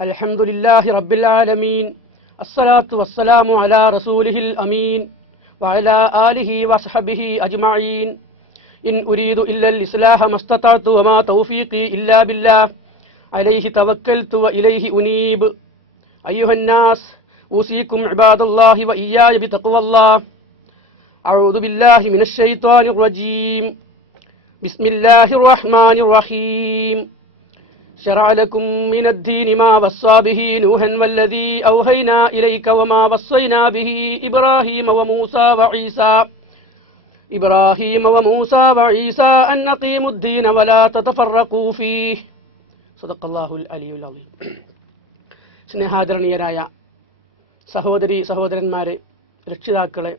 Alhamdulillah Rabbil Alameen. As-salatu was-salamu ala rasulihil ameen wa ala alihi wa sahbihi ajma'in. In uridu illa al-islaha mastata'tu wa ma tawfiqi illa billah. Alayhi tawakkaltu wa ilayhi unib. Ayyuhan nas, usikum ibadallahi wa iyaya bi taqwallah. A'udhu billahi minash shaitanir rajim. Bismillahir rahmanir rahim. شرع لكم من الدين ما وصى به نوحا والذي أوحينا إليك وما وصينا به إبراهيم وموسى وعيسى أن أقيموا الدين ولا تتفرقوا فيه. صدق الله العلي العظيم. സ്നേഹാദരണീയരായ സഹോദരി സഹോദരന്മാരെ, രക്ഷിതാക്കളെ,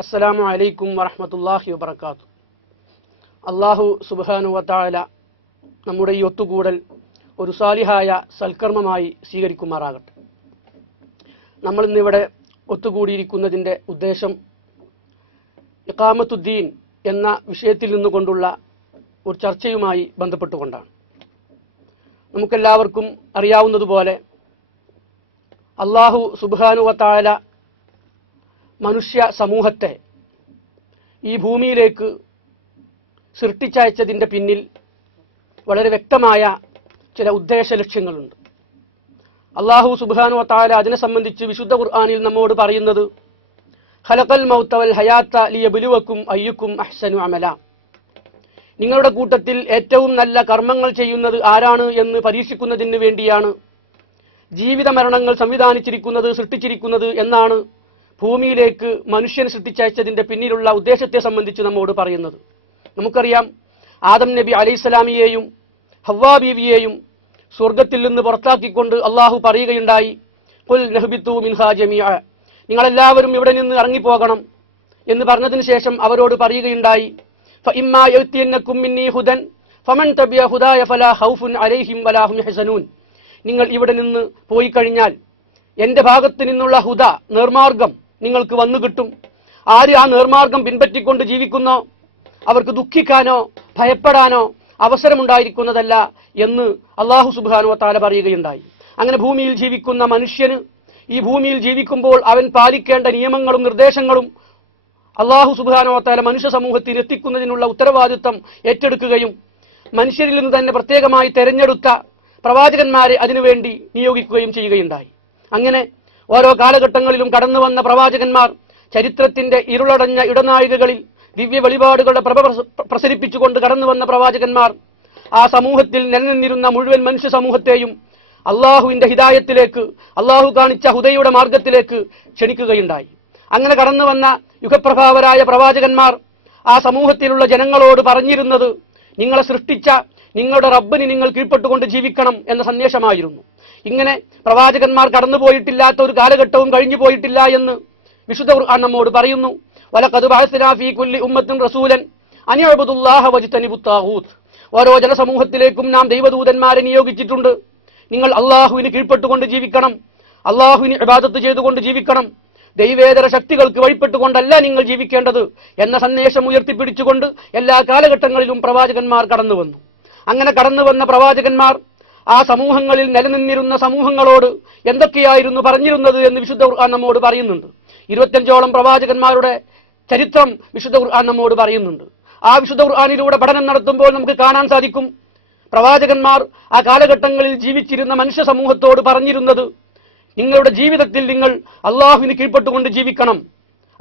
അസ്സലാമു അലൈക്കും വറഹ്മത്തുള്ളാഹി വബറകാതുഹു. അല്ലാഹു സുബ്ഹാനഹു വ തആല നമ്മുടെ ഈ ഒത്തുകൂടൽ ഒരു സാലിഹായ സൽക്കർമ്മമായി സ്വീകരിക്കുമാറാകട്ടെ. നമ്മൾ ഇന്നിവിടെ ഒത്തുകൂടിയിരിക്കുന്നതിൻ്റെ ഉദ്ദേശം ഇഖാമത്തുദ്ദീൻ എന്ന വിഷയത്തിൽ നിന്നുകൊണ്ടുള്ള ഒരു ചർച്ചയുമായി ബന്ധപ്പെട്ടുകൊണ്ടാണ്. നമുക്കെല്ലാവർക്കും അറിയാവുന്നതുപോലെ അല്ലാഹു സുബ്ഹാനഹു വ തആല മനുഷ്യ സമൂഹത്തെ ഈ ഭൂമിയിലേക്ക് സൃഷ്ടിച്ചയച്ചതിൻ്റെ പിന്നിൽ വളരെ വ്യക്തമായ ചില ഉദ്ദേശ ലക്ഷ്യങ്ങളുണ്ട്. അല്ലാഹു സുബ്ഹാനഹു വ തആല അതിനെ സംബന്ധിച്ച് വിശുദ്ധ ഖുർആനിൽ നമ്മോട് പറയുന്നത് ഖലഖൽ മൗത വൽ ഹയാത ലിയബ്ലുവക്കും അയ്യുക്കും അഹ്സനു അമല. നിങ്ങളുടെ കൂട്ടത്തിൽ ഏറ്റവും നല്ല കർമ്മങ്ങൾ ചെയ്യുന്നത് ആരാണ് എന്ന് പരീക്ഷിക്കുന്നതിന് വേണ്ടിയാണ് ജീവിത മരണങ്ങൾ സംവിധാനിച്ചിരിക്കുന്നത്, സൃഷ്ടിച്ചിരിക്കുന്നത് എന്നാണ് ഭൂമിയിലേക്ക് മനുഷ്യൻ സൃഷ്ടിച്ചയച്ചതിൻ്റെ പിന്നിലുള്ള ഉദ്ദേശത്തെ സംബന്ധിച്ച് നമ്മോട് പറയുന്നത്. നമുക്കറിയാം, ആദം നബി അലൈഹിസ്സലാമിയെയും ഹവ്വാ ബീവിയെയും സ്വർഗത്തിൽ നിന്ന് പുറത്താക്കിക്കൊണ്ട് അള്ളാഹു പറയുകയുണ്ടായി, ഖുൽ നഹ്ബിതു മിൻഹാ ജമീഅ, നിങ്ങളെല്ലാവരും ഇവിടെ നിന്ന് ഇറങ്ങിപ്പോകണം എന്ന് പറഞ്ഞതിന് ശേഷം അവരോട് പറയുകയുണ്ടായി, ഫഇമ്മാ യഅ്തിയന്നകും മിന്നീ ഹുദൻ ഫമൻ തബിഅ ഹുദായ ഫലാ ഖൗഫുൻ അലൈഹിം വലാ ഹും യഹ്സനൂൻ. നിങ്ങൾ ഇവിടെ നിന്ന് പോയി കഴിഞ്ഞാൽ എൻ്റെ ഭാഗത്ത് നിന്നുള്ള ഹുദ, നേർമാർഗം നിങ്ങൾക്ക് വന്നു കിട്ടും. ആര് ആ നേർമാർഗം പിൻപറ്റിക്കൊണ്ട് ജീവിക്കുന്നോ അവർക്ക് ദുഃഖിക്കാനോ ഭയപ്പെടാനോ അവസരമുണ്ടായിരിക്കുന്നതല്ല എന്ന് അല്ലാഹു സുബ്ഹാനഹു വ തആല പറയുകയുണ്ടായി. അങ്ങനെ ഭൂമിയിൽ ജീവിക്കുന്ന മനുഷ്യന് ഈ ഭൂമിയിൽ ജീവിക്കുമ്പോൾ അവൻ പാലിക്കേണ്ട നിയമങ്ങളും നിർദ്ദേശങ്ങളും അല്ലാഹു സുബ്ഹാനഹു വ തആല മനുഷ്യ സമൂഹത്തിൽ എത്തിക്കുന്നതിനുള്ള ഉത്തരവാദിത്വം ഏറ്റെടുക്കുകയും മനുഷ്യരിൽ നിന്ന് തന്നെ പ്രത്യേകമായി തെരഞ്ഞെടുത്ത പ്രവാചകന്മാരെ അതിനുവേണ്ടി നിയോഗിക്കുകയും ചെയ്യുകയുണ്ടായി. അങ്ങനെ ഓരോ കാലഘട്ടങ്ങളിലും കടന്നു വന്ന പ്രവാചകന്മാർ ചരിത്രത്തിന്റെ ഇരുളടഞ്ഞ ഇടനാഴികകളിൽ ദിവ്യ വെളിപാടുകളുടെ പ്രഭ പ്രസരിപ്പിച്ചുകൊണ്ട് കടന്നു വന്ന പ്രവാചകന്മാർ ആ സമൂഹത്തിൽ നിലനിന്നിരുന്ന മുഴുവൻ മനുഷ്യ സമൂഹത്തെയും അള്ളാഹുവിന്റെ ഹിദായത്തിലേക്ക്, അള്ളാഹു കാണിച്ച ഹുദയുടെ മാർഗത്തിലേക്ക് ക്ഷണിക്കുകയുണ്ടായി. അങ്ങനെ കടന്നു വന്ന യുഗപ്രഭാവരായ പ്രവാചകന്മാർ ആ സമൂഹത്തിലുള്ള ജനങ്ങളോട് പറഞ്ഞിരുന്നത് നിങ്ങളെ സൃഷ്ടിച്ച നിങ്ങളുടെ റബ്ബിന് നിങ്ങൾ കീഴ്പ്പെട്ടുകൊണ്ട് ജീവിക്കണം എന്ന സന്ദേശമായിരുന്നു. ഇങ്ങനെ പ്രവാചകന്മാർ കടന്നുപോയിട്ടില്ലാത്ത ഒരു കാലഘട്ടവും കഴിഞ്ഞു പോയിട്ടില്ല എന്ന് വിശുദ്ധ ഖുർആൻ നമ്മോട് പറയുന്നു. വലഖദ് ബഅസ്നാ ഫീ കുല്ലി ഉമ്മത്തിൻ റസൂലൻ അൻ യഅ്ബുദുല്ലാഹ വജ്തനിബുത് താഗൂത്ത്. ഓരോ ജനസമൂഹത്തിലേക്കും നാം ദൈവദൂതന്മാരെ നിയോഗിച്ചിട്ടുണ്ട്. നിങ്ങൾ അള്ളാഹുവിന് കീഴ്പ്പെട്ടുകൊണ്ട് ജീവിക്കണം, അള്ളാഹുവിന് ഇബാദത്ത് ചെയ്തുകൊണ്ട് ജീവിക്കണം, ദൈവേതര ശക്തികൾക്ക് വഴിപ്പെട്ടുകൊണ്ടല്ല നിങ്ങൾ ജീവിക്കേണ്ടത് എന്ന സന്ദേശം ഉയർത്തിപ്പിടിച്ചുകൊണ്ട് എല്ലാ കാലഘട്ടങ്ങളിലും പ്രവാചകന്മാർ കടന്നു വന്നു. അങ്ങനെ കടന്നു വന്ന പ്രവാചകന്മാർ ആ സമൂഹങ്ങളിൽ നിലനിന്നിരുന്ന സമൂഹങ്ങളോട് എന്തൊക്കെയായിരുന്നു പറഞ്ഞിരുന്നത് എന്ന് വിശുദ്ധ ഖുർആൻ നമ്മോട് പറയുന്നുണ്ട്. 25ഓളം പ്രവാചകന്മാരുടെ ചരിത്രം വിശുദ്ധ ഖുർആൻ നമ്മോട് പറയുന്നുണ്ട്. ആ വിശുദ്ധ ഖുർആനിലൂടെ പഠനം നടത്തുമ്പോൾ നമുക്ക് കാണാൻ സാധിക്കും, പ്രവാചകന്മാർ ആ കാലഘട്ടങ്ങളിൽ ജീവിച്ചിരുന്ന മനുഷ്യ സമൂഹത്തോട് പറഞ്ഞിരുന്നത് നിങ്ങളുടെ ജീവിതത്തിൽ നിങ്ങൾ അള്ളാഹുവിന് കീഴ്പ്പെട്ടുകൊണ്ട് ജീവിക്കണം.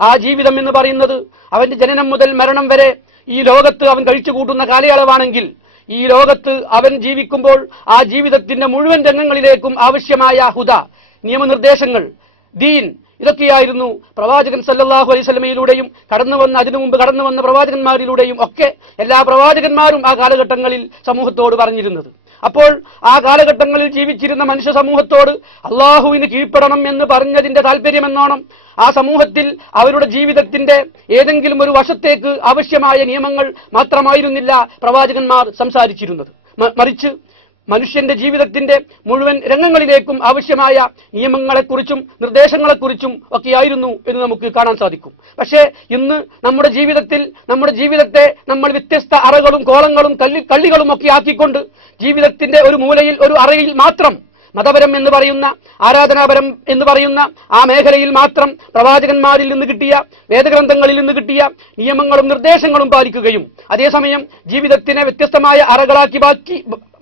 ആ ജീവിതം എന്ന് പറയുന്നത് അവന്റെ ജനനം മുതൽ മരണം വരെ ഈ ലോകത്ത് അവൻ കഴിച്ചു കൂട്ടുന്ന കാലയളവാണെങ്കിൽ ഈ ലോകത്ത് അവൻ ജീവിക്കുമ്പോൾ ആ ജീവിതത്തിന്റെ മുഴുവൻ രംഗങ്ങളിലേക്കും ആവശ്യമായ ഹുദ, നിയമനിർദ്ദേശങ്ങൾ, ദീൻ, ഇതൊക്കെയായിരുന്നു പ്രവാചകൻ സല്ലല്ലാഹു അലൈഹി വസല്ലമയിലൂടെയും അതിനു മുമ്പ് കടന്നു വന്ന പ്രവാചകന്മാരിലൂടെയും ഒക്കെ എല്ലാ പ്രവാചകന്മാരും ആ കാലഘട്ടങ്ങളിൽ സമൂഹത്തോട് പറഞ്ഞിരുന്നത്. അപ്പോൾ ആ കാലഘട്ടങ്ങളിൽ ജീവിച്ചിരുന്ന മനുഷ്യ സമൂഹത്തോട് അള്ളാഹുവിന് കീഴ്പ്പെടണം എന്ന് പറഞ്ഞതിന്റെ താല്പര്യമെന്നോണം ആ സമൂഹത്തിൽ അവരുടെ ജീവിതത്തിന്റെ ഏതെങ്കിലും ഒരു വശത്തേക്ക് ആവശ്യമായ നിയമങ്ങൾ മാത്രമായിരുന്നില്ല പ്രവാചകന്മാർ സംസാരിച്ചിരുന്നത്. മറിച്ച് മനുഷ്യന്റെ ജീവിതത്തിന്റെ മുഴുവൻ രംഗങ്ങളിലേക്കും ആവശ്യമായ നിയമങ്ങളെക്കുറിച്ചും നിർദ്ദേശങ്ങളെക്കുറിച്ചും ഒക്കെയായിരുന്നു എന്ന് നമുക്ക് കാണാൻ സാധിക്കും. പക്ഷേ ഇന്ന് നമ്മുടെ ജീവിതത്തെ നമ്മൾ വ്യത്യസ്ത അറകളും കോളങ്ങളും കള്ളികളും ഒക്കെ ആക്കിക്കൊണ്ട് ജീവിതത്തിന്റെ ഒരു മൂലയിൽ ഒരു അറയിൽ മാത്രം മതപരം എന്ന് പറയുന്ന ആരാധനാപരം എന്ന് പറയുന്ന ആ മേഖലയിൽ മാത്രം പ്രവാചകന്മാരിൽ നിന്ന് കിട്ടിയ വേദഗ്രന്ഥങ്ങളിൽ നിന്ന് കിട്ടിയ നിയമങ്ങളും നിർദ്ദേശങ്ങളും പാലിക്കുകയും അതേസമയം ജീവിതത്തിനെ വ്യത്യസ്തമായ അറകളാക്കി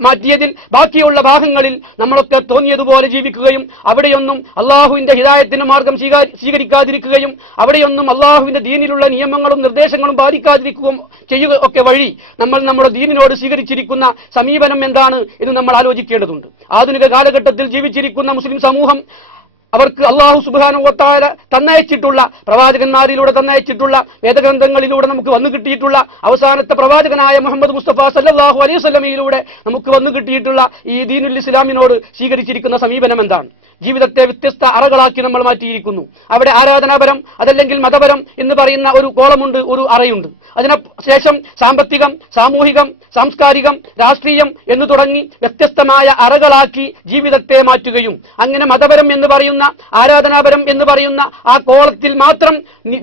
മാറ്റിയതിൽ ബാക്കിയുള്ള ഭാഗങ്ങളിൽ നമ്മളൊക്കെ തോന്നിയതുപോലെ ജീവിക്കുകയും അവിടെയൊന്നും അള്ളാഹുവിന്റെ ഹിദായത്തിന്റെ മാർഗം സ്വീകരിക്കാതിരിക്കുകയും അവിടെയൊന്നും അള്ളാഹുവിന്റെ ദീനിലുള്ള നിയമങ്ങളും നിർദ്ദേശങ്ങളും പാലിക്കാതിരിക്കുകയും ചെയ്യുക ഒക്കെ വഴി നമ്മൾ നമ്മുടെ ദീനിനോട് സ്വീകരിച്ചിരിക്കുന്ന സമീപനം എന്താണ് എന്ന് നമ്മൾ ആലോചിക്കേണ്ടതുണ്ട്. ആധുനിക കാലഘട്ടത്തിൽ ജീവിച്ചിരിക്കുന്ന മുസ്ലിം സമൂഹം അവർക്ക് അള്ളാഹു സുബ്ഹാനഹു വ തആല തന്നയച്ചിട്ടുള്ള പ്രവാചകന്മാരിലൂടെ തന്നയച്ചിട്ടുള്ള വേദഗ്രന്ഥങ്ങളിലൂടെ നമുക്ക് വന്നു കിട്ടിയിട്ടുള്ള അവസാനത്തെ പ്രവാചകനായ മുഹമ്മദ് മുസ്തഫ സല്ലല്ലാഹു അലൈഹി വസല്ലമയിലൂടെ നമുക്ക് വന്നു കിട്ടിയിട്ടുള്ള ഈ ദീനുൽ ഇസ്ലാമിനോട് സ്വീകരിച്ചിരിക്കുന്ന സമീപനം എന്താണ്? ജീവിതത്തെ വ്യത്യസ്ത അറകളാക്കി നമ്മൾ മാറ്റിയിരിക്കുന്നു. അവിടെ ആരാധനാപരം അതല്ലെങ്കിൽ മതപരം എന്ന് പറയുന്ന ഒരു കോളമുണ്ട്, ഒരു അറയുണ്ട്. അതിനുശേഷം സാമ്പത്തികം, സാമൂഹികം, സാംസ്കാരികം, രാഷ്ട്രീയം എന്ന് തുടങ്ങി വ്യത്യസ്തമായ അറകളാക്കി ജീവിതത്തെ മാറ്റുകയും അങ്ങനെ മതപരം എന്ന് പറയുന്ന ആരാധനാപരം എന്ന് പറയുന്ന ആ കോളത്തിൽ മാത്രം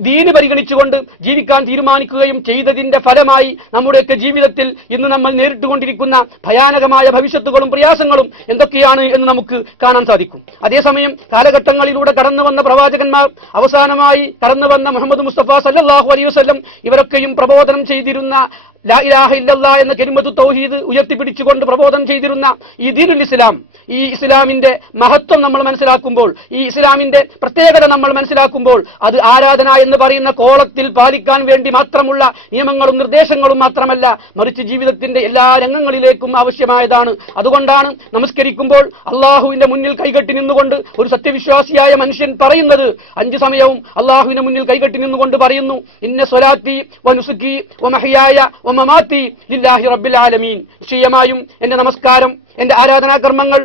ദീന് പരിഗണിച്ചുകൊണ്ട് ജീവിക്കാൻ തീരുമാനിക്കുകയും ചെയ്തതിന്റെ ഫലമായി നമ്മുടെയൊക്കെ ജീവിതത്തിൽ ഇന്ന് നമ്മൾ നേരിട്ടുകൊണ്ടിരിക്കുന്ന ഭയാനകമായ ഭവിഷ്യത്തുകളും പ്രയാസങ്ങളും എന്തൊക്കെയാണ് എന്ന് നമുക്ക് കാണാൻ സാധിക്കും. അതേസമയം കാലഘട്ടങ്ങളിലൂടെ കടന്നു വന്ന പ്രവാചകന്മാർ, അവസാനമായി കടന്നു വന്ന മുഹമ്മദ് മുസ്തഫ സല്ലല്ലാഹു അലൈഹി വസല്ലം ഇവരൊക്കെയും പ്രബോധനം ചെയ്തിരുന്ന ലാ ഇലാഹ ഇല്ലല്ലാഹ് എന്ന കലിമത്തു തൗഹീദ് ഉയർത്തിപ്പിടിച്ചുകൊണ്ട് പ്രബോധനം ചെയ്തിരുന്ന ഈ ദീനുൽ ഇസ്ലാം, ഈ ഇസ്ലാമിന്റെ മഹത്വം നമ്മൾ മനസ്സിലാക്കുമ്പോൾ, ഈ ഇസ്ലാമിന്റെ പ്രത്യേകത നമ്മൾ മനസ്സിലാക്കുമ്പോൾ അത് ആരാധന എന്ന് പറയുന്ന കോളത്തിൽ പാലിക്കാൻ വേണ്ടി മാത്രമുള്ള നിയമങ്ങളും നിർദ്ദേശങ്ങളും മാത്രമല്ല, മറിച്ച് ജീവിതത്തിന്റെ എല്ലാ രംഗങ്ങളിലേക്കും ആവശ്യമായതാണ്. അതുകൊണ്ടാണ് നമസ്കരിക്കുമ്പോൾ അള്ളാഹുവിന്റെ മുന്നിൽ കൈകെട്ടി നിന്നുകൊണ്ട് ഒരു സത്യവിശ്വാസിയായ മനുഷ്യൻ പറയുന്നത്, 5 സമയവും അള്ളാഹുവിന്റെ മുന്നിൽ കൈകെട്ടി നിന്നുകൊണ്ട് പറയുന്നു, ഇന്ന സ്വലാത്തി വ നുസുക്കി വ മഹ്യായ വ മമാത്തി ലില്ലാഹി റബ്ബിൽ ആലമീൻ. നിശ്ചയമായും എന്റെ നമസ്കാരം, എന്റെ ആരാധനാകർമ്മങ്ങൾ,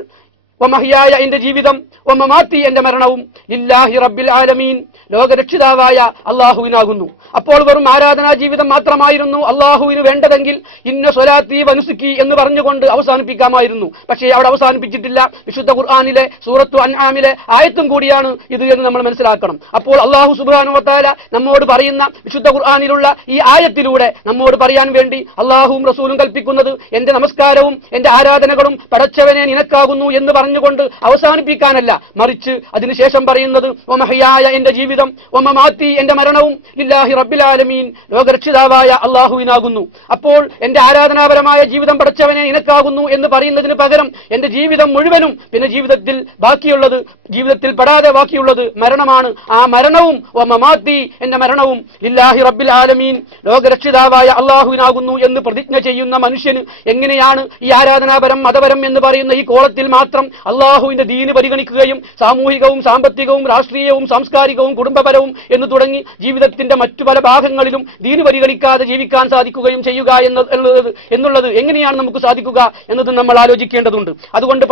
വമഹിയായ എന്റെ ജീവിതം, വമമാത്തി എന്റെ മരണവും ലില്ലാഹി റബ്ബിൽ ആലമീൻ, ലോകരക്ഷിതാവായ അള്ളാഹുവിനാകുന്നു. അപ്പോൾ വെറും ആരാധനാ ജീവിതം മാത്രമായിരുന്നു അള്ളാഹുവിന് വേണ്ടതെങ്കിൽ ഇന്ന സ്വലാത്തി വനുസുക്കി എന്ന് പറഞ്ഞുകൊണ്ട് അവസാനിപ്പിക്കാമായിരുന്നു. പക്ഷേ അവിടെ അവസാനിപ്പിച്ചിട്ടില്ല. വിശുദ്ധ ഖുർആനിലെ സൂറത്തു അൻആമിലെ ആയത്തും കൂടിയാണ് ഇത് എന്ന് നമ്മൾ മനസ്സിലാക്കണം. അപ്പോൾ അള്ളാഹു സുബ്ഹാനഹു വ തആല നമ്മോട് പറയുന്ന വിശുദ്ധ ഖുർആനിലുള്ള ഈ ആയത്തിലൂടെ നമ്മോട് പറയാൻ വേണ്ടി അള്ളാഹുവും റസൂലും കൽപ്പിക്കുന്നത് എന്റെ നമസ്കാരവും എന്റെ ആരാധനകളും പടച്ചവനെ നിനക്കാകുന്നു എന്ന് പറഞ്ഞുകൊണ്ട് അവസാനിപ്പിക്കാനല്ല, മറിച്ച് അതിനുശേഷം പറയുന്നത് വമഹയായ എന്റെ ജീവിതം, വമമാത്തി എന്റെ മരണവും ലില്ലാഹി റബ്ബിൽ ആലമീൻ, ലോകരക്ഷിതാവായ അള്ളാഹുവിനാകുന്നു. അപ്പോൾ എന്റെ ആരാധനാപരമായ ജീവിതം പടച്ചവനെ നിനക്കാകുന്നു എന്ന് പറയുന്നതിന് പകരം എന്റെ ജീവിതം മുഴുവനും, പിന്നെ ജീവിതത്തിൽ പെടാതെ ബാക്കിയുള്ളത് മരണമാണ്. ആ മരണവും വമമാത്തി എന്റെ മരണവും ലില്ലാഹി റബ്ബിൽ ആലമീൻ, ലോകരക്ഷിതാവായ അള്ളാഹുവിനാകുന്നു എന്ന് പ്രതിജ്ഞ ചെയ്യുന്ന മനുഷ്യന് എങ്ങനെയാണ് ഈ ആരാധനാപരം മതപരം എന്ന് പറയുന്ന ഈ കോളത്തിൽ മാത്രം അള്ളാഹുവിന്റെ ദീന് പരിഗണിക്കുകയും സാമൂഹികവും സാമ്പത്തികവും രാഷ്ട്രീയവും സാംസ്കാരികവും കുടുംബപരവും എന്ന് തുടങ്ങി ജീവിതത്തിന്റെ മറ്റു പല ഭാഗങ്ങളിലും ദീന് പരിഗണിക്കാതെ ജീവിക്കാൻ സാധിക്കുകയും ചെയ്യുക എന്നുള്ളത് എങ്ങനെയാണ് നമുക്ക് സാധിക്കുക എന്നത് നമ്മൾ ആലോചിക്കേണ്ടതുണ്ട്. അതുകൊണ്ട്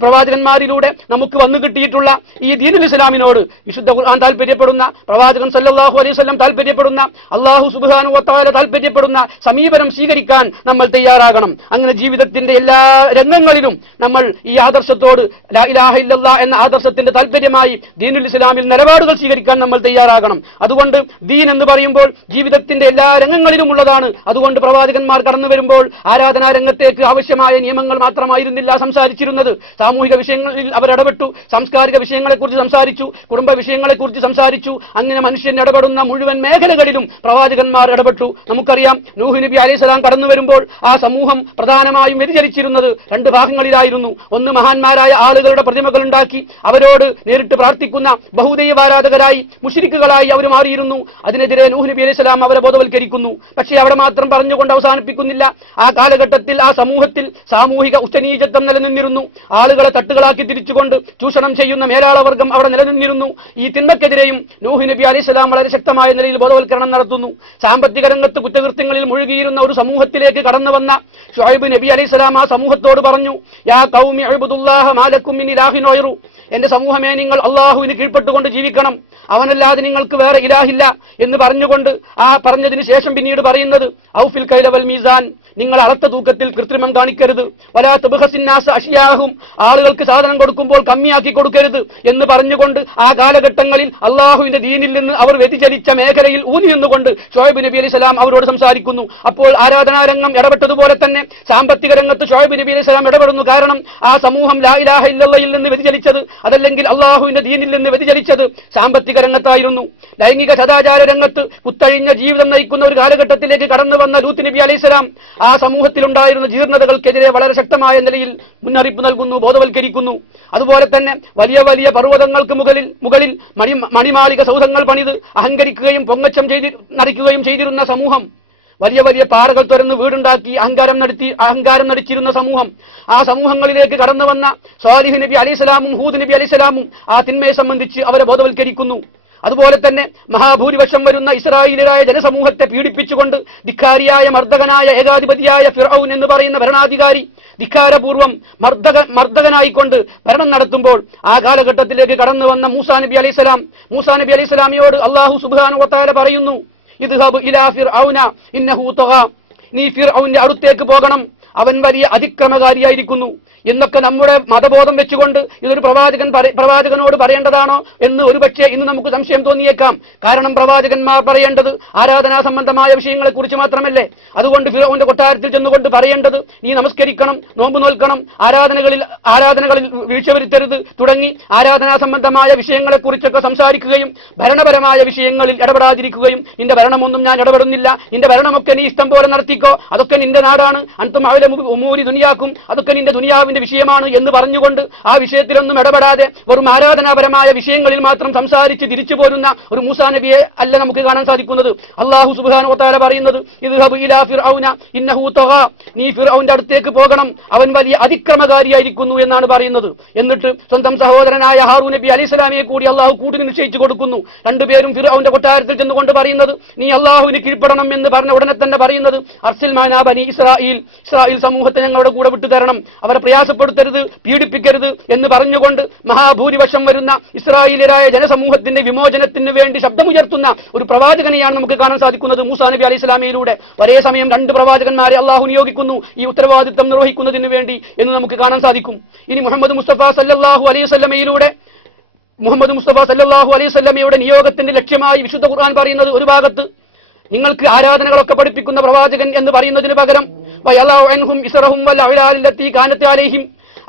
പ്രവാചകന്മാരിലൂടെ നമുക്ക് വന്നു കിട്ടിയിട്ടുള്ള ഈ ദീനുൽ ഇസ്ലാമിനോട് വിശുദ്ധ ഖുർആൻ താല്പര്യപ്പെടുന്ന, പ്രവാചകൻ സല്ലല്ലാഹു അലൈഹി വസല്ലം താല്പര്യപ്പെടുന്ന, അല്ലാഹു സുബ്ഹാനഹു വ തആല താല്പര്യപ്പെടുന്ന സമീപനം സ്വീകരിക്കാൻ നമ്മൾ തയ്യാറാകണം. അങ്ങനെ ജീവിതത്തിന്റെ എല്ലാ രംഗങ്ങളിലും നമ്മൾ ഈ ആദർശത്തോട്, ലാ ഇലാഹ ഇല്ലല്ലാഹ് എന്ന ആദർശത്തിന്റെ താല്പര്യമായി ദീനുൽ ഇസ്ലാമിൽ നിലപാടുകൾ സ്വീകരിക്കാൻ നമ്മൾ തയ്യാറാകണം. അതുകൊണ്ട് ദീൻ എന്ന് പറയുമ്പോൾ ജീവിതത്തിന്റെ എല്ലാ രംഗങ്ങളിലും ഉള്ളതാണ്. അതുകൊണ്ട് പ്രവാചകന്മാർ കടന്നു വരുമ്പോൾ ആരാധനാ രംഗത്തേക്ക് ആവശ്യമായ നിയമങ്ങൾ മാത്രമായിരുന്നില്ല സംസാരിച്ചിരുന്നത്. സാമൂഹിക വിഷയങ്ങളിൽ അവർ ഇടപെട്ടു, സാംസ്കാരിക വിഷയങ്ങളെക്കുറിച്ച് സംസാരിച്ചു, കുടുംബ വിഷയങ്ങളെക്കുറിച്ച് സംസാരിച്ചു. അങ്ങനെ മനുഷ്യൻ ഇടപെടുന്ന മുഴുവൻ മേഖലകളിലും പ്രവാചകന്മാർ ഇടപെട്ടു. നമുക്കറിയാം, നൂഹ് നബി അലൈഹിസ്സലാം കടന്നു വരുമ്പോൾ ആ സമൂഹം പ്രധാനമായും വ്യതിചരിച്ചിരുന്നത് 2 ഭാഗങ്ങളിലായിരുന്നു. ഒന്ന്, മഹാന്മാരായ ആളുകളുടെ പ്രതിമകൾ ഉണ്ടാക്കി അവരോട് നേരിട്ട് പ്രാർത്ഥിക്കുന്ന ബഹുദൈവാരാധകരായി മുശ്രിക്കുകളായി അവർ മാറിയിരുന്നു. അതിനെതിരെ നൂഹ് നബി അലൈഹിസ്സലാം അവരെ ബോധവൽക്കരിക്കുന്നു. പക്ഷേ അവിടെ മാത്രം പറഞ്ഞുകൊണ്ട് അവസാനിപ്പിക്കുന്നില്ല. ആ കാലഘട്ടത്തിൽ ആ സമൂഹത്തിൽ സാമൂഹിക ഉച്ചനീചത്വം നിലനിന്നിരുന്നു. ആളുകൾ ആളുകളെ തട്ടുകളാക്കി തിരിച്ചുകൊണ്ട് ചൂഷണം ചെയ്യുന്ന മേലാളവർഗം അവിടെ നിലനിന്നിരുന്നു. ഈ തിന്മക്കെതിരെയും നൂഹ് നബി അലൈഹിസ്സലാം വളരെ ശക്തമായ നിലയിൽ ബോധവൽക്കരണം നടത്തുന്നു. സാമ്പത്തിക രംഗത്ത് കുറ്റകൃത്യങ്ങളിൽ മുഴുകിയിരുന്ന ഒരു സമൂഹത്തിലേക്ക് കടന്നു വന്ന ശുഐബ് നബി അലൈഹിസ്സലാം ആ സമൂഹത്തോട് പറഞ്ഞു, യാ ഖൗമി ഉബ്ദുല്ലാഹ മാ ലക്കും മിൻ ഇലാഹിൻ ഗൈറു, എന്റെ സമൂഹമേ, നിങ്ങൾ അള്ളാഹുവിന് കീഴ്പ്പെട്ടുകൊണ്ട് ജീവിക്കണം, അവനല്ലാതെ നിങ്ങൾക്ക് വേറെ ഇലാഹില്ല എന്ന് പറഞ്ഞുകൊണ്ട് ആ പറഞ്ഞതിന് ശേഷം പിന്നീട് പറയുന്നത് ഔഫിൽ കൈല വൽ മീസാൻ, നിങ്ങൾ അളത്ത തൂക്കത്തിൽ കൃത്രിമം കാണിക്കരുത്, വലാ തുബ്ഖസിന്നാസ അഷ്യാഹും, ആളുകൾക്ക് സാധനം കൊടുക്കുമ്പോൾ കമ്മിയാക്കി കൊടുക്കരുത് എന്ന് പറഞ്ഞുകൊണ്ട് ആ കാലഘട്ടങ്ങളിൽ അള്ളാഹുവിന്റെ ദീനിൽ നിന്ന് അവർ വ്യതിചലിച്ച മേഖലയിൽ ഊന്നി നിന്നുകൊണ്ട് ശുഐബ് നബി അലൈഹിസ്സലാം അവരോട് സംസാരിക്കുന്നു. അപ്പോൾ ആരാധനാരംഗം ഇടപെട്ടതുപോലെ തന്നെ സാമ്പത്തിക രംഗത്ത് ശുഐബ് നബി അലൈഹിസ്സലാം ഇടപെടുന്നു. കാരണം ആ സമൂഹം ലാ ഇലാഹ ഇല്ലല്ലാഹയിൽ നിന്ന് വ്യതിചലിച്ചത്, അതല്ലെങ്കിൽ അള്ളാഹുവിന്റെ ദീനിൽ നിന്ന് വ്യതിചലിച്ചത് സാമ്പത്തിക രംഗത്തായിരുന്നു. ലൈംഗിക സദാചാര രംഗത്ത് കുത്തഴിഞ്ഞ ജീവിതം നയിക്കുന്ന ഒരു കാലഘട്ടത്തിലേക്ക് കടന്നു വന്ന ലൂത്ത് നബി അലൈഹിസ്സലാം ആ സമൂഹത്തിലുണ്ടായിരുന്ന ജീർണതകൾക്കെതിരെ വളരെ ശക്തമായ നിലയിൽ മുന്നറിയിപ്പ് നൽകുന്നു, ബോധവൽക്കരിക്കുന്നു. അതുപോലെ തന്നെ വലിയ വലിയ പർവ്വതങ്ങൾക്ക് മുകളിൽ മണിമാളിക സൗധങ്ങൾ പണിത് അഹങ്കരിക്കുകയും പൊങ്ങച്ചം നടിക്കുകയും ചെയ്തിരുന്ന സമൂഹം, വലിയ വലിയ പാറകൾ തുറന്ന് വീടുണ്ടാക്കി അഹങ്കാരം നടിച്ചിരുന്ന സമൂഹം, ആ സമൂഹങ്ങളിലേക്ക് കടന്നു വന്ന സ്വാലിഹ് നബി അലൈഹിസ്സലാമും ഹൂദ് നബി അലൈഹിസ്സലാമും ആ തിന്മയെ സംബന്ധിച്ച് അവരെ ബോധവൽക്കരിക്കുന്നു. അതുപോലെ തന്നെ മഹാഭൂരിപക്ഷം വരുന്ന ഇസ്രായേലിയരായ ജനസമൂഹത്തെ പീഡിപ്പിച്ചുകൊണ്ട് ധിക്കാരിയായ മർദ്ദകനായ ഏകാധിപതിയായ ഫിർഔൻ എന്ന് പറയുന്ന ഭരണാധികാരി ധിക്കാരപൂർവം മർദ്ദകനായിക്കൊണ്ട് ഭരണം നടത്തുമ്പോൾ ആ കാലഘട്ടത്തിലേക്ക് കടന്നു വന്ന മൂസാ നബി അലൈഹിസ്സലാമിയോട് അല്ലാഹു സുബ്ഹാനഹു വ തആല പറയുന്നു, ഇദ്ഹബ് ഇലാ ഫിർഔന ഇന്നഹു തഗാ, നീ ഫിർഔന്റെ അടുത്തേക്ക് പോകണം, അവൻ വലിയ അതിക്രമകാരിയായിരിക്കുന്നു എന്നൊക്കെ നമ്മുടെ മതബോധം വെച്ചുകൊണ്ട് ഇതൊരു പ്രവാചകനോട് പറയേണ്ടതാണോ എന്ന് ഒരുപക്ഷെ ഇന്ന് നമുക്ക് സംശയം തോന്നിയേക്കാം. കാരണം പ്രവാചകന്മാർ പറയേണ്ടത് ആരാധനാ സംബന്ധമായ വിഷയങ്ങളെ കുറിച്ച് മാത്രമല്ലേ. അതുകൊണ്ട് ഫിർഔന്റെ കൊട്ടാരത്തിൽ ചെന്നുകൊണ്ട് പറയേണ്ടത് നീ നമസ്കരിക്കണം, നോമ്പ് നോൽക്കണം, ആരാധനകളിൽ വീഴ്ച വരുത്തരുത് തുടങ്ങി ആരാധനാ സംബന്ധമായ വിഷയങ്ങളെ കുറിച്ചൊക്കെ സംസാരിക്കുകയും ഭരണപരമായ വിഷയങ്ങളിൽ ഇടപെടാതിരിക്കുകയും നിന്റെ ഭരണമൊന്നും ഞാൻ ഇടപെടുന്നില്ല, നിന്റെ ഭരണമൊക്കെ നീ ഇഷ്ടം പോലെ നടത്തിക്കോ, അതൊക്കെ നിന്റെ നാടാണ്, അൻതും അഅലമു ബിഉമൂരി ദുനിയാക്കും, അതൊക്കെ നിന്റെ ദുനിയാവിന്റെ വിഷയമാണ് എന്ന് പറഞ്ഞുകൊണ്ട് ആ വിഷയത്തിലൊന്നും ഇടപെടാതെ വെറും ആരാധനാപരമായ വിഷയങ്ങളിൽ മാത്രം സംസാരിച്ച് തിരിച്ചു പോരുന്ന ഒരു മൂസാ നബിയെ അല്ല നമുക്ക് കാണാൻ സാധിക്കുന്നത്. അല്ലാഹു സുബ്ഹാനഹു വ തആല പറയുന്നത് ഇദ്ഹബ് ഇലാ ഫിർഔന ഇന്നഹു തഗാ, നീ ഫിർഔന്റെ അടുത്തേക്ക് പോകണം, അവൻ വലിയ അതിക്രമകാരിയായിരിക്കുന്നു എന്നാണ് പറയുന്നത്. എന്നിട്ട് സ്വന്തം സഹോദരനായ ഹാറൂൻ നബി അലൈഹിസ്സലാമിയെ കൂടി അല്ലാഹു കൂട്ടിന് നിശ്ചയിച്ചു കൊടുക്കുന്നു. രണ്ടുപേരും ഫിർഔന്റെ കൊട്ടാരത്തിൽ ചെന്നുകൊണ്ട് പറയുന്നത് നീ അല്ലാഹുവിന് കീഴ്പ്പെടണം എന്ന് പറഞ്ഞ ഉടനെ തന്നെ പറയുന്നത് അർസിൽ മാനാ ബനി ഇസ്രായീൽ സമൂഹത്തെ ഞങ്ങളുടെ കൂടെ വിട്ടുതരണം, അവരെ പ്രയാസപ്പെടുത്തരുത്, പീഡിപ്പിക്കരുത് എന്ന് പറഞ്ഞുകൊണ്ട് മഹാഭൂരിപക്ഷം വരുന്ന ഇസ്രായേലിയരായ ജനസമൂഹത്തിന്റെ വിമോചനത്തിന് വേണ്ടി ശബ്ദമുയർത്തുന്ന ഒരു പ്രവാചകനെയാണ് നമുക്ക് കാണാൻ സാധിക്കുന്നത് മൂസാ നബി അലൈഹി സ്വലാമിയിലൂടെ. ഒരേ സമയം രണ്ട് പ്രവാചകന്മാരെ അള്ളാഹു നിയോഗിക്കുന്നു ഈ ഉത്തരവാദിത്തം നിർവഹിക്കുന്നതിന് വേണ്ടി എന്ന് നമുക്ക് കാണാൻ സാധിക്കും. ഇനി മുഹമ്മദ് മുസ്തഫ സല്ലല്ലാഹു അലൈഹി വസല്ലമയുടെ നിയോഗത്തിന്റെ ലക്ഷ്യമായി വിശുദ്ധ ഖുർആൻ പറയുന്നത് ഒരു ഭാഗത്ത് നിങ്ങൾക്ക് ആരാധനകളൊക്കെ പഠിപ്പിക്കുന്ന പ്രവാചകൻ എന്ന് പറയുന്നതിന് പകരം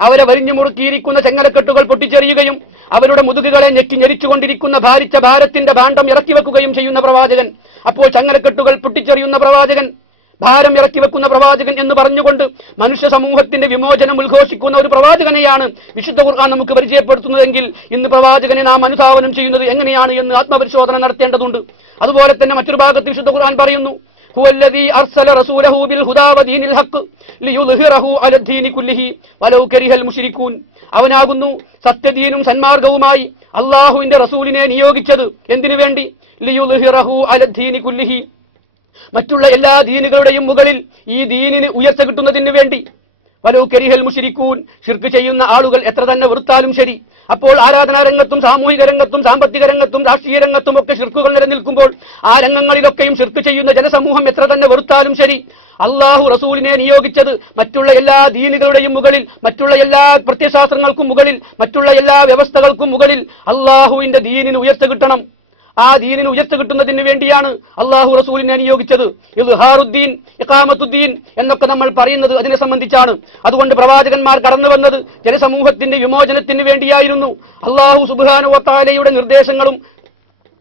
അവരെ വരിഞ്ഞു മുറുക്കിയിരിക്കുന്ന ചെങ്ങലക്കെട്ടുകൾ പൊട്ടിച്ചെറിയുകയും അവരുടെ മുതുകുകളെ ഞെരിച്ചുകൊണ്ടിരിക്കുന്ന ഭാരിച്ച ഭാരത്തിന്റെ ഭാണ്ഡം ഇറക്കി വെക്കുകയും ചെയ്യുന്ന പ്രവാചകൻ. അപ്പോൾ ചങ്ങലക്കെട്ടുകൾ പൊട്ടിച്ചെറിയുന്ന പ്രവാചകൻ, ഭാരം ഇറക്കി വെക്കുന്ന പ്രവാചകൻ എന്ന് പറഞ്ഞുകൊണ്ട് മനുഷ്യ സമൂഹത്തിന്റെ വിമോചനം ഉദ്ഘോഷിക്കുന്ന ഒരു പ്രവാചകനെയാണ് വിശുദ്ധ ഖുർആൻ നമുക്ക് പരിചയപ്പെടുത്തുന്നതെങ്കിൽ ഇന്ന് പ്രവാചകനെ നാം അനുധാവനം ചെയ്യുന്നത് എങ്ങനെയാണ് എന്ന് ആത്മപരിശോധന നടത്തേണ്ടതുണ്ട്. അതുപോലെ തന്നെ മറ്റൊരു ഭാഗത്ത് വിശുദ്ധ ഖുർആൻ പറയുന്നു ഹുവല്ലദീ അർസല റസൂലഹു ബിൽ ഹുദാ വദീനിൽ ഹഖ് ലിയുദ്ഹിറഹു അലദ്ദീനി കുല്ലിഹി വലൗ കരിഹൽ മുശ്രികൂൻ, അവനാകുന്നു സത്യദീനും സന്മാർഗവുമായി അല്ലാഹുവിന്റെ റസൂലിനെ നിയോഗിച്ചത്. എന്തിനു വേണ്ടി? ലിയുദ്ഹിറഹു അലദ്ദീനി കുല്ലിഹി, മറ്റുള്ള എല്ലാ ദീനുകളുടെയും മുകളിൽ ഈ ദീനിന് ഉയർച്ച കിട്ടുന്നതിന് വേണ്ടി. വലൗ കരിഹൽ മുശ്രികൂൻ, ശിർക്ക് ചെയ്യുന്ന ആളുകൾ എത്ര തന്നെ വെറുത്താലും ശരി. അപ്പോൾ ആരാധനാ രംഗത്തും സാമൂഹിക രംഗത്തും സാമ്പത്തിക രംഗത്തും രാഷ്ട്രീയ രംഗത്തും ഒക്കെ ശിർക്കുകൾ നിലനിൽക്കുമ്പോൾ ആ രംഗങ്ങളിലൊക്കെയും ശിർക്ക് ചെയ്യുന്ന ജനസമൂഹം എത്ര തന്നെ വെറുത്താലും ശരി, അള്ളാഹു റസൂലിനെ നിയോഗിച്ചത് മറ്റുള്ള എല്ലാ ദീനുകളുടെയും മുകളിൽ, മറ്റുള്ള എല്ലാ പ്രത്യയശാസ്ത്രങ്ങൾക്കും മുകളിൽ, മറ്റുള്ള എല്ലാ വ്യവസ്ഥകൾക്കും മുകളിൽ അള്ളാഹുവിന്റെ ദീനിന് ഉയർച്ച കിട്ടണം. ആ ദീനിന് ഉയർച്ച കിട്ടുന്നതിന് വേണ്ടിയാണ് അള്ളാഹു റസൂലിനെ നിയോഗിച്ചത്. ഇദ്ഹാറുദ്ദീൻ, ഇഖാമത്തുദ്ദീൻ എന്നൊക്കെ നമ്മൾ പറയുന്നത് അതിനെ സംബന്ധിച്ചാണ്. അതുകൊണ്ട് പ്രവാചകന്മാർ കടന്നു വന്നത് ജനസമൂഹത്തിന്റെ വിമോചനത്തിന് വേണ്ടിയായിരുന്നു. അള്ളാഹു സുബ്ഹാനഹു വ തആലയുടെ നിർദ്ദേശങ്ങളും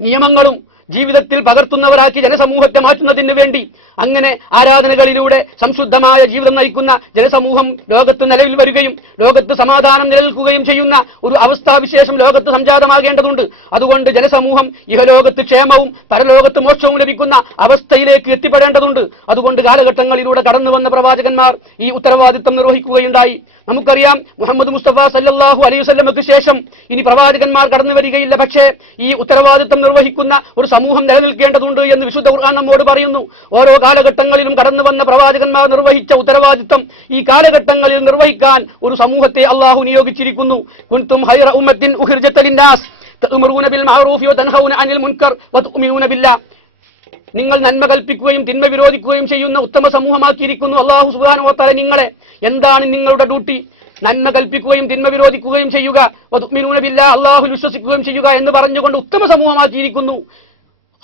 നിയമങ്ങളും ജീവിതത്തിൽ പകർത്തുന്നവരാക്കി ജനസമൂഹത്തെ മാറ്റുന്നതിന് വേണ്ടി. അങ്ങനെ ആരാധനകളിലൂടെ സംശുദ്ധമായ ജീവിതം നയിക്കുന്ന ജനസമൂഹം ലോകത്ത് നിലവിൽ വരികയും ലോകത്ത് സമാധാനം നിലനിൽക്കുകയും ചെയ്യുന്ന ഒരു അവസ്ഥാവിശേഷം ലോകത്ത് സംജാതമാകേണ്ടതുണ്ട്. അതുകൊണ്ട് ജനസമൂഹം ഇഹലോകത്ത് ക്ഷേമവും പരലോകത്ത് മോക്ഷവും ലഭിക്കുന്ന അവസ്ഥയിലേക്ക് എത്തിപ്പെടേണ്ടതുണ്ട്. അതുകൊണ്ട് കാലഘട്ടങ്ങളിലൂടെ കടന്നു വന്ന പ്രവാചകന്മാർ ഈ ഉത്തരവാദിത്വം നിർവഹിക്കുകയുണ്ടായി. നമുക്കറിയാം മുഹമ്മദ് മുസ്തഫ സല്ലല്ലാഹു അലൈഹി വസല്ലമക്ക് ശേഷം ഇനി പ്രവാചകന്മാർ കടന്നു വരികയില്ല. പക്ഷേ ഈ ഉത്തരവാദിത്വം നിർവഹിക്കുന്ന ഒരു സമൂഹം നിലനിൽക്കേണ്ടതുണ്ട് എന്ന് വിശുദ്ധ ഖുർആൻ നമ്മോട് പറയുന്നു. ഓരോ കാലഘട്ടങ്ങളിലും കടന്നു വന്ന പ്രവാചകന്മാർ നിർവഹിച്ച ഉത്തരവാദിത്വം ഈ കാലഘട്ടങ്ങളിൽ നിർവഹിക്കാൻ ഒരു സമൂഹത്തെ അള്ളാഹു നിയോഗിച്ചിരിക്കുന്നു. കുൻതും ഖൈറ ഉമ്മത്തിൻ ഉഖ്രിജത ലിന്നാസ് തഅ്മുറൂന ബിൽ മഅറൂഫി വതൻഹൗന അനിൽ മുൻകർ വതുഅ്മിനൂന ബില്ലാഹ്. നിങ്ങൾ നന്മ കൽപ്പിക്കുകയും തിന്മ വിരോധിക്കുകയും ചെയ്യുന്ന ഉത്തമ സമൂഹമാക്കിയിരിക്കുന്നു അല്ലാഹു സുബ്ഹാനഹു വ തആല നിങ്ങളെ. എന്താണ് നിങ്ങളുടെ ഡ്യൂട്ടി? നന്മ കൽപ്പിക്കുകയും തിന്മ വിരോധിക്കുകയും ചെയ്യുക, വതുഅ്മിനൂന ബില്ലാഹ്, അല്ലാഹുവിൽ വിശ്വസിക്കുകയും ചെയ്യുക എന്ന് പറഞ്ഞുകൊണ്ട് ഉത്തമ സമൂഹമാക്കിയിരിക്കുന്നു,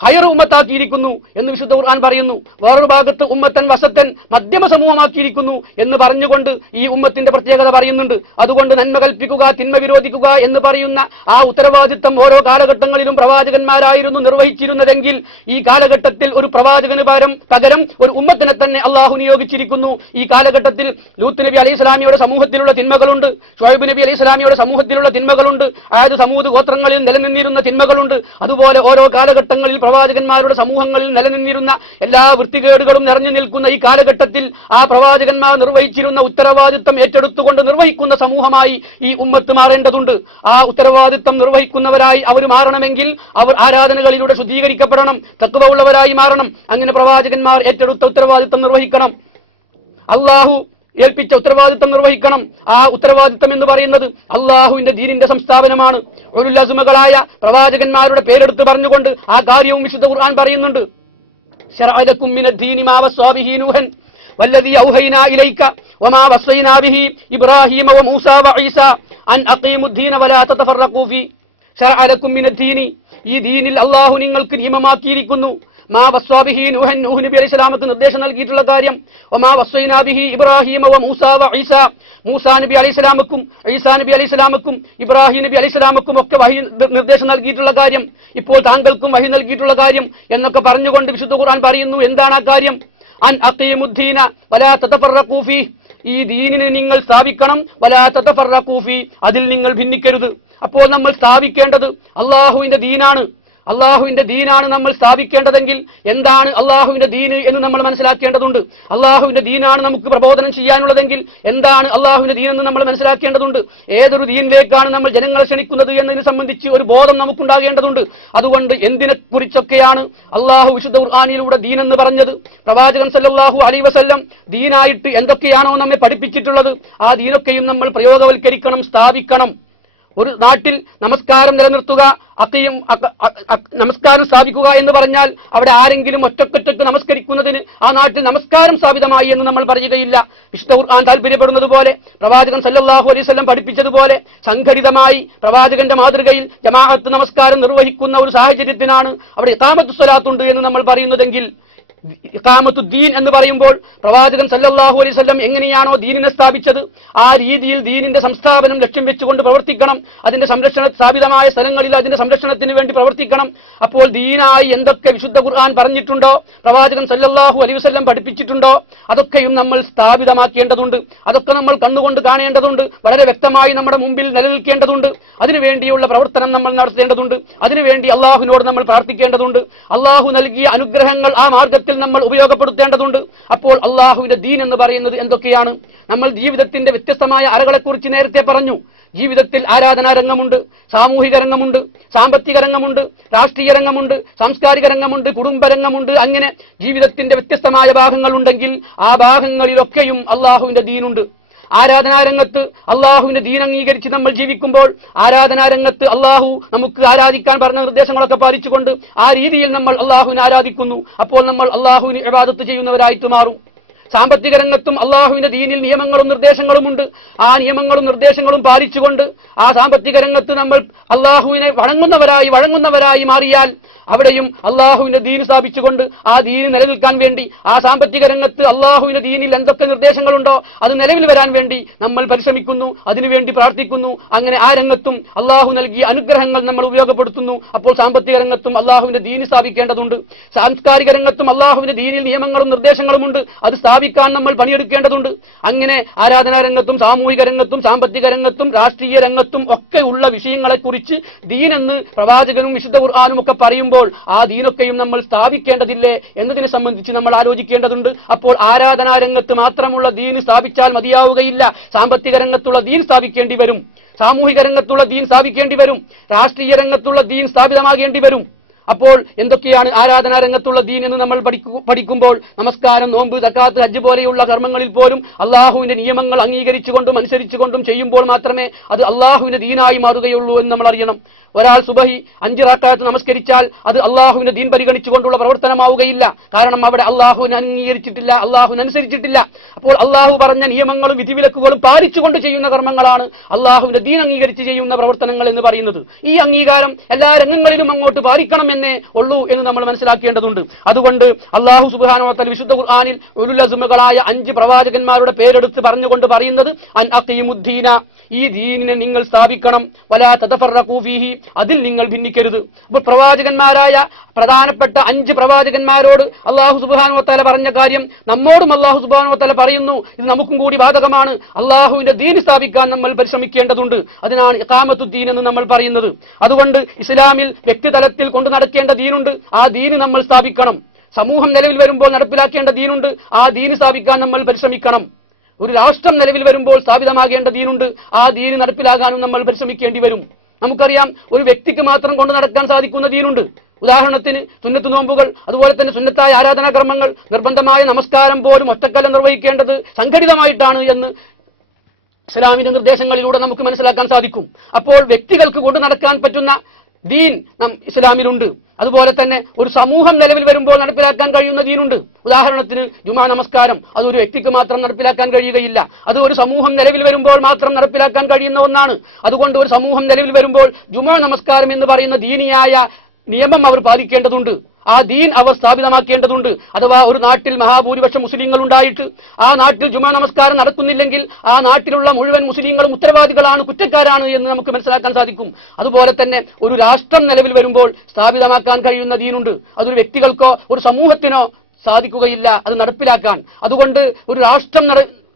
ഹൈറ ഉമ്മത്താക്കിയിരിക്കുന്നു എന്ന് വിശുദ്ധ ഖുർആൻ പറയുന്നു. വേറൊരു ഭാഗത്ത് ഉമ്മത്തൻ വസത്തൻ, മധ്യമ സമൂഹമാക്കിയിരിക്കുന്നു എന്ന് പറഞ്ഞുകൊണ്ട് ഈ ഉമ്മത്തിന്റെ പ്രത്യേകത പറയുന്നുണ്ട്. അതുകൊണ്ട് നന്മ കൽപ്പിക്കുക തിന്മ വിരോധിക്കുക എന്ന് പറയുന്ന ആ ഉത്തരവാദിത്തം ഓരോ കാലഘട്ടങ്ങളിലും പ്രവാചകന്മാരായിരുന്നു നിർവഹിച്ചിരുന്നതെങ്കിൽ ഈ കാലഘട്ടത്തിൽ ഒരു പ്രവാചകന് പകരം ഒരു ഉമ്മത്തിനെ തന്നെ അള്ളാഹു നിയോഗിച്ചിരിക്കുന്നു. ഈ കാലഘട്ടത്തിൽ ലൂത്ത് നബി അലൈഹി സ്വലാമിയുടെ സമൂഹത്തിലുള്ള തിന്മകളുണ്ട്, ഷുഐബ് നബി അലൈഹി സ്വലാമിയുടെ സമൂഹത്തിലുള്ള തിന്മകളുണ്ട്, ആയത് സമൂത് ഗോത്രങ്ങളിൽ നിലനിന്നിരുന്ന തിന്മകളുണ്ട്. അതുപോലെ ഓരോ കാലഘട്ടങ്ങളിൽ പ്രവാചകന്മാരുടെ സമൂഹങ്ങളിൽ നിലനിന്നിരുന്ന എല്ലാ വൃത്തികേടുകളും നിറഞ്ഞു നിൽക്കുന്ന ഈ കാലഘട്ടത്തിൽ ആ പ്രവാചകന്മാർ നിർവഹിച്ചിരുന്ന ഉത്തരവാദിത്തം ഏറ്റെടുത്തുകൊണ്ട് നിർവഹിക്കുന്ന സമൂഹമായി ഈ ഉമ്മത്ത് മാറേണ്ടതുണ്ട്. ആ ഉത്തരവാദിത്തം നിർവഹിക്കുന്നവരായി അവർ മാറണമെങ്കിൽ അവർ ആരാധനകളിലൂടെ ശുദ്ധീകരിക്കപ്പെടണം, തഖ്വ ഉള്ളവരായി മാറണം. അങ്ങനെ പ്രവാചകന്മാർ ഏറ്റെടുത്ത ഉത്തരവാദിത്തം നിർവഹിക്കണം, അള്ളാഹു ഏൽപ്പിച്ച ഉത്തരവാദിത്തം നിർവഹിക്കണം. ആ ഉത്തരവാദിത്തം എന്ന് പറയുന്നത് അള്ളാഹുവിന്റെ ദീനിന്റെ സംസ്ഥാപനമാണ്. ഉലുൽ അസ്മുകളായ പ്രവാചകന്മാരുടെ പേരെടുത്ത് പറഞ്ഞുകൊണ്ട് ആ കാര്യവും വിശുദ്ധ ഖുർആൻ പറയുന്നുണ്ട്. ശറഅ ലക്കും മിനദ്ദീനി മാ വസ്സാ ബിഹി നൂഹൻ വല്ലദീ ഔഹൈനാ ഇലൈക വമാ വസ്സൈനാ ബിഹി ഇബ്രാഹീമ വമൂസാ വഈസാ അൻ അഖീമുദ്ദീന വലാ തതഫറഖൂ ഫീ. ശറഅ ലക്കും മിനദ്ദീനി, ഈ ദീനിൽ അള്ളാഹു നിങ്ങൾക്ക് നിയമമാക്കിയിരിക്കുന്നു. മാ വസ്സാ ബിഹി നൂഹൻ, നൂഹ് നബി അലൈഹി സ്വലാമക്ക് നിർദ്ദേശം നൽകിയിട്ടുള്ള കാര്യം. വമാ വസ്സൈനാ ബിഹി ഇബ്രാഹീമ വമൂസാ വഈസാ, മൂസാ നബി അലൈഹി സ്വലാമക്കും ഈസാ നബി അലൈഹി സ്വലാമക്കും ഇബ്രാഹിം നബി അലൈഹി സ്വലാമക്കും ഒക്കെ വഹി നിർദ്ദേശം നൽകിയിട്ടുള്ള കാര്യം, ഇപ്പോൾ താങ്കൾക്കും വഹി നൽകിയിട്ടുള്ള കാര്യം എന്നൊക്കെ പറഞ്ഞുകൊണ്ട് വിശുദ്ധ ഖുർആൻ പറയുന്നു. എന്താണ് ആ കാര്യം? അൻ അഖീമുദ്ദീന വലാ തതഫറഖൂ ഫീഹ്, ഈ ദീനിനെ നിങ്ങൾ സ്ഥാപിക്കണം, വലാ തതഫറഖൂ ഫീഹ്, അതിൽ നിങ്ങൾ ഭിന്നിക്കരുത്. അപ്പോൾ നമ്മൾ സ്ഥാപിക്കേണ്ടത് അള്ളാഹുവിന്റെ ദീനാണ്. അള്ളാഹുവിന്റെ ദീനാണ് നമ്മൾ സ്ഥാപിക്കേണ്ടതെങ്കിൽ എന്താണ് അള്ളാഹുവിന്റെ ദീന് എന്ന് നമ്മൾ മനസ്സിലാക്കേണ്ടതുണ്ട്. അള്ളാഹുവിന്റെ ദീനാണ് നമുക്ക് പ്രബോധനം ചെയ്യാനുള്ളതെങ്കിൽ എന്താണ് അള്ളാഹുവിന്റെ ദീൻ എന്ന് നമ്മൾ മനസ്സിലാക്കേണ്ടതുണ്ട്. ഏതൊരു ദീനിലേക്കാണ് നമ്മൾ ജനങ്ങളെ ക്ഷണിക്കുന്നത് എന്നതിനെ സംബന്ധിച്ച് ഒരു ബോധം നമുക്കുണ്ടാകേണ്ടതുണ്ട്. അതുകൊണ്ട് എന്തിനെ കുറിച്ചൊക്കെയാണ് അള്ളാഹു വിശുദ്ധ ഖുർആനിലൂടെ ദീൻ എന്ന് പറഞ്ഞത്, പ്രവാചകൻ സല്ലല്ലാഹു അലൈഹി വസല്ലം ദീനായിട്ട് എന്തൊക്കെയാണോ നമ്മെ പഠിപ്പിച്ചിട്ടുള്ളത് ആ ദീനൊക്കെയും നമ്മൾ പ്രയോഗവൽക്കരിക്കണം, സ്ഥാപിക്കണം. ഒരു നാട്ടിൽ നമസ്കാരം നിലനിർത്തുക, നമസ്കാരം സ്ഥാപിക്കുക എന്ന് പറഞ്ഞാൽ അവിടെ ആരെങ്കിലും ഒറ്റക്കൊറ്റക്ക് നമസ്കരിക്കുന്നതിന് ആ നാട്ടിൽ നമസ്കാരം സ്ഥാപിതമായി എന്ന് നമ്മൾ പറയുകയില്ല. വിശുദ്ധ ഖുർആൻ താല്പര്യപ്പെടുന്നത് പോലെ, പ്രവാചകൻ സല്ലല്ലാഹു അലൈഹി വസല്ലം പഠിപ്പിച്ചതുപോലെ സംഘടിതമായി പ്രവാചകന്റെ മാതൃകയിൽ ജമാഅത്ത് നമസ്കാരം നിർവഹിക്കുന്ന ഒരു സാഹചര്യത്തിനാണ് അവിടെ ഇഖാമത്തുസ് സ്വലാത്തുണ്ട് എന്ന് നമ്മൾ പറയുന്നതെങ്കിൽ, ഇഖാമത്തുദ്ദീൻ എന്ന് പറയുമ്പോൾ പ്രവാചകൻ സല്ലല്ലാഹു അലൈഹി വസല്ലം എങ്ങനെയാണോ ദീനിനെ സ്ഥാപിച്ചത് ആ രീതിയിൽ ദീനിന്റെ സംസ്ഥാപനം ലക്ഷ്യം വെച്ചുകൊണ്ട് പ്രവർത്തിക്കണം. അതിന്റെ സ്ഥാപിതമായ സ്ഥലങ്ങളിൽ അതിന്റെ സംരക്ഷണത്തിന് വേണ്ടി പ്രവർത്തിക്കണം. അപ്പോൾ ദീനായി എന്തൊക്കെ വിശുദ്ധ ഖുർആൻ പറഞ്ഞിട്ടുണ്ടോ, പ്രവാചകൻ സല്ലല്ലാഹു അലൈഹി വസല്ലം പഠിപ്പിച്ചിട്ടുണ്ടോ അതൊക്കെയും നമ്മൾ സ്ഥാപിതമാക്കേണ്ടതുണ്ട്. അതൊക്കെ നമ്മൾ കണ്ണുകൊണ്ട് കാണേണ്ടതുണ്ട്, വളരെ വ്യക്തമായി നമ്മുടെ മുമ്പിൽ നിലനിൽക്കേണ്ടതുണ്ട്. അതിനുവേണ്ടിയുള്ള പ്രവർത്തനം നമ്മൾ നടത്തേണ്ടതുണ്ട്. അതിനുവേണ്ടി അള്ളാഹുവിനോട് നമ്മൾ പ്രാർത്ഥിക്കേണ്ടതുണ്ട്. അള്ളാഹു നൽകിയ അനുഗ്രഹങ്ങൾ ആ മാർഗത്തിൽ നമ്മൾ ഉപയോഗപ്പെടുത്തേണ്ടതുണ്ട്. അപ്പോൾ അള്ളാഹുവിന്റെ ദീൻ എന്ന് പറയുന്നത് എന്തൊക്കെയാണ്? നമ്മൾ ജീവിതത്തിന്റെ വ്യത്യസ്തമായ അറകളെക്കുറിച്ച് നേരത്തെ പറഞ്ഞു. ജീവിതത്തിൽ ആരാധനാ രംഗമുണ്ട്, സാമൂഹിക രംഗമുണ്ട്, സാമ്പത്തിക രംഗമുണ്ട്, രാഷ്ട്രീയ രംഗമുണ്ട്, സാംസ്കാരിക രംഗമുണ്ട്, കുടുംബരംഗമുണ്ട്. അങ്ങനെ ജീവിതത്തിന്റെ വ്യത്യസ്തമായ ഭാഗങ്ങളുണ്ടെങ്കിൽ ആ ഭാഗങ്ങളിലൊക്കെയും അള്ളാഹുവിന്റെ ദീനുണ്ട്. ആരാധനാരംഗത്ത് അള്ളാഹുവിന്റെ ദീൻ അംഗീകരിച്ച് നമ്മൾ ജീവിക്കുമ്പോൾ ആരാധനാരംഗത്ത് അള്ളാഹു നമുക്ക് ആരാധിക്കാൻ പറഞ്ഞ നിർദ്ദേശങ്ങളൊക്കെ പാലിച്ചുകൊണ്ട് ആ രീതിയിൽ നമ്മൾ അള്ളാഹുവിനെ ആരാധിക്കുന്നു. അപ്പോൾ നമ്മൾ അള്ളാഹുവിന് ഇബാദത്ത് ചെയ്യുന്നവരായിട്ട് മാറും. സാമ്പത്തിക രംഗത്തും അള്ളാഹുവിന്റെ ദീനിൽ നിയമങ്ങളും നിർദ്ദേശങ്ങളുമുണ്ട്. ആ നിയമങ്ങളും നിർദ്ദേശങ്ങളും പാലിച്ചുകൊണ്ട് ആ സാമ്പത്തിക രംഗത്ത് നമ്മൾ അള്ളാഹുവിനെ വഴങ്ങുന്നവരായി മാറിയാൽ അവിടെയും അള്ളാഹുവിന്റെ ദീൻ സ്ഥാപിച്ചുകൊണ്ട് ആ ദീന് നിലനിൽക്കാൻ വേണ്ടി ആ സാമ്പത്തിക രംഗത്ത് അള്ളാഹുവിന്റെ ദീനിൽ എന്തൊക്കെ നിർദ്ദേശങ്ങളുണ്ടോ അത് നിലവിൽ വരാൻ വേണ്ടി നമ്മൾ പരിശ്രമിക്കുന്നു, അതിനുവേണ്ടി പ്രാർത്ഥിക്കുന്നു. അങ്ങനെ ആ രംഗത്തും അള്ളാഹു നൽകിയ അനുഗ്രഹങ്ങൾ നമ്മൾ ഉപയോഗപ്പെടുത്തുന്നു. അപ്പോൾ സാമ്പത്തിക രംഗത്തും അള്ളാഹുവിന്റെ ദീന് സ്ഥാപിക്കേണ്ടതുണ്ട്. സാംസ്കാരിക രംഗത്തും അള്ളാഹുവിന്റെ ദീനിൽ നിയമങ്ങളും നിർദ്ദേശങ്ങളുമുണ്ട്. അത് സ്ഥാപിക്കാൻ നമ്മൾ പണിയെടുക്കേണ്ടതുണ്ട്. അങ്ങനെ ആരാധനാ രംഗത്തും സാമൂഹിക രംഗത്തും സാമ്പത്തിക രംഗത്തും രാഷ്ട്രീയ രംഗത്തും ഒക്കെ ഉള്ള വിഷയങ്ങളെക്കുറിച്ച് ദീനെന്ന് പ്രവാചകനും വിശുദ്ധ ഖുർആനും ഒക്കെ പറയുമ്പോൾ ആ ദീനൊക്കെയും നമ്മൾ സ്ഥാപിക്കേണ്ടതില്ലേ എന്നതിനെ സംബന്ധിച്ച് നമ്മൾ ആലോചിക്കേണ്ടതുണ്ട്. അപ്പോൾ ആരാധനാ രംഗത്ത് മാത്രമുള്ള ദീൻ സ്ഥാപിച്ചാൽ മതിയാവുകയില്ല. സാമ്പത്തിക രംഗത്തുള്ള ദീൻ സ്ഥാപിക്കേണ്ടി വരും, സാമൂഹിക രംഗത്തുള്ള ദീൻ സ്ഥാപിക്കേണ്ടി വരും, രാഷ്ട്രീയ രംഗത്തുള്ള ദീൻ സ്ഥാപിതമാകേണ്ടി വരും. അപ്പോൾ എന്തൊക്കെയാണ് ആരാധനാ രംഗത്തുള്ള ദീൻ എന്ന് നമ്മൾ പഠിക്കുമ്പോൾ നമസ്കാരം, നോമ്പ്, സക്കാത്ത്, ഹജ്ജ് പോലെയുള്ള കർമ്മങ്ങളിൽ പോലും അള്ളാഹുവിന്റെ നിയമങ്ങൾ അംഗീകരിച്ചുകൊണ്ടും അനുസരിച്ചുകൊണ്ടും ചെയ്യുമ്പോൾ മാത്രമേ അത് അള്ളാഹുവിന്റെ ദീനായി മാറുകയുള്ളൂ എന്ന് നമ്മൾ അറിയണം. ഒരാൾ സുബഹി 5 റക്അത്ത് നമസ്കരിച്ചാൽ അത് അള്ളാഹുവിന്റെ ദീൻ പരിഗണിച്ചുകൊണ്ടുള്ള പ്രവർത്തനമാവുകയില്ല. കാരണം അവിടെ അള്ളാഹുവിനെ അംഗീകരിച്ചിട്ടില്ല, അള്ളാഹുവിനെ അനുസരിച്ചിട്ടില്ല. അപ്പോൾ അള്ളാഹു പറഞ്ഞ നിയമങ്ങളും വിധിവിലക്കുകളും പാലിച്ചുകൊണ്ട് ചെയ്യുന്ന കർമ്മങ്ങളാണ് അള്ളാഹുവിന്റെ ദീൻ അംഗീകരിച്ച് ചെയ്യുന്ന പ്രവർത്തനങ്ങൾ എന്ന് പറയുന്നത്. ഈ അംഗീകാരം എല്ലാ രംഗങ്ങളിലും അങ്ങോട്ട് പാലിക്കണമെന്നേ ഉള്ളൂ എന്ന് നമ്മൾ മനസ്സിലാക്കേണ്ടതുണ്ട്. അതുകൊണ്ട് അള്ളാഹു സുബ്ഹാനഹു വ തആല വിശുദ്ധ ഖുർആനിൽ ഉലുൽ അസ്മുകളായ 5 പ്രവാചകന്മാരുടെ പേരെടുത്ത് പറഞ്ഞുകൊണ്ട് പറയുന്നത് അൻ അഖീമുദ്ദീന, ഈ ദീനിനെ നിങ്ങൾ സ്ഥാപിക്കണം, വലാ തതഫറഖൂ ഫീഹി, അതിൽ നിങ്ങൾ ഭിന്നിക്കരുത്. അപ്പോൾ പ്രവാചകന്മാരായ പ്രധാനപ്പെട്ട 5 പ്രവാചകന്മാരോട് അള്ളാഹു സുബ്ഹാനഹു വ തആല പറഞ്ഞ കാര്യം നമ്മോടും അള്ളാഹു സുബ്ഹാനഹു വ തആല പറയുന്നു. ഇത് നമുക്കും കൂടി ബാധകമാണ്. അള്ളാഹുവിന്റെ ദീൻ സ്ഥാപിക്കാൻ നമ്മൾ പരിശ്രമിക്കേണ്ടതുണ്ട്. അതിനാണ് ഇഖാമത്തുദ്ദീൻ എന്ന് നമ്മൾ പറയുന്നത്. അതുകൊണ്ട് ഇസ്ലാമിൽ വ്യക്തിതലത്തിൽ കൊണ്ടു നടക്കേണ്ട ദീനുണ്ട്, ആ ദീന് നമ്മൾ സ്ഥാപിക്കണം. സമൂഹം നിലവിൽ വരുമ്പോൾ നടപ്പിലാക്കേണ്ട ദീനുണ്ട്, ആ ദീന് സ്ഥാപിക്കാൻ നമ്മൾ പരിശ്രമിക്കണം. ഒരു രാഷ്ട്രം നിലവിൽ വരുമ്പോൾ സ്ഥാപിതമാകേണ്ട ദീനുണ്ട്, ആ ദീന് നടപ്പിലാകാനും നമ്മൾ പരിശ്രമിക്കേണ്ടി വരും. നമുക്കറിയാം, ഒരു വ്യക്തിക്ക് മാത്രം കൊണ്ടു നടക്കാൻ സാധിക്കുന്ന ദീനുണ്ട്. ഉദാഹരണത്തിന് സുന്നത്ത് നോമ്പുകൾ, അതുപോലെ തന്നെ സുന്നത്തായ ആരാധനാ കർമ്മങ്ങൾ, നിർബന്ധമായ നമസ്കാരം പോലും ഒറ്റക്കാലം നിർവഹിക്കേണ്ടത് സംഘടിതമായിട്ടാണ് എന്ന് ഇസ്ലാമിന്റെ നിർദ്ദേശങ്ങളിലൂടെ നമുക്ക് മനസ്സിലാക്കാൻ സാധിക്കും. അപ്പോൾ വ്യക്തികൾക്ക് കൊണ്ടു നടക്കാൻ പറ്റുന്ന ദീൻ ഇസ്ലാമിലുണ്ട്. അതുപോലെ തന്നെ ഒരു സമൂഹം നിലവിൽ വരുമ്പോൾ നടപ്പിലാക്കാൻ കഴിയുന്ന ദീനുണ്ട്. ഉദാഹരണത്തിന് ജുമാ നമസ്കാരം, അതൊരു വ്യക്തിക്ക് മാത്രം നടപ്പിലാക്കാൻ കഴിയുകയില്ല, അത് ഒരു സമൂഹം നിലവിൽ വരുമ്പോൾ മാത്രം നടപ്പിലാക്കാൻ കഴിയുന്ന ഒന്നാണ്. അതുകൊണ്ട് ഒരു സമൂഹം നിലവിൽ വരുമ്പോൾ ജുമാ നമസ്കാരം എന്ന് പറയുന്ന ദീനിയായ നിയമം അവർ പാലിക്കേണ്ടതുണ്ട്, ആ ദീൻ അവർ സ്ഥാപിതമാക്കേണ്ടതുണ്ട്. അഥവാ ഒരു നാട്ടിൽ മഹാഭൂരിപക്ഷം മുസ്ലിങ്ങൾ ഉണ്ടായിട്ട് ആ നാട്ടിൽ ജുമാ നമസ്കാരം നടക്കുന്നില്ലെങ്കിൽ ആ നാട്ടിലുള്ള മുഴുവൻ മുസ്ലിങ്ങളും ഉത്തരവാദികളാണ്, കുറ്റക്കാരാണ് എന്ന് നമുക്ക് മനസ്സിലാക്കാൻ സാധിക്കും. അതുപോലെ തന്നെ ഒരു രാഷ്ട്രം നിലവിൽ വരുമ്പോൾ സ്ഥാപിതമാക്കാൻ കഴിയുന്ന ദീനുണ്ട്, അതൊരു വ്യക്തികൾക്കോ ഒരു സമൂഹത്തിനോ സാധിക്കുകയില്ല അത് നടപ്പിലാക്കാൻ. അതുകൊണ്ട് ഒരു രാഷ്ട്രം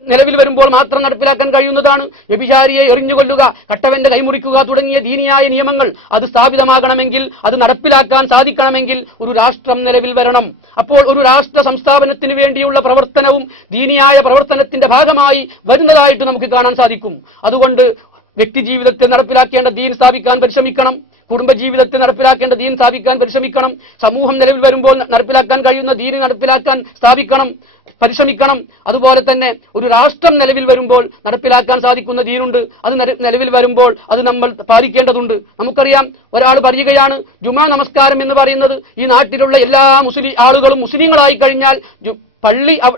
നിലവിൽ വരുമ്പോൾ മാത്രം നടപ്പിലാക്കാൻ കഴിയുന്നതാണ്. വ്യഭിചാരിയെ എറിഞ്ഞുകൊല്ലുക, കട്ടവന്റെ കൈമുറിക്കുക തുടങ്ങിയ ദീനിയായ നിയമങ്ങൾ അത് സ്ഥാപിതമാകണമെങ്കിൽ, അത് നടപ്പിലാക്കാൻ സാധിക്കണമെങ്കിൽ ഒരു രാഷ്ട്രം നിലവിൽ വരണം. അപ്പോൾ ഒരു രാഷ്ട്ര സംസ്ഥാപനത്തിന് വേണ്ടിയുള്ള പ്രവർത്തനവും ദീനിയായ പ്രവർത്തനത്തിന്റെ ഭാഗമായി വരുന്നതായിട്ട് നമുക്ക് കാണാൻ സാധിക്കും. അതുകൊണ്ട് വ്യക്തിജീവിതത്തിൽ നടപ്പിലാക്കേണ്ട ദീൻ സ്ഥാപിക്കാൻ പരിശ്രമിക്കണം, കുടുംബജീവിതത്തിൽ നടപ്പിലാക്കേണ്ട ദീൻ സ്ഥാപിക്കാൻ പരിശ്രമിക്കണം, സമൂഹം നിലവിൽ വരുമ്പോൾ നടപ്പിലാക്കാൻ കഴിയുന്ന ദീൻ നടപ്പിലാക്കാൻ സ്ഥാപിക്കണം, പരിശ്രമിക്കണം. അതുപോലെ തന്നെ ഒരു രാഷ്ട്രം നിലവിൽ വരുമ്പോൾ നടപ്പിലാക്കാൻ സാധിക്കുന്ന ദീനുണ്ട്, അത് നിലവിൽ വരുമ്പോൾ അത് നമ്മൾ പാലിക്കേണ്ടതുണ്ട്. നമുക്കറിയാം, ഒരാൾ പറയുകയാണ് ജുമാ നമസ്കാരം എന്ന് പറയുന്നത് ഈ നാട്ടിലുള്ള എല്ലാ ആളുകളും മുസ്ലിങ്ങളായി കഴിഞ്ഞാൽ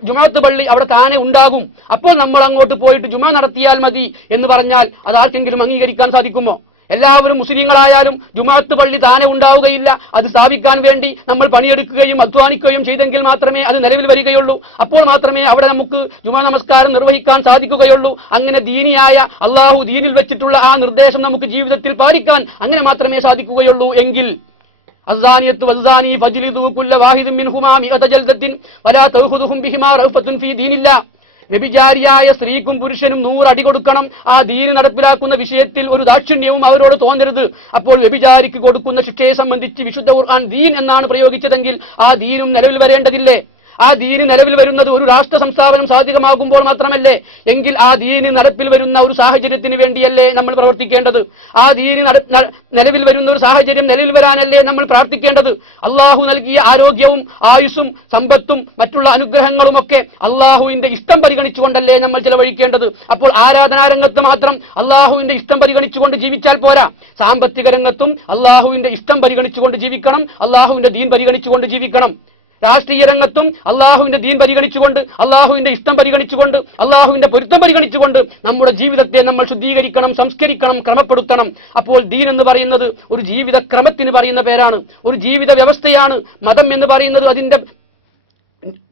ജുമാഅത്ത് പള്ളി അവിടെ താനെ ഉണ്ടാകും, അപ്പോൾ നമ്മൾ അങ്ങോട്ട് പോയിട്ട് ജുമാ നടത്തിയാൽ മതി എന്ന് പറഞ്ഞാൽ അത് ആർക്കെങ്കിലും അംഗീകരിക്കാൻ സാധിക്കുമോ? എല്ലാവരും മുസ്ലിങ്ങളായാലും ജുമാഅത്ത് പള്ളി താനെ ഉണ്ടാവുകയില്ല. അത് സ്ഥാപിക്കാൻ വേണ്ടി നമ്മൾ പണിയെടുക്കുകയും അധ്വാനിക്കുകയും ചെയ്തെങ്കിൽ മാത്രമേ അത് നിലവിൽ വരികയുള്ളൂ. അപ്പോൾ മാത്രമേ അവിടെ നമുക്ക് ജുമാ നമസ്കാരം നിർവഹിക്കാൻ സാധിക്കുകയുള്ളൂ. അങ്ങനെ ദീനിയായ അള്ളാഹു ദീനിൽ വെച്ചിട്ടുള്ള ആ നിർദ്ദേശം നമുക്ക് ജീവിതത്തിൽ പാലിക്കാൻ അങ്ങനെ മാത്രമേ സാധിക്കുകയുള്ളൂ. എങ്കിൽ الزانية والزاني فاجلدوا كل واحد منهما 100 جلدة ولا تأخذكم بهما رأفة في دين الله. വ്യഭിചാരിയായ സ്ത്രീക്കും പുരുഷനും 100 അടി കൊടുക്കണം. ആ ദീൻ നടപ്പിലാക്കുന്ന വിഷയത്തിൽ ഒരു ദാക്ഷിണ്യവും അവരോട് തോന്നരുത്. അപ്പോൾ വ്യഭിചാരിക്ക് കൊടുക്കുന്ന ശിക്ഷയെ സംബന്ധിച്ച് വിശുദ്ധ ഖുർആൻ ദീൻ എന്നാണ് പ്രയോഗിച്ചതെങ്കിൽ ആ ദീനും നിലവിൽ വരേണ്ടതില്ലേ? ആ ദീന് നിലവിൽ വരുന്നത് ഒരു രാഷ്ട്ര സംസ്ഥാപനം സാധികമാകുമ്പോൾ മാത്രമല്ലേ? എങ്കിൽ ആ ദീന് നടപ്പിൽ വരുന്ന ഒരു സാഹചര്യത്തിന് വേണ്ടിയല്ലേ നമ്മൾ പ്രവർത്തിക്കേണ്ടത്? ആ ദീന് നിലവിൽ വരുന്ന ഒരു സാഹചര്യം നിലവിൽ വരാനല്ലേ നമ്മൾ പ്രാർത്ഥിക്കേണ്ടത്? അള്ളാഹു നൽകിയ ആരോഗ്യവും ആയുസ്സും സമ്പത്തും മറ്റുള്ള അനുഗ്രഹങ്ങളുമൊക്കെ അള്ളാഹുവിന്റെ ഇഷ്ടം പരിഗണിച്ചുകൊണ്ടല്ലേ നമ്മൾ ചെലവഴിക്കേണ്ടത്? അപ്പോൾ ആരാധനാരംഗത്ത് മാത്രം അള്ളാഹുവിന്റെ ഇഷ്ടം പരിഗണിച്ചുകൊണ്ട് ജീവിച്ചാൽ പോരാ, സാമ്പത്തിക രംഗത്തും അള്ളാഹുവിന്റെ ഇഷ്ടം പരിഗണിച്ചുകൊണ്ട് ജീവിക്കണം, അള്ളാഹുവിന്റെ ദീൻ പരിഗണിച്ചുകൊണ്ട് ജീവിക്കണം. രാഷ്ട്രീയ രംഗത്തും അള്ളാഹുവിന്റെ ദീൻ പരിഗണിച്ചുകൊണ്ട്, അള്ളാഹുവിന്റെ ഇഷ്ടം പരിഗണിച്ചുകൊണ്ട്, അള്ളാഹുവിന്റെ പൊരുത്തം പരിഗണിച്ചുകൊണ്ട് നമ്മുടെ ജീവിതത്തെ നമ്മൾ ശുദ്ധീകരിക്കണം, സംസ്കരിക്കണം, ക്രമപ്പെടുത്തണം. അപ്പോൾ ദീൻ എന്ന് പറയുന്നത് ഒരു ജീവിത ക്രമത്തിന് പറയുന്ന പേരാണ്, ഒരു ജീവിത വ്യവസ്ഥയാണ്. മതം എന്ന് പറയുന്നത് അതിന്റെ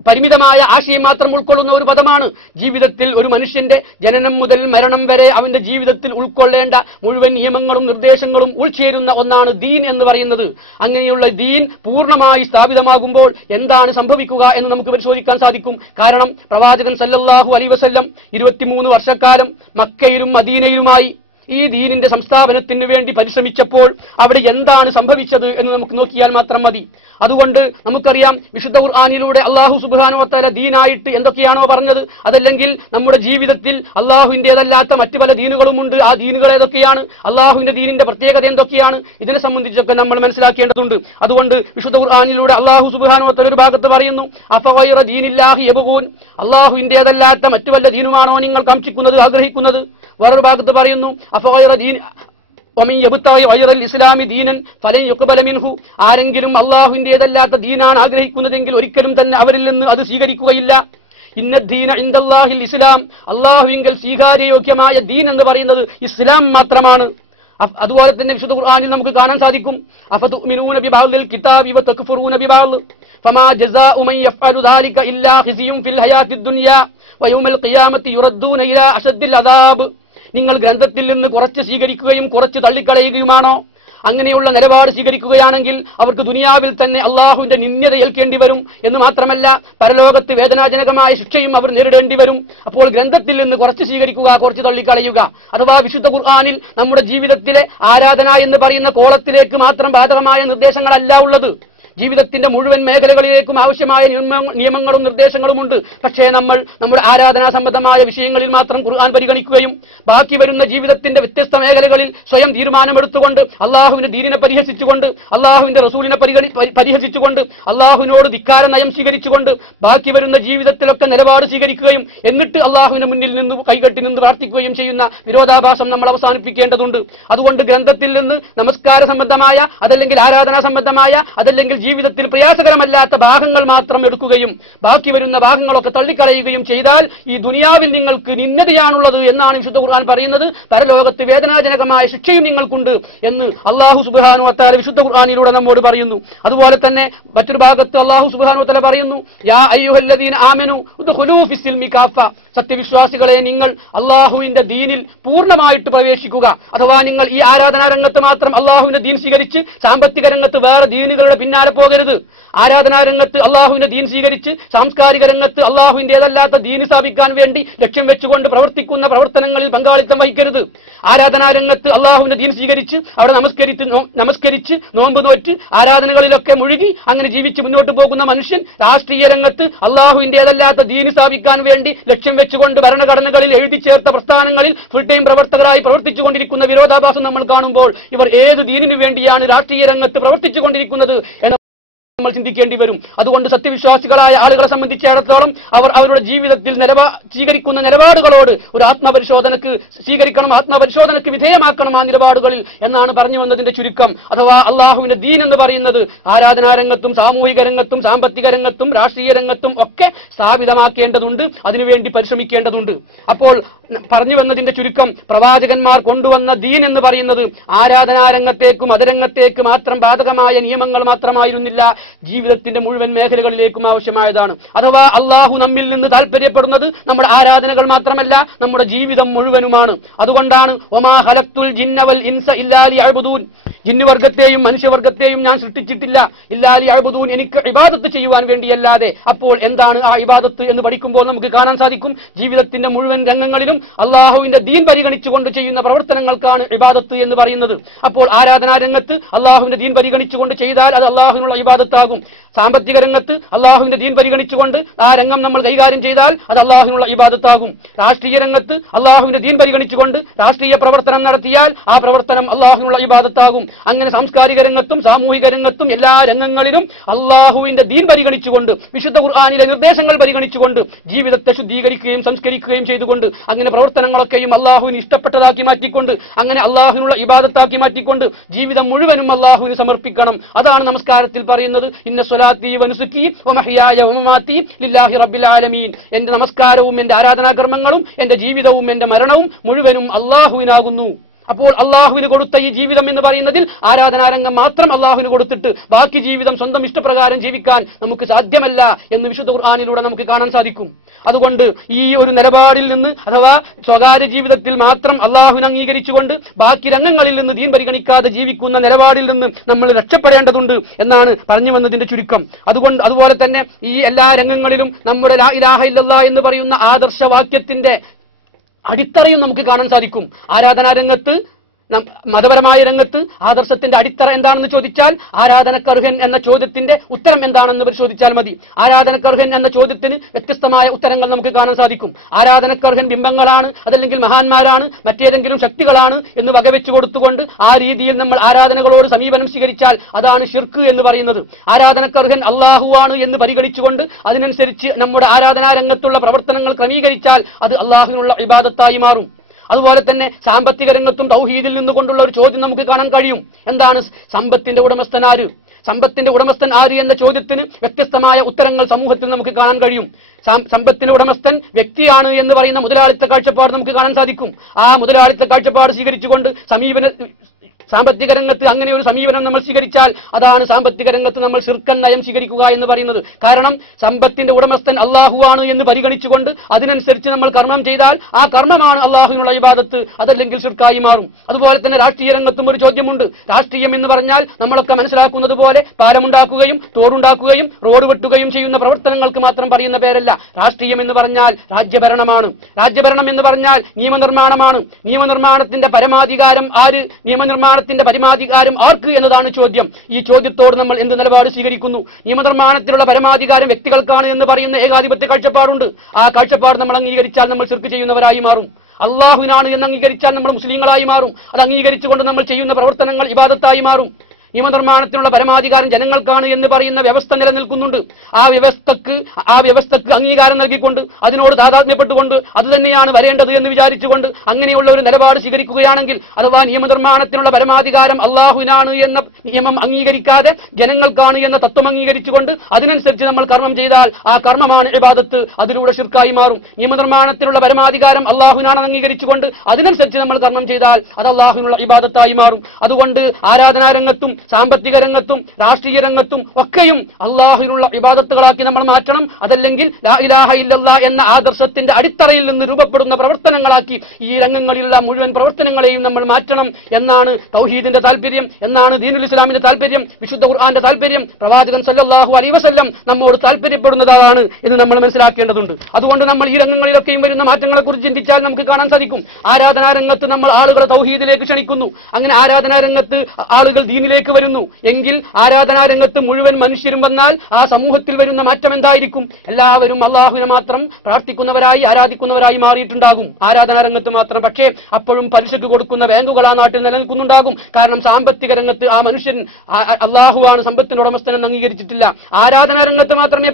പരിമിതമായ ആശയം മാത്രം ഉൾക്കൊള്ളുന്ന ഒരു പദമാണ്. ജീവിതത്തിൽ ഒരു മനുഷ്യന്റെ ജനനം മുതൽ മരണം വരെ അവന്റെ ജീവിതത്തിൽ ഉൾക്കൊള്ളേണ്ട മുഴുവൻ നിയമങ്ങളും നിർദ്ദേശങ്ങളും ഉൾച്ചേരുന്ന ഒന്നാണ് ദീൻ എന്ന് പറയുന്നത്. അങ്ങനെയുള്ള ദീൻ പൂർണ്ണമായി സ്ഥാപിതമാകുമ്പോൾ എന്താണ് സംഭവിക്കുക എന്ന് നമുക്ക് പരിശോധിക്കാൻ സാധിക്കും. കാരണം പ്രവാചകൻ സല്ലല്ലാഹു അലൈഹി വസല്ലം 23 വർഷക്കാലം മക്കയിലും മദീനയിലുമായി ഈ ദീനിന്റെ സംസ്ഥാപനത്തിന് വേണ്ടി പരിശ്രമിച്ചപ്പോൾ അവിടെ എന്താണ് സംഭവിച്ചത് എന്ന് നമുക്ക് നോക്കിയാൽ മാത്രം മതി. അതുകൊണ്ട് നമുക്കറിയാം, വിശുദ്ധ ഖുർആനിലൂടെ അല്ലാഹു സുബ്ഹാനഹു വ തആല ദീനായിട്ട് എന്തൊക്കെയാണോ പറഞ്ഞത്, അതല്ലെങ്കിൽ നമ്മുടെ ജീവിതത്തിൽ അല്ലാഹുവിന്റേതല്ലാത്ത മറ്റു പല ദീനുകളുമുണ്ട്. ആ ദീനുകൾ ഏതൊക്കെയാണ്, അല്ലാഹുവിന്റെ ദീനിന്റെ പ്രത്യേകത എന്തൊക്കെയാണ്, ഇതിനെ സംബന്ധിച്ചൊക്കെ നമ്മൾ മനസ്സിലാക്കേണ്ടതുണ്ട്. അതുകൊണ്ട് വിശുദ്ധ ഖുർആനിലൂടെ അല്ലാഹു സുബ്ഹാനഹു വ തആല ഒരു ഭാഗത്ത് പറയുന്നു, അഫഗൈറ ദീനില്ലാഹി യബ്ഗൂൻ, അല്ലാഹുവിന്റേതല്ലാത്ത മറ്റു വല്ല ദീനുമാണോ നിങ്ങൾ കാംക്ഷിക്കുന്നത്, ആഗ്രഹിക്കുന്നത്. വേറൊരു ഭാഗത്ത് പറയുന്നു, അഫഗൈറ ദീൻ വമൻ യബ്തഗി ഗൈറൽ ഇസ്ലാമി ദീനൻ ഫലൻ യുഖ്ബല മിൻഹു, ആരെങ്കിലും അല്ലാഹുവിന്റേതല്ലാത്ത ദീനാണ് ആഗ്രഹിക്കുന്നതെങ്കിൽ ഒരിക്കലും തന്നെ അവരിൽ നിന്ന് അത് സ്വീകരിക്കുകയില്ല. ഇന്ന ദീന ഇൻദല്ലാഹിൽ ഇസ്ലാം, അല്ലാഹുവിങ്കൽ സ്വീകാര്യയോഗ്യമായ ദീൻ എന്ന് പറയുന്നത് ഇസ്ലാം മാത്രമാണ്. അതുപോലെ തന്നെ വിശുദ്ധ ഖുർആനിൽ നമുക്ക് കാണാൻ സാധിക്കും, അഫതുഅ്മിനൂന ബിബഅദിൽ കിതാബി വതക്ഫുറൂന ബിബഅദ് ഫമാ ജസാഉ മൻ യഫ്അലു ദാലിക ഇല്ലാ ഖിസ്യുൻ ഫിൽ ഹയാത്തിദ് ദുനിയാ വയൗമൽ ഖിയാമത്തി യുറദ്ദൂന ഇലാ അശദ്ദിൽ അദാബ്. നിങ്ങൾ ഗ്രന്ഥത്തിൽ നിന്ന് കുറച്ച് സ്വീകരിക്കുകയും കുറച്ച് തള്ളിക്കളയുകയുമാണോ? അങ്ങനെയുള്ള നിലപാട് സ്വീകരിക്കുകയാണെങ്കിൽ അവർക്ക് ദുനിയാവിൽ തന്നെ അള്ളാഹുവിന്റെ നിന്ദ്യത ഏൽക്കേണ്ടി വരും എന്ന് മാത്രമല്ല, പരലോകത്ത് വേദനാജനകമായ ശിക്ഷയും അവർ നേരിടേണ്ടി വരും. അപ്പോൾ ഗ്രന്ഥത്തിൽ നിന്ന് കുറച്ച് സ്വീകരിക്കുക, കുറച്ച് തള്ളിക്കളയുക, അഥവാ വിശുദ്ധ ഖുർആനിൽ നമ്മുടെ ജീവിതത്തിലെ ആരാധന എന്ന് പറയുന്ന കോളത്തിലേക്ക് മാത്രം ബാധകമായ നിർദ്ദേശങ്ങളല്ല ഉള്ളത്. ജീവിതത്തിന്റെ മുഴുവൻ മേഖലകളിലേക്കും ആവശ്യമായ നിയമങ്ങളും നിർദ്ദേശങ്ങളുമുണ്ട്. പക്ഷേ നമ്മൾ നമ്മുടെ ആരാധനാ സംബന്ധമായ വിഷയങ്ങളിൽ മാത്രം ഖുർആൻ പരിഗണിക്കുകയും ബാക്കി വരുന്ന ജീവിതത്തിന്റെ വ്യത്യസ്ത മേഖലകളിൽ സ്വയം തീരുമാനമെടുത്തുകൊണ്ട് അള്ളാഹുവിന്റെ ദീനിനെ പരിഹസിച്ചുകൊണ്ട് അള്ളാഹുവിന്റെ റസൂലിനെ പരിഹസിച്ചുകൊണ്ട് അള്ളാഹുവിനോട് ധിക്കാര നയം സ്വീകരിച്ചുകൊണ്ട് ബാക്കി വരുന്ന ജീവിതത്തിലൊക്കെ നിലപാട് സ്വീകരിക്കുകയും എന്നിട്ട് അള്ളാഹുവിന്റെ മുന്നിൽ നിന്ന് കൈകെട്ടി നിന്ന് പ്രാർത്ഥിക്കുകയും ചെയ്യുന്ന വിരോധാഭാസം നമ്മൾ അവസാനിപ്പിക്കേണ്ടതുണ്ട്. അതുകൊണ്ട് ഗ്രന്ഥത്തിൽ നിന്ന് നമസ്കാര സംബന്ധമായ, അതല്ലെങ്കിൽ ആരാധനാ സംബന്ധമായ, അതല്ലെങ്കിൽ ജീവിതത്തിൽ പ്രയാസകരമല്ലാത്ത ഭാഗങ്ങൾ മാത്രം എടുക്കുകയും ബാക്കി വരുന്ന ഭാഗങ്ങളൊക്കെ തള്ളിക്കളയുകയും ചെയ്താൽ ഈ ദുനിയാവിൽ നിങ്ങൾക്ക് നിന്ദതയാണുള്ളത് എന്നാണ് വിശുദ്ധ ഖുർആൻ പറയുന്നത്. പരലോകത്ത് വേദനാജനകമായ ശിക്ഷയും നിങ്ങൾക്കുണ്ട് എന്ന് അല്ലാഹു സുബ്ഹാനഹു വ തആല വിശുദ്ധ ഖുർആനിലൂടെ നമ്മോട് പറയുന്നു. അതുപോലെ തന്നെ മറ്റൊരു ഭാഗത്ത് അല്ലാഹു സുബ്ഹാനഹു വ തആല പറയുന്നു, യാ അയ്യുഹല്ലദീന ആമനു ഉദ്ഖുലൂ ഫിസ്സിൽമി കാഫ, സത്യവിശ്വാസികളെ നിങ്ങൾ അള്ളാഹുവിന്റെ ദീനിൽ പൂർണ്ണമായിട്ട് പ്രവേശിക്കുക. അഥവാ നിങ്ങൾ ഈ ആരാധനാ രംഗത്ത് മാത്രം അള്ളാഹുവിന്റെ ദീൻ സ്വീകരിച്ച് സാമ്പത്തിക രംഗത്ത് വേറെ ദീനുകളുടെ പിന്നാലെ പോകരുത്. ആരാധനാ രംഗത്ത് അള്ളാഹുവിന്റെ ദീൻ സ്വീകരിച്ച് സാംസ്കാരിക രംഗത്ത് അള്ളാഹുവിന്റേതല്ലാത്ത ദീൻ സ്ഥാപിക്കാൻ വേണ്ടി ലക്ഷ്യം വെച്ചുകൊണ്ട് പ്രവർത്തിക്കുന്ന പ്രവർത്തനങ്ങളിൽ പങ്കാളിത്തം വഹിക്കരുത്. ആരാധനാ രംഗത്ത് അള്ളാഹുവിന്റെ ദീൻ സ്വീകരിച്ച് അവിടെ നമസ്കരിച്ച് നോമ്പ് നോറ്റ് ആരാധനകളിലൊക്കെ മുഴുകി അങ്ങനെ ജീവിച്ച് മുന്നോട്ട് പോകുന്ന മനുഷ്യൻ രാഷ്ട്രീയ രംഗത്ത് അള്ളാഹുവിന്റേതല്ലാത്ത ദീൻ സ്ഥാപിക്കാൻ വേണ്ടി ലക്ഷ്യം വെച്ചുകൊണ്ട് ഭരണഘടനകളിൽ എഴുതി ചേർത്ത പ്രസ്ഥാനങ്ങളിൽ ഫുൾ ടൈം പ്രവർത്തകരായി പ്രവർത്തിച്ചുകൊണ്ടിരിക്കുന്ന വിരോധാഭാസം നമ്മൾ കാണുമ്പോൾ ഇവർ ഏത് ദീനിനു വേണ്ടിയാണ് രാഷ്ട്രീയ രംഗത്ത് പ്രവർത്തിച്ചുകൊണ്ടിരിക്കുന്നത് എന്ന് നമ്മൾ ചിന്തിക്കേണ്ടി വരും. അതുകൊണ്ട് സത്യവിശ്വാസികളായ ആളുകളെ സംബന്ധിച്ചിടത്തോളം അവർ അവരുടെ ജീവിതത്തിൽ സ്വീകരിക്കുന്ന നിലപാടുകളോട് ഒരു ആത്മപരിശോധനക്ക് സ്വീകരിക്കണം, ആത്മപരിശോധനക്ക് വിധേയമാക്കണം ആ നിലപാടുകളിൽ എന്നാണ് പറഞ്ഞു വന്നതിന്റെ ചുരുക്കം. അഥവാ അള്ളാഹുവിന്റെ ദീൻ എന്ന് പറയുന്നത് ആരാധനാ രംഗത്തും സാമൂഹിക രംഗത്തും സാമ്പത്തിക രംഗത്തും രാഷ്ട്രീയ രംഗത്തും ഒക്കെ സ്ഥാപിതമാക്കേണ്ടതുണ്ട്, അതിനുവേണ്ടി പരിശ്രമിക്കേണ്ടതുണ്ട്. അപ്പോൾ പറഞ്ഞു വന്നതിന്റെ ചുരുക്കം, പ്രവാചകന്മാർ കൊണ്ടുവന്ന ദീൻ എന്ന് പറയുന്നത് ആരാധനാ രംഗത്തേക്കും മതരംഗത്തേക്ക് മാത്രം ബാധകമായ നിയമങ്ങൾ മാത്രമായിരുന്നില്ല, ജീവിതത്തിന്റെ മുഴുവൻ മേഖലകളിലേക്കും ആവശ്യമായതാണ്. അഥവാ അള്ളാഹു നമ്മിൽ നിന്ന് താല്പര്യപ്പെടുന്നത് നമ്മുടെ ആരാധനകൾ മാത്രമല്ല, നമ്മുടെ ജീവിതം മുഴുവനുമാണ്. അതുകൊണ്ടാണ് വമാ ഖലഖ്തുൽ ജിന്ന വൽ ഇൻസ ഇല്ലാ ലിയഅ്ബുദൂൻ, ജിന്നുവർഗത്തെയും മനുഷ്യവർഗത്തെയും ഞാൻ സൃഷ്ടിച്ചിട്ടില്ല ഇല്ലാ ലിയഅ്ബുദൂൻ, എനിക്ക് ഇബാദത്ത് ചെയ്യുവാൻ വേണ്ടിയല്ലാതെ. അപ്പോൾ എന്താണ് ആ ഇബാദത്ത് എന്ന് പഠിക്കുമ്പോൾ നമുക്ക് കാണാൻ സാധിക്കും, ജീവിതത്തിന്റെ മുഴുവൻ രംഗങ്ങളിലും അള്ളാഹുവിന്റെ ദീൻ പരിഗണിച്ചുകൊണ്ട് ചെയ്യുന്ന പ്രവർത്തനങ്ങൾക്കാണ് ഇബാദത്ത് എന്ന് പറയുന്നത്. അപ്പോൾ ആരാധനാ രംഗത്ത് അള്ളാഹുവിന്റെ ദീൻ പരിഗണിച്ചുകൊണ്ട് ചെയ്താൽ അത് അള്ളാഹുവിനുള്ള ഇബാദത്താകും. സാമ്പത്തിക രംഗത്ത് അള്ളാഹുവിന്റെ ദീൻ പരിഗണിച്ചുകൊണ്ട് ആ രംഗം നമ്മൾ കൈകാര്യം ചെയ്താൽ അത് അള്ളാഹുവിനുള്ള ഇബാദത്താകും. രാഷ്ട്രീയ രംഗത്ത് അള്ളാഹുവിന്റെ ദീൻ പരിഗണിച്ചുകൊണ്ട് രാഷ്ട്രീയ പ്രവർത്തനം നടത്തിയാൽ ആ പ്രവർത്തനം അള്ളാഹുവിനുള്ള ഇബാദത്താകും. അങ്ങനെ സാംസ്കാരിക രംഗത്തും സാമൂഹിക രംഗത്തും എല്ലാ രംഗങ്ങളിലും അള്ളാഹുവിന്റെ ദീൻ പരിഗണിച്ചുകൊണ്ട് വിശുദ്ധ ഖുർആനിലെ നിർദ്ദേശങ്ങൾ പരിഗണിച്ചുകൊണ്ട് ജീവിതത്തെ ശുദ്ധീകരിക്കുകയും സംസ്കരിക്കുകയും ചെയ്തുകൊണ്ട് അങ്ങനെ പ്രവർത്തനങ്ങളൊക്കെയും അള്ളാഹുവിന് ഇഷ്ടപ്പെട്ടതാക്കി മാറ്റിക്കൊണ്ട് അങ്ങനെ അള്ളാഹുവിനുള്ള ഇബാദത്താക്കി മാറ്റിക്കൊണ്ട് ജീവിതം മുഴുവനും അള്ളാഹുവിന് സമർപ്പിക്കണം. അതാണ് നമസ്കാരത്തിൽ പറയുന്നത്, ഇന്ന സ്വലാത്തി വനുസുക്കി വമഹ്യായ വമമാതി ലില്ലാഹി റബ്ബിൽ ആലമീൻ. എന്റെ നമസ്കാരവും എന്റെ ആരാധനാകർമ്മങ്ങളും എന്റെ ജീവിതവും എന്റെ മരണവും മുഴുവനും അള്ളാഹുവിനാകുന്നു. അപ്പോൾ അള്ളാഹുവിന് കൊടുത്ത ഈ ജീവിതം എന്ന് പറയുന്നതിൽ ആരാധനാരംഗം മാത്രം അള്ളാഹുവിന് കൊടുത്തിട്ട് ബാക്കി ജീവിതം സ്വന്തം ഇഷ്ടപ്രകാരം ജീവിക്കാൻ നമുക്ക് സാധ്യമല്ല എന്ന് വിശുദ്ധ ഖുർആനിലൂടെ നമുക്ക് കാണാൻ സാധിക്കും. അതുകൊണ്ട് ഈ ഒരു നിലപാടിൽ നിന്ന് അഥവാ സ്വകാര്യ ജീവിതത്തിൽ മാത്രം അള്ളാഹുവിനെ അംഗീകരിച്ചുകൊണ്ട് ബാക്കി രംഗങ്ങളിൽ നിന്ന് ദീൻ പരിഗണിക്കാതെ ജീവിക്കുന്ന നിലപാടിൽ നിന്ന് നമ്മൾ രക്ഷപ്പെടേണ്ടതുണ്ട് എന്നാണ് പറഞ്ഞു വന്നതിന്റെ ചുരുക്കം. അതുപോലെ തന്നെ ഈ എല്ലാ രംഗങ്ങളിലും നമ്മുടെ ലാ ഇലാഹ ഇല്ലല്ലാഹ് എന്ന് പറയുന്ന ആദർശവാക്യത്തിന്റെ അടിത്തറയും നമുക്ക് കാണാൻ സാധിക്കും. ആരാധനാ രംഗത്ത്, മതപരമായ രംഗത്ത് ആദർശത്തിന്റെ അടിത്തറ എന്താണെന്ന് ചോദിച്ചാൽ ആരാധനക്കർഹൻ എന്ന ചോദ്യത്തിന്റെ ഉത്തരം എന്താണെന്ന് പരിശോധിച്ചാൽ മതി. ആരാധനക്കർഹൻ എന്ന ചോദ്യത്തിന് വ്യത്യസ്തമായ ഉത്തരങ്ങൾ നമുക്ക് കാണാൻ സാധിക്കും. ആരാധനക്കർഹൻ ബിംബങ്ങളാണ്, അതല്ലെങ്കിൽ മഹാന്മാരാണ്, മറ്റേതെങ്കിലും ശക്തികളാണ് എന്ന് വകവെച്ചു കൊടുത്തുകൊണ്ട് ആ രീതിയിൽ നമ്മൾ ആരാധനകളോട് സമീപനം സ്വീകരിച്ചാൽ അതാണ് ശിർക്ക് എന്ന് പറയുന്നത്. ആരാധനക്കർഹൻ അള്ളാഹുവാണ് എന്ന് പരിഗണിച്ചുകൊണ്ട് അതിനനുസരിച്ച് നമ്മുടെ ആരാധനാ രംഗത്തുള്ള പ്രവർത്തനങ്ങൾ ക്രമീകരിച്ചാൽ അത് അള്ളാഹുവിനുള്ള ഇബാദത്തായി മാറും. അതുപോലെ തന്നെ സാമ്പത്തിക രംഗത്തും തൗഹീദിൽ നിന്നുകൊണ്ടുള്ള ഒരു ചോദ്യം നമുക്ക് കാണാൻ കഴിയും. എന്താണ് സമ്പത്തിന്റെ ഉടമസ്ഥൻ ആര്? സമ്പത്തിന്റെ ഉടമസ്ഥൻ ആര് എന്ന ചോദ്യത്തിന് വ്യത്യസ്തമായ ഉത്തരങ്ങൾ സമൂഹത്തിൽ നമുക്ക് കാണാൻ കഴിയും. സമ്പത്തിന്റെ ഉടമസ്ഥൻ വ്യക്തിയാണ് എന്ന് പറയുന്ന മുതലാളിത്ത കാഴ്ചപ്പാട് നമുക്ക് കാണാൻ സാധിക്കും. ആ മുതലാളിത്ത കാഴ്ചപ്പാട് സ്വീകരിച്ചുകൊണ്ട് സാമ്പത്തിക രംഗത്ത് അങ്ങനെ ഒരു സമീപനം നമ്മൾ സ്വീകരിച്ചാൽ അതാണ് സാമ്പത്തിക രംഗത്ത് നമ്മൾ ശിർക്കൻ നയം സ്വീകരിക്കുക എന്ന് പറയുന്നത്. കാരണം സമ്പത്തിന്റെ ഉടമസ്ഥൻ അള്ളാഹുവാണ് എന്ന് പരിഗണിച്ചുകൊണ്ട് അതിനനുസരിച്ച് നമ്മൾ കർമ്മം ചെയ്താൽ ആ കർമ്മമാണ് അള്ളാഹുവിനുള്ള ഇബാദത്ത്, അതല്ലെങ്കിൽ ശിർക്കായി മാറും. അതുപോലെ തന്നെ രാഷ്ട്രീയ രംഗത്തും ഒരു ചോദ്യമുണ്ട്. രാഷ്ട്രീയം എന്ന് പറഞ്ഞാൽ നമ്മളൊക്കെ മനസ്സിലാക്കുന്നത് പോലെ പാലമുണ്ടാക്കുകയും തോടുണ്ടാക്കുകയും റോഡ് വെട്ടുകയും ചെയ്യുന്ന പ്രവർത്തനങ്ങൾക്ക് മാത്രം പറയുന്ന പേരല്ല. രാഷ്ട്രീയം എന്ന് പറഞ്ഞാൽ രാജ്യഭരണമാണ്. രാജ്യഭരണം എന്ന് പറഞ്ഞാൽ നിയമനിർമ്മാണമാണ്. നിയമനിർമ്മാണത്തിന്റെ പരമാധികാരം ആര്? നിയമനിർമ്മാണത്തിന്റെ പരമാധികാരം ആർക്ക് എന്നതാണ് ചോദ്യം. ഈ ചോദ്യത്തോട് നമ്മൾ എന്ത് നിലപാട് സ്വീകരിക്കുന്നു? നിയമനിർമ്മാണത്തിലുള്ള പരമാധികാരം വ്യക്തികൾക്കാണ് എന്ന് പറയുന്ന ഏകാധിപത്യ കാഴ്ചപ്പാടുണ്ട്. ആ കാഴ്ചപ്പാട് നമ്മൾ അംഗീകരിച്ചാൽ നമ്മൾ ശിർക്ക് ചെയ്യുന്നവരായി മാറും. അള്ളാഹുവിനാണ് എന്ന് അംഗീകരിച്ചാൽ നമ്മൾ മുസ്ലിങ്ങളായി മാറും. അത് അംഗീകരിച്ചുകൊണ്ട് നമ്മൾ ചെയ്യുന്ന പ്രവർത്തനങ്ങൾ ഇബാദത്തായി മാറും. നിയമനിർമ്മാണത്തിനുള്ള പരമാധികാരം ജനങ്ങൾക്കാണ് എന്ന് പറയുന്ന വ്യവസ്ഥ നിലനിൽക്കുന്നുണ്ട്. ആ വ്യവസ്ഥക്ക് അംഗീകാരം നൽകിക്കൊണ്ട് അതിനോട് താതാത്മ്യപ്പെട്ടുകൊണ്ട് അത് തന്നെയാണ് വരേണ്ടത് എന്ന് വിചാരിച്ചുകൊണ്ട് അങ്ങനെയുള്ള ഒരു നിലപാട് സ്വീകരിക്കുകയാണെങ്കിൽ, അഥവാ നിയമനിർമ്മാണത്തിനുള്ള പരമാധികാരം അള്ളാഹുവിനാണ് എന്ന നിയമം അംഗീകരിക്കാതെ ജനങ്ങൾക്കാണ് എന്ന തത്വം അംഗീകരിച്ചുകൊണ്ട് അതിനനുസരിച്ച് നമ്മൾ കർമ്മം ചെയ്താൽ ആ കർമ്മമാണ് ഇബാദത്ത്, അതിലൂടെ ശിർക്കായി മാറും. നിയമനിർമ്മാണത്തിനുള്ള പരമാധികാരം അള്ളാഹുവിനാണ് അംഗീകരിച്ചുകൊണ്ട് അതിനനുസരിച്ച് നമ്മൾ കർമ്മം ചെയ്താൽ അത് അള്ളാഹുവിനുള്ള ഇബാദത്തായി മാറും. അതുകൊണ്ട് ആരാധനാ രംഗത്തും സാമ്പത്തിക രംഗത്തും രാഷ്ട്രീയ രംഗത്തും ഒക്കെയും അള്ളാഹുവിനുള്ള ഇബാദത്തുകളാക്കി നമ്മൾ മാറ്റണം. അതല്ലെങ്കിൽ ലാ ഇലാഹ ഇല്ലല്ലാഹ് എന്ന ആദർശത്തിന്റെ അടിത്തറയിൽ നിന്ന് രൂപപ്പെടുന്ന പ്രവർത്തനങ്ങളാക്കി ഈ രംഗങ്ങളിലുള്ള മുഴുവൻ പ്രവർത്തനങ്ങളെയും നമ്മൾ മാറ്റണം എന്നാണ് തൗഹീദിന്റെ താല്പര്യം, എന്നാണ് ദീനുൽ ഇസ്ലാമിന്റെ താല്പര്യം, വിശുദ്ധ ഖുർആന്റെ താല്പര്യം, പ്രവാചകൻ സല്ലല്ലാഹു അലൈഹി വസല്ലം നമ്മോട് താല്പര്യപ്പെടുന്നതാണ് എന്ന് നമ്മൾ മനസ്സിലാക്കേണ്ടതുണ്ട്. അതുകൊണ്ട് നമ്മൾ ഈ രംഗങ്ങളിലൊക്കെയും വരുന്ന മാറ്റങ്ങളെ കുറിച്ച് ചിന്തിച്ചാൽ നമുക്ക് കാണാൻ സാധിക്കും. ആരാധനാ രംഗത്ത് നമ്മൾ ആളുകളെ തൗഹീദിലേക്ക് ക്ഷണിക്കുന്നു. അങ്ങനെ ആരാധനാ രംഗത്ത് ആളുകൾ ദീനിലേക്ക് വരുന്നു എങ്കിൽ ആരാധനാ രംഗത്ത് മുഴുവൻ മനുഷ്യരും വന്നാൽ ആ സമൂഹത്തിൽ വരുന്ന മാറ്റം എന്തായിരിക്കും? എല്ലാവരും അള്ളാഹുവിനെ മാത്രം പ്രാർത്ഥിക്കുന്നവരായി ആരാധിക്കുന്നവരായി മാറിയിട്ടുണ്ടാകും ആരാധനാ രംഗത്ത് മാത്രം. പക്ഷേ അപ്പോഴും പലിശക്ക് കൊടുക്കുന്ന ബാങ്കുകൾ ആ നാട്ടിൽ നിലനിൽക്കുന്നുണ്ടാകും. കാരണം സാമ്പത്തിക രംഗത്ത് ആ മനുഷ്യൻ അള്ളാഹുവാണ് സമ്പത്തിന്റെ ഉടമസ്ഥൻ എന്ന് അംഗീകരിച്ചിട്ടില്ല. ആരാധനാ രംഗത്ത് മാത്രമേ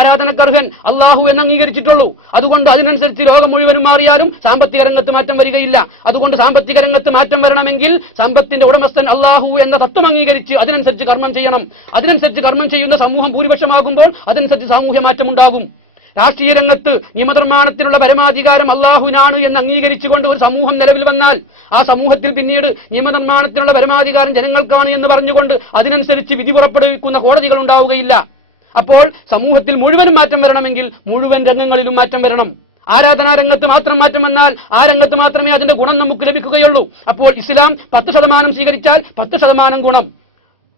ആരാധനക്കർഹൻ അള്ളാഹു എന്ന് അംഗീകരിച്ചിട്ടുള്ളൂ. അതുകൊണ്ട് അതിനനുസരിച്ച് ലോകം മുഴുവനും മാറിയാലും സാമ്പത്തിക രംഗത്ത് മാറ്റം വരികയില്ല. അതുകൊണ്ട് സാമ്പത്തിക രംഗത്ത് മാറ്റം വരണമെങ്കിൽ സമ്പത്തിന്റെ ഉടമസ്ഥൻ അള്ളാഹു എന്ന തത്വം അംഗീകരിച്ച് അതിനനുസരിച്ച് കർമ്മം ചെയ്യണം. അതിനനുസരിച്ച് കർമ്മം ചെയ്യുന്ന സമൂഹം ഭൂരിപക്ഷമാകുമ്പോൾ അതനുസരിച്ച് സാമൂഹ്യ മാറ്റമുണ്ടാകും. രാഷ്ട്രീയ രംഗത്ത് നിയമനിർമ്മാണത്തിനുള്ള പരമാധികാരം അള്ളാഹുവിനാണ് എന്ന് അംഗീകരിച്ചുകൊണ്ട് ഒരു സമൂഹം നിലവിൽ വന്നാൽ ആ സമൂഹത്തിൽ പിന്നീട് നിയമനിർമ്മാണത്തിനുള്ള പരമാധികാരം ജനങ്ങൾക്കാണ് എന്ന് പറഞ്ഞുകൊണ്ട് അതിനനുസരിച്ച് വിധി പുറപ്പെടുവിക്കുന്ന കോടതികൾ ഉണ്ടാവുകയില്ല. അപ്പോൾ സമൂഹത്തിൽ മുഴുവനും മാറ്റം വരണമെങ്കിൽ മുഴുവൻ രംഗങ്ങളിലും മാറ്റം വരണം. ആരാധനാ രംഗത്ത് മാത്രം മാറ്റം വന്നാൽ ആ രംഗത്ത് മാത്രമേ അതിന്റെ ഗുണം നമുക്ക് ലഭിക്കുകയുള്ളൂ. അപ്പോൾ ഇസ്ലാം 10% സ്വീകരിച്ചാൽ 10% ഗുണം,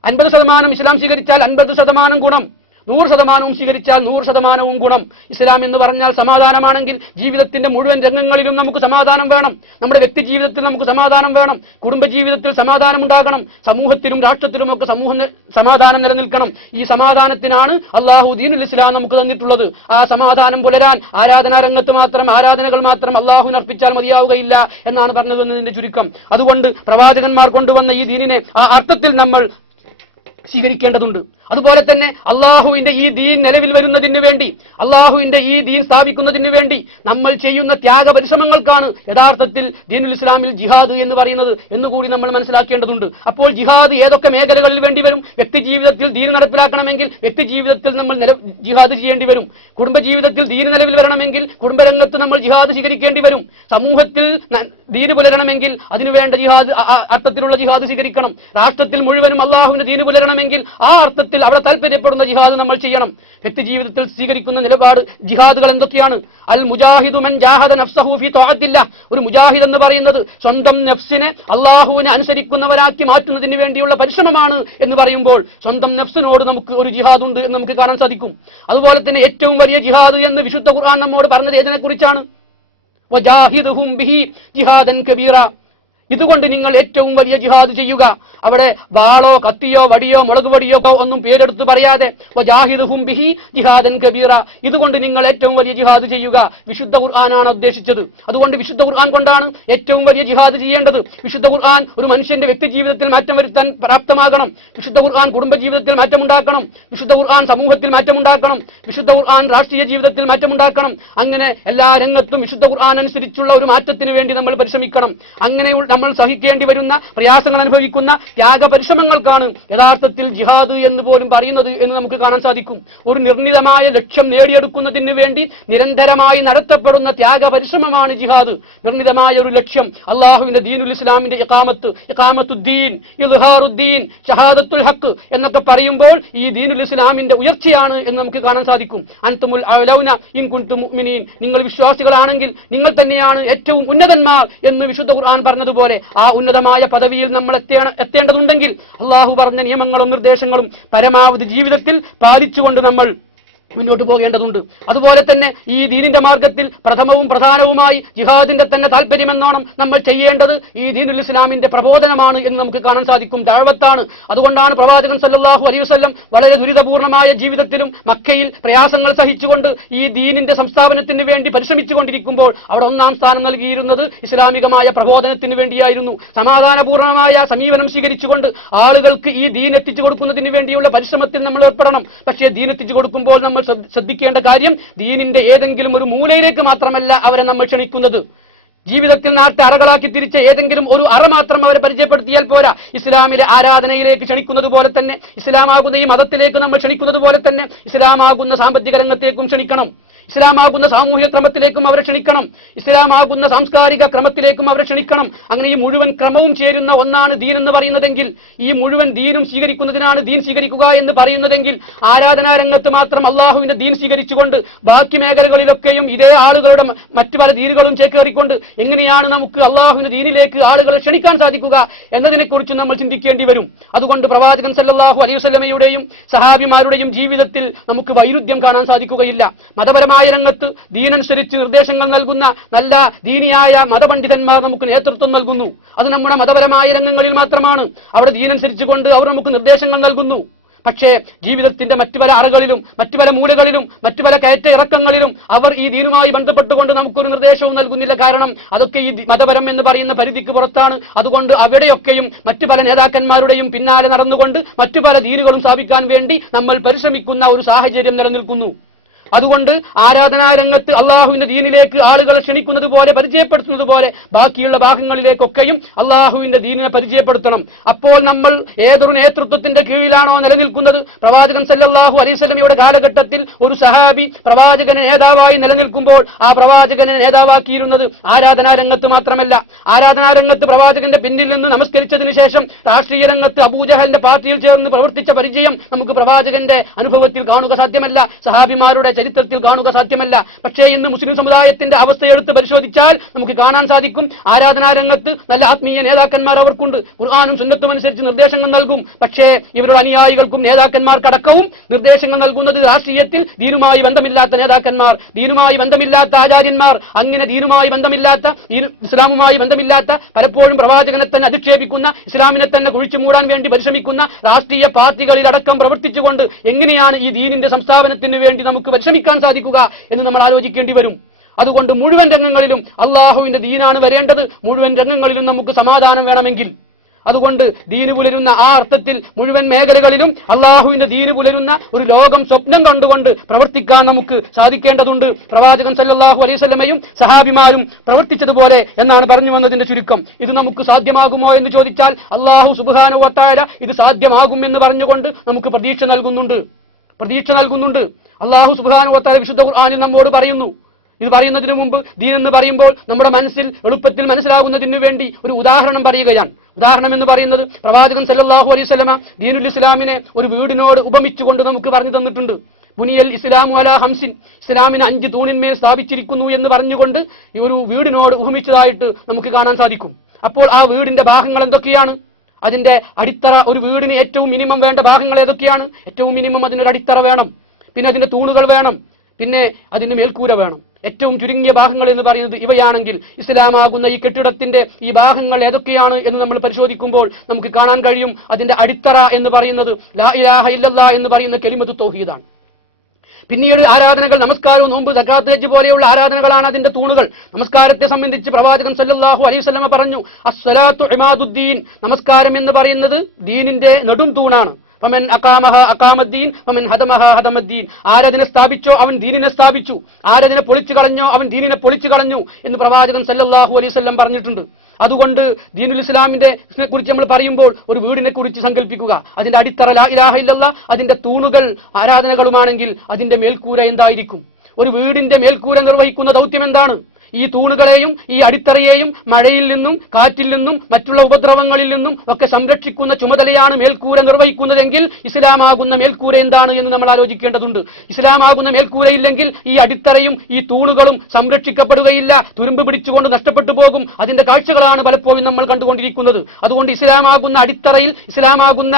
50% ഇസ്ലാം സ്വീകരിച്ചാൽ 50% ഗുണം, 100% സ്വീകരിച്ചാൽ 100% ഗുണം. ഇസ്ലാം എന്ന് പറഞ്ഞാൽ സമാധാനമാണെങ്കിൽ ജീവിതത്തിന്റെ മുഴുവൻ രംഗങ്ങളിലും നമുക്ക് സമാധാനം വേണം. നമ്മുടെ വ്യക്തി ജീവിതത്തിൽ നമുക്ക് സമാധാനം വേണം. കുടുംബ ജീവിതത്തിൽ സമാധാനം ഉണ്ടാകണം. സമൂഹത്തിലും രാഷ്ട്രത്തിലുമൊക്കെ സമാധാനം നിലനിൽക്കണം. ഈ സമാധാനത്തിനാണ് അള്ളാഹു ദീനുൽ ഇസ്ലാം നമുക്ക് തന്നിട്ടുള്ളത്. ആ സമാധാനം പുലരാൻ ആരാധനാ രംഗത്ത് മാത്രം ആരാധനകൾ മാത്രം അള്ളാഹുവിന് അർപ്പിച്ചാൽ മതിയാവുകയില്ല എന്നാണ് പറഞ്ഞതെന്നതിന്റെ ചുരുക്കം. അതുകൊണ്ട് പ്രവാചകന്മാർ കൊണ്ടുവന്ന ഈ ദീനിനെ ആ അർത്ഥത്തിൽ നമ്മൾ സ്വീകരിക്കേണ്ടതുണ്ട്. അതുപോലെ തന്നെ അള്ളാഹുവിന്റെ ഈ ദീൻ നിലവിൽ വരുന്നതിന് വേണ്ടി, അള്ളാഹുവിന്റെ ഈ ദീൻ സ്ഥാപിക്കുന്നതിന് വേണ്ടി നമ്മൾ ചെയ്യുന്ന ത്യാഗ പരിശ്രമങ്ങൾക്കാണ് യഥാർത്ഥത്തിൽ ദീനുൽ ഇസ്ലാമിൽ ജിഹാദ് എന്ന് പറയുന്നത് എന്നുകൂടി നമ്മൾ മനസ്സിലാക്കേണ്ടതുണ്ട്. അപ്പോൾ ജിഹാദ് ഏതൊക്കെ മേഖലകളിൽ വേണ്ടി വരും? വ്യക്തി ജീവിതത്തിൽ ദീൻ നടപ്പിലാക്കണമെങ്കിൽ വ്യക്തി ജീവിതത്തിൽ നമ്മൾ ജിഹാദ് ചെയ്യേണ്ടി വരും. കുടുംബജീവിതത്തിൽ ദീൻ നിലവിൽ വരണമെങ്കിൽ കുടുംബരംഗത്ത് നമ്മൾ ജിഹാദ് സ്വീകരിക്കേണ്ടി വരും. സമൂഹത്തിൽ ദീന് പുലരണമെങ്കിൽ അതിനുവേണ്ട ജിഹാദ്, അർത്ഥത്തിലുള്ള ജിഹാദ് സ്വീകരിക്കണം. രാഷ്ട്രത്തിൽ മുഴുവനും അള്ളാഹുവിന്റെ ദീന് പുലരണമെങ്കിൽ ആ അർത്ഥത്തിൽ അവിടെ താല്പര്യപ്പെടുന്ന ജിഹാദ് നമ്മൾ ചെയ്യണം. വ്യക്തി ജീവിതത്തിൽ സ്വീകരിക്കുന്ന നിലപാട് ജിഹാദുകൾ എന്തൊക്കെയാണ്? അൽ മുജാഹിദു മൻ ജാഹദ നഫ്സഹു ഫീ തഅത്തില്ലാഹ്. ഒരു മുജാഹിദ് എന്ന് പറയുന്നത് സ്വന്തം നഫ്സിനെ അള്ളാഹുവിനെ അനുസരിക്കുന്നവരാക്കി മാറ്റുന്നതിന് വേണ്ടിയുള്ള പരിശ്രമമാണ് എന്ന് പറയുമ്പോൾ സ്വന്തം നഫ്സിനോട് നമുക്ക് ഒരു ജിഹാദ് ഉണ്ട് എന്ന് നമുക്ക് കാണാൻ സാധിക്കും. അതുപോലെ തന്നെ ഏറ്റവും വലിയ ജിഹാദ് എന്ന് വിശുദ്ധ ഖുർആൻ നമ്മോട് പറഞ്ഞത് ഏതിനെ കുറിച്ചാണ്? വജാഹിദുഹും ബിഹി ജിഹാദൻ കബീറ. ഇതുകൊണ്ട് നിങ്ങൾ ഏറ്റവും വലിയ ജിഹാദ് ചെയ്യുക. അവിടെ വാളോ കത്തിയോ വടിയോ മുളക് പൊടിയോ ഒന്നും പേരെടുത്ത് പറയാതെ വജാഹിദുഹും ബിഹി ജിഹാദൻ കബീറ, ഇതുകൊണ്ട് നിങ്ങൾ ഏറ്റവും വലിയ ജിഹാദ് ചെയ്യുക. വിശുദ്ധ ഖുർആനാണ് ഉദ്ദേശിച്ചത്. അതുകൊണ്ട് വിശുദ്ധ ഖുർആൻ കൊണ്ടാണ് ഏറ്റവും വലിയ ജിഹാദ് ചെയ്യേണ്ടത്. വിശുദ്ധ ഖുർആൻ ഒരു മനുഷ്യന്റെ വ്യക്തി ജീവിതത്തിൽ മാറ്റം വരുത്താൻ പ്രാപ്തമാകണം. വിശുദ്ധ ഖുർആൻ കുടുംബജീവിതത്തിൽ മാറ്റമുണ്ടാക്കണം. വിശുദ്ധ ഖുർആൻ സമൂഹത്തിൽ മാറ്റമുണ്ടാക്കണം. വിശുദ്ധ ഖുർആൻ രാഷ്ട്രീയ ജീവിതത്തിൽ മാറ്റമുണ്ടാക്കണം. അങ്ങനെ എല്ലാ രംഗത്തും വിശുദ്ധ ഖുർആൻ അനുസരിച്ചുള്ള ഒരു മാറ്റത്തിന് വേണ്ടി നമ്മൾ പരിശ്രമിക്കണം. അങ്ങനെ നമ്മൾ സഹിക്കേണ്ടി വരുന്ന, പ്രയാസങ്ങൾ അനുഭവിക്കുന്ന ത്യാഗ പരിശ്രമങ്ങൾക്കാണ് യഥാർത്ഥത്തിൽ ജിഹാദ് എന്ന് പോലും പറയുന്നത് എന്ന് നമുക്ക് കാണാൻ സാധിക്കും. ഒരു നിർണിതമായ ലക്ഷ്യം നേടിയെടുക്കുന്നതിന് വേണ്ടി നിരന്തരമായി നടത്തപ്പെടുന്ന ത്യാഗ പരിശ്രമമാണ് ജിഹാദ്. നിർണിതമായ ഒരു ലക്ഷ്യം, അള്ളാഹുവിന്റെ ദീനുൽ ഇസ്ലാമിന്റെ ഇഖാമത്തുദ്ദീൻ, ഇൽഹാറുദ്ദീൻ, ഷഹാദത്തുൽ ഹഖ് എന്നൊക്കെ പറയുമ്പോൾ ഈ ദീനുൽ ഇസ്ലാമിന്റെ ഉയർച്ചയാണ് എന്ന് നമുക്ക് കാണാൻ സാധിക്കും. അൻതുമുൽ അലൗന ഇൻ കുൻതും മുഅ്മിനീൻ, നിങ്ങൾ വിശ്വാസികളാണെങ്കിൽ നിങ്ങൾ തന്നെയാണ് ഏറ്റവും ഉന്നതന്മാർ എന്ന് വിശുദ്ധ ഖുർആൻ പറഞ്ഞതുപോലെ ആ ഉന്നതമായ പദവിയിൽ നമ്മൾ എത്തേണ്ടതുണ്ടെങ്കിൽ അള്ളാഹു പറഞ്ഞ നിയമങ്ങളും നിർദ്ദേശങ്ങളും പരമാവധി ജീവിതത്തിൽ പാലിച്ചുകൊണ്ട് നമ്മൾ മുന്നോട്ട് പോകേണ്ടതുണ്ട്. അതുപോലെ തന്നെ ഈ ദീനിന്റെ മാർഗത്തിൽ പ്രഥമവും പ്രധാനവുമായി ജിഹാദിന്റെ തന്നെ താല്പര്യമെന്നോണം നമ്മൾ ചെയ്യേണ്ടത് ഈ ദീനുൽ ഇസ്ലാമിന്റെ പ്രബോധനമാണ് എന്ന് നമുക്ക് കാണാൻ സാധിക്കും. ദഅവത്താണ്. അതുകൊണ്ടാണ് പ്രവാചകൻ സല്ലല്ലാഹു അലൈഹി വസല്ലം വളരെ ദുരിതപൂർണമായ ജീവിതത്തിലും മക്കയിൽ പ്രയാസങ്ങൾ സഹിച്ചുകൊണ്ട് ഈ ദീനിന്റെ സംസ്ഥാപനത്തിന് വേണ്ടി പരിശ്രമിച്ചുകൊണ്ടിരിക്കുമ്പോൾ അവിടെ ഒന്നാം സ്ഥാനം നൽകിയിരുന്നത് ഇസ്ലാമികമായ പ്രബോധനത്തിന് വേണ്ടിയായിരുന്നു. സമാധാനപൂർണമായ സമീപനം സ്വീകരിച്ചുകൊണ്ട് ആളുകൾക്ക് ഈ ദീൻ എത്തിച്ചു കൊടുക്കുന്നതിന് വേണ്ടിയുള്ള പരിശ്രമത്തിൽ നമ്മൾ ഏർപ്പെടണം. പക്ഷേ ദീൻ എത്തിച്ചു കൊടുക്കുമ്പോൾ നമ്മൾ ശ്രദ്ധിക്കേണ്ട കാര്യം, ദീനിന്റെ ഏതെങ്കിലും ഒരു മൂലയിലേക്ക് മാത്രമല്ല അവരെ നമ്മൾ ക്ഷണിക്കുന്നത്. ജീവിതത്തിൽ നാട്ട് അറകളാക്കി തിരിച്ച ഏതെങ്കിലും ഒരു അറ മാത്രം അവരെ പരിചയപ്പെടുത്തിയാൽ പോരാ. ഇസ്ലാമിലെ ആരാധനയിലേക്ക് ക്ഷണിക്കുന്നത് പോലെ തന്നെ, ഇസ്ലാമാകുന്ന ഈ മതത്തിലേക്ക് നമ്മൾ ക്ഷണിക്കുന്നത് പോലെ തന്നെ ഇസ്ലാമാകുന്ന സാമ്പത്തിക രംഗത്തേക്കും ക്ഷണിക്കണം. ഇസ്ലാമാകുന്ന സാമൂഹിക ക്രമത്തിലേക്കും അവരെ ക്ഷണിക്കണം. ഇസ്ലാമാകുന്ന സാംസ്കാരിക ക്രമത്തിലേക്കും അവരെ ക്ഷണിക്കണം. അങ്ങനെ ഈ മുഴുവൻ ക്രമവും ചേരുന്ന ഒന്നാണ് ദീൻ എന്ന് പറയുന്നതെങ്കിൽ, ഈ മുഴുവൻ ദീനും സ്വീകരിക്കുന്നതിനാണ് ദീൻ സ്വീകരിക്കുക എന്ന് പറയുന്നതെങ്കിൽ, ആരാധനാ രംഗത്ത് മാത്രം അള്ളാഹുവിന്റെ ദീൻ സ്വീകരിച്ചുകൊണ്ട് ബാക്കി മേഖലകളിലൊക്കെയും ഇതേ ആളുകളുടെ മറ്റു പല ദീനുകളും ചേക്കേറിക്കൊണ്ട് എങ്ങനെയാണ് നമുക്ക് അള്ളാഹുവിന്റെ ദീനിലേക്ക് ആളുകളെ ക്ഷണിക്കാൻ സാധിക്കുക എന്നതിനെക്കുറിച്ച് നമ്മൾ ചിന്തിക്കേണ്ടി വരും. അതുകൊണ്ട് പ്രവാചകൻ സല്ലല്ലാഹു അലൈഹി വസല്ലമയുടെയും സഹാബിമാരുടെയും ജീവിതത്തിൽ നമുക്ക് വൈരുദ്ധ്യം കാണാൻ സാധിക്കുകയില്ല. മതപരമായ രംഗത്ത് ദീനനുസരിച്ച് നിർദ്ദേശങ്ങൾ നൽകുന്ന നല്ല ദീനിയായ മതപണ്ഡിതന്മാർ നമുക്ക് നേതൃത്വം നൽകുന്നു. അത് നമ്മുടെ മതപരമായ രംഗങ്ങളിൽ മാത്രമാണ്. അവിടെ ദീനനുസരിച്ചുകൊണ്ട് അവർ നമുക്ക് നിർദ്ദേശങ്ങൾ നൽകുന്നു. പക്ഷേ ജീവിതത്തിന്റെ മറ്റു പല അറകളിലും മറ്റു പല മൂലകളിലും മറ്റു പല കയറ്റ ഇറക്കങ്ങളിലും അവർ ഈ ദീനുമായി ബന്ധപ്പെട്ടുകൊണ്ട് നമുക്കൊരു നിർദ്ദേശവും നൽകുന്നില്ല. കാരണം അതൊക്കെ ഈ മതപരം എന്ന് പറയുന്ന പരിധിക്ക് പുറത്താണ്. അതുകൊണ്ട് അവിടെയൊക്കെയും മറ്റു പല നേതാക്കന്മാരുടെയും പിന്നാലെ നടന്നുകൊണ്ട് മറ്റു പല ദീനുകളും സ്ഥാപിക്കാൻ വേണ്ടി നമ്മൾ പരിശ്രമിക്കുന്ന ഒരു സാഹചര്യം നിലനിൽക്കുന്നു. അതുകൊണ്ട് ആരാധനാ രംഗത്ത് അള്ളാഹുവിന്റെ ദീനിലേക്ക് ആളുകളെ ക്ഷണിക്കുന്നത് പോലെ, പരിചയപ്പെടുത്തുന്നത് പോലെ ബാക്കിയുള്ള ഭാഗങ്ങളിലേക്കൊക്കെയും അള്ളാഹുവിന്റെ ദീനിനെ പരിചയപ്പെടുത്തണം. അപ്പോൾ നമ്മൾ ഏതൊരു നേതൃത്വത്തിന്റെ കീഴിലാണോ നിലനിൽക്കുന്നത്, പ്രവാചകൻ സല്ലല്ലാഹു അലൈഹി വസല്ലമയുടെ കാലഘട്ടത്തിൽ ഒരു സഹാബി പ്രവാചകനെ നേതാവായി നിലനിൽക്കുമ്പോൾ ആ പ്രവാചകനെ നേതാവാക്കിയിരുന്നത് ആരാധനാ രംഗത്ത് മാത്രമല്ല. ആരാധനാ രംഗത്ത് പ്രവാചകന്റെ പിന്നിൽ നിന്ന് നമസ്കരിച്ചതിന് ശേഷം രാഷ്ട്രീയ രംഗത്ത് അബൂജഹലിന്റെ പാർട്ടിയിൽ ചേർന്ന് പ്രവർത്തിച്ച പരിചയം നമുക്ക് പ്രവാചകന്റെ അനുഭവത്തിൽ കാണുക സാധ്യമല്ല, സഹാബിമാരുടെ ചരിത്രത്തിൽ കാണുക സാധ്യമല്ല. പക്ഷേ ഇന്ന് മുസ്ലിം സമുദായത്തിന്റെ അവസ്ഥയെടുത്ത് പരിശോധിച്ചാൽ നമുക്ക് കാണാൻ സാധിക്കും, ആരാധനാ രംഗത്ത് നല്ല ആത്മീയ നേതാക്കന്മാർ അവർക്കുണ്ട്. ഖുർആനും സുന്നത്തും അനുസരിച്ച് നിർദ്ദേശങ്ങൾ നൽകും. പക്ഷേ ഇവരുടെ അനുയായികൾക്കും നേതാക്കന്മാർക്കടക്കവും നിർദ്ദേശങ്ങൾ നൽകുന്നത് രാഷ്ട്രീയത്തിൽ ദീനുമായി ബന്ധമില്ലാത്ത നേതാക്കന്മാർ, ദീനുമായി ബന്ധമില്ലാത്ത ആചാര്യന്മാർ, അങ്ങനെ ദീനുമായി ബന്ധമില്ലാത്ത, ഇസ്ലാമുമായി ബന്ധമില്ലാത്ത, പലപ്പോഴും പ്രവാചകനെ തന്നെ അധിക്ഷേപിക്കുന്ന, ഇസ്ലാമിനെ തന്നെ കുഴിച്ചു മൂടാൻ വേണ്ടി പരിശ്രമിക്കുന്ന രാഷ്ട്രീയ പാർട്ടികളിലടക്കം പ്രവർത്തിച്ചുകൊണ്ട് എങ്ങനെയാണ് ഈ ദീനിന്റെ സംസ്ഥാപനത്തിന് വേണ്ടി നമുക്ക് പരിശ്രമിക്കാൻ സാധിക്കുക എന്ന് നമ്മൾ ആലോചിക്കേണ്ടി വരും. അതുകൊണ്ട് മുഴുവൻ രംഗങ്ങളിലും അള്ളാഹുവിന്റെ ദീനാണ് വരേണ്ടത്. മുഴുവൻ രംഗങ്ങളിലും നമുക്ക് സമാധാനം വേണമെങ്കിൽ, അതുകൊണ്ട് ദീന് പുലരുന്ന ആ അർത്ഥത്തിൽ മുഴുവൻ മേഖലകളിലും അള്ളാഹുവിന്റെ ദീന് പുലരുന്ന ഒരു ലോകം സ്വപ്നം കണ്ടുകൊണ്ട് പ്രവർത്തിക്കാൻ നമുക്ക് സാധിക്കേണ്ടതുണ്ട്. പ്രവാചകൻ സല്ലല്ലാഹു അലൈഹി വസല്ലമയും സഹാബിമാരും പ്രവർത്തിച്ചതുപോലെ എന്നാണ് പറഞ്ഞു വന്നതിന്റെ ചുരുക്കം. ഇത് നമുക്ക് സാധ്യമാകുമോ എന്ന് ചോദിച്ചാൽ അള്ളാഹു സുബ്ഹാനഹു വ തആല ഇത് സാധ്യമാകും എന്ന് പറഞ്ഞുകൊണ്ട് നമുക്ക് പ്രതീക്ഷ നൽകുന്നുണ്ട്. അള്ളാഹു സുബ്ഹാനഹു വ തആല വിശുദ്ധ ഖുർആനിൽ നമ്മോട് പറയുന്നു. ഇത് പറയുന്നതിന് മുമ്പ് ദീൻ എന്ന് പറയുമ്പോൾ നമ്മുടെ മനസ്സിൽ എളുപ്പത്തിൽ മനസ്സിലാകുന്നതിനു വേണ്ടി ഒരു ഉദാഹരണം പറയുകയാണ്. ഉദാഹരണം എന്ന് പറയുന്നത് പ്രവാചകൻ സല്ലല്ലാഹു അലൈഹി വസല്ലമ ദീനുൽ ഇസ്ലാമിനെ ഒരു വീടിനോട് ഉപമിച്ചുകൊണ്ട് നമുക്ക് പറഞ്ഞു തന്നിട്ടുണ്ട്. ബുനിയൽ ഇസ്ലാമു അലാ ഹംസിൻ, ഇസ്ലാമിന് 5 തൂണിന്മേൽ സ്ഥാപിച്ചിരിക്കുന്നു എന്ന് പറഞ്ഞുകൊണ്ട് ഈ ഒരു വീടിനോട് ഉപമിച്ചതായിട്ട് നമുക്ക് കാണാൻ സാധിക്കും. അപ്പോൾ ആ വീടിന്റെ ഭാഗങ്ങൾ എന്തൊക്കെയാണ്? അതിന്റെ അടിത്തറ, ഒരു വീടിന് ഏറ്റവും മിനിമം വേണ്ട ഭാഗങ്ങൾ ഏതൊക്കെയാണ്? ഏറ്റവും മിനിമം അതിനൊരു അടിത്തറ വേണം, പിന്നെ അതിന്റെ തൂണുകൾ വേണം, പിന്നെ അതിന് മേൽക്കൂര വേണം. ഏറ്റവും ചുരുങ്ങിയ ഭാഗങ്ങൾ എന്ന് പറയുന്നത് ഇവയാണെങ്കിൽ ഇസ്ലാമാകുന്ന ഈ കെട്ടിടത്തിന്റെ ഈ ഭാഗങ്ങൾ ഏതൊക്കെയാണ് എന്ന് നമ്മൾ പരിശോധിക്കുമ്പോൾ നമുക്ക് കാണാൻ കഴിയും. അതിന്റെ അടിത്തറ എന്ന് പറയുന്നത് ലാ ഇലാഹ ഇല്ലല്ലാഹ് എന്ന് പറയുന്ന കലിമത്തു തൗഹീദാണ്. പിന്നീട് ആരാധനകൾ, നമസ്കാരവും നോമ്പ് സകാത്ത് ഹജ്ജ് പോലെയുള്ള ആരാധനകളാണ് അതിന്റെ തൂണുകൾ. നമസ്കാരത്തെ സംബന്ധിച്ച് പ്രവാചകൻ സല്ലല്ലാഹു അലൈഹി വസല്ലമ പറഞ്ഞു, അസ്സലാത്തു ഇമാദുദ്ദീൻ, നമസ്കാരം എന്ന് പറയുന്നത് ദീനിന്റെ നെടും തൂണാണ്. ഫമൻ അഖാമഹ അഖാമദ്ദീൻ വമൻ ഹദമഹ ഹദമദ്ദീൻ, ആരതിനെ സ്ഥാപിച്ചോ അവൻ ദീനിനെ സ്ഥാപിച്ചു, ആരതിനെ പൊളിച്ചു കളഞ്ഞോ അവൻ ദീനിനെ പൊളിച്ചു കളഞ്ഞു എന്ന് പ്രവാചകൻ സല്ലല്ലാഹു അലൈഹി വസല്ലം പറഞ്ഞിട്ടുണ്ട്. അതുകൊണ്ട് ദീനുൽ ഇസ്ലാമിന്റെ കുറിച്ച് നമ്മൾ പറയുമ്പോൾ ഒരു വീടിനെ കുറിച്ച് സങ്കല്പിക്കുക. അതിന്റെ അടിത്തറ ലാ ഇലാഹ ഇല്ലല്ലാഹ്, അതിന്റെ തൂണുകൾ ആരാധനകളുമാണെങ്കിൽ അതിന്റെ മേൽക്കൂര എന്തായിരിക്കും? ഒരു വീടിന്റെ മേൽക്കൂര നിർവഹിക്കുന്ന ദൗത്യം എന്താണ്? ഈ തൂണുകളെയും ഈ അടിത്തറയെയും മഴയിൽ നിന്നും കാറ്റിൽ നിന്നും മറ്റുള്ള ഉപദ്രവങ്ങളിൽ നിന്നും ഒക്കെ സംരക്ഷിക്കുന്ന ചുമതലയാണ് മേൽക്കൂര നിർവഹിക്കുന്നതെങ്കിൽ ഇസ്ലാമാകുന്ന മേൽക്കൂര എന്താണ് എന്ന് നമ്മൾ ആലോചിക്കേണ്ടതുണ്ട്. ഇസ്ലാമാകുന്ന മേൽക്കൂരയില്ലെങ്കിൽ ഈ അടിത്തറയും ഈ തൂണുകളും സംരക്ഷിക്കപ്പെടുകയില്ല, തുരുമ്പ് പിടിച്ചുകൊണ്ട് നഷ്ടപ്പെട്ടു പോകും. അതിന്റെ കാഴ്ചകളാണ് പലപ്പോഴും നമ്മൾ കണ്ടുകൊണ്ടിരിക്കുന്നത്. അതുകൊണ്ട് ഇസ്ലാമാകുന്ന അടിത്തറയിൽ, ഇസ്ലാമാകുന്ന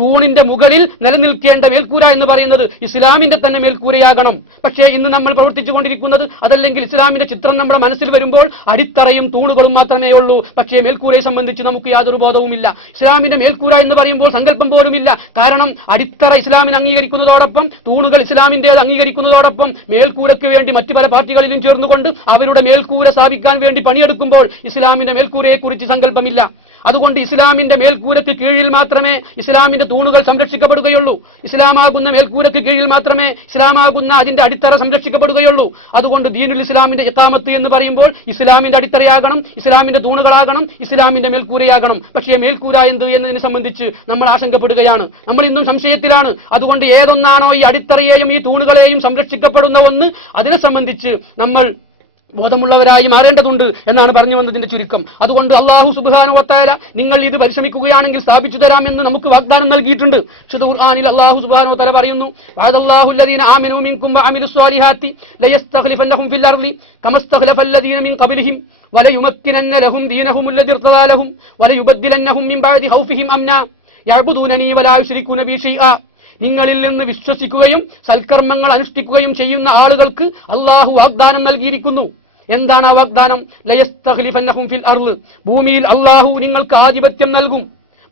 തൂണിന്റെ മുകളിൽ നിലനിൽക്കേണ്ട മേൽക്കൂര എന്ന് പറയുന്നത് ഇസ്ലാമിന്റെ തന്നെ മേൽക്കൂരയാകണം. പക്ഷേ ഇന്ന് നമ്മൾ പ്രവർത്തിച്ചുകൊണ്ടിരിക്കുന്നത് അതല്ലെങ്കിൽ ഇസ്ലാമിന്റെ ചിത്രം നമ്മുടെ മനസ്സിൽ വരുമ്പോൾ അടിത്തറയും തൂണുകളും മാത്രമേ ഉള്ളൂ. പക്ഷേ മേൽക്കൂരയെ സംബന്ധിച്ച് നമുക്ക് യാതൊരു ബോധവുമില്ല. ഇസ്ലാമിന്റെ മേൽക്കൂര എന്ന് പറയുമ്പോൾ സങ്കല്പം പോലുമില്ല. കാരണം അടിത്തറ ഇസ്ലാമിനെ അംഗീകരിക്കുന്നതോടൊപ്പം തൂണുകൾ ഇസ്ലാമിന്റേത് അംഗീകരിക്കുന്നതോടൊപ്പം മേൽക്കൂരയ്ക്ക് വേണ്ടി മറ്റു പല പാർട്ടികളിലും ചേർന്നുകൊണ്ട് അവരുടെ മേൽക്കൂര സ്ഥാപിക്കാൻ വേണ്ടി പണിയെടുക്കുമ്പോൾ ഇസ്ലാമിന്റെ മേൽക്കൂരയെ കുറിച്ച് സങ്കല്പമില്ല. അതുകൊണ്ട് ഇസ്ലാമിന്റെ മേൽക്കൂരയ്ക്ക് കീഴിൽ മാത്രമേ ഇസ്ലാമിന്റെ തൂണുകൾ സംരക്ഷിക്കപ്പെടുകയുള്ളൂ. ഇസ്ലാമാകുന്ന മേൽക്കൂരയ്ക്ക് കീഴിൽ മാത്രമേ ഇസ്ലാമാകുന്ന അതിന്റെ അടിത്തറ സംരക്ഷിക്കപ്പെടുകയുള്ളൂ. അതുകൊണ്ട് ദീനുൽ ഇസ്ലാമിന്റെ ഇഖാമത്ത് എന്ന് പറയുമ്പോൾ ഇസ്ലാമിന്റെ അടിത്തറയാകണം, ഇസ്ലാമിന്റെ തൂണുകളാകണം, ഇസ്ലാമിന്റെ മേൽക്കൂരയാകണം. പക്ഷേ മേൽക്കൂര എന്ത് എന്നതിനെ സംബന്ധിച്ച് നമ്മൾ ആശങ്കപ്പെടുകയാണ്. നമ്മൾ ഇന്നും സംശയത്തിലാണ്. അതുകൊണ്ട് ഏതൊന്നാണോ ഈ അടിത്തറയെയും ഈ തൂണുകളെയും സംരക്ഷിക്കപ്പെടുന്ന ഒന്ന്, അതിനെ സംബന്ധിച്ച് നമ്മൾ ബോധമുള്ളവരായി മാറേണ്ടതുണ്ട് എന്നാണ് പറഞ്ഞു വന്നതിന്റെ ചുരുക്കം. അതുകൊണ്ട് അല്ലാഹു സുബ്ഹാനഹു വ തആല നിങ്ങൾ ഇത് പരിശ്രമിക്കുകയാണെങ്കിൽ സ്ഥാപിച്ചു തരാമെന്ന് നമുക്ക് വാഗ്ദാനം നൽകിയിട്ടുണ്ട്. വിശുദ്ധ ഖുർആനിൽ അല്ലാഹു സുബ്ഹാനഹു വ തആല പറയുന്നു, വഅദല്ലാഹു അല്ലദീന ആമനൂ മിൻകും വഅമിലുസ് സ്വാലിഹാത്തി ലയസ്തഖ്ലിഫന്നഹും ഫിൽ അർളി കമസ്തഖ്ലഫല്ലദീന മിൻ ഖബ്ലിഹിം വലയുമക്കിനന്ന ലഹും ദീനഹും അല്ലദീ ഇർതദാ ലഹും വലയുബദ്ദിലന്നഹും മിൻ ബഅദി ഖൗഫിഹിം അംനാ യഅ്ബുദൂനനി വലാ യുശ്രികൂന ബി ഷൈആ. നിങ്ങളിൽ നിന്ന് വിശ്വസിക്കുകയും സൽക്കർമ്മങ്ങൾ അനുഷ്ഠിക്കുകയും ചെയ്യുന്ന ആളുകൾക്ക് അല്ലാഹു വാഗ്ദാനം നൽകിയിരിക്കുന്നു. എന്താണ് ആ വാഗ്ദാനം? ലയസ്തഖ്ലിഫന്നഹും ഫിൽ അർള്, ഭൂമിയിൽ അല്ലാഹു നിങ്ങൾക്ക് ആധിപത്യം നൽകും.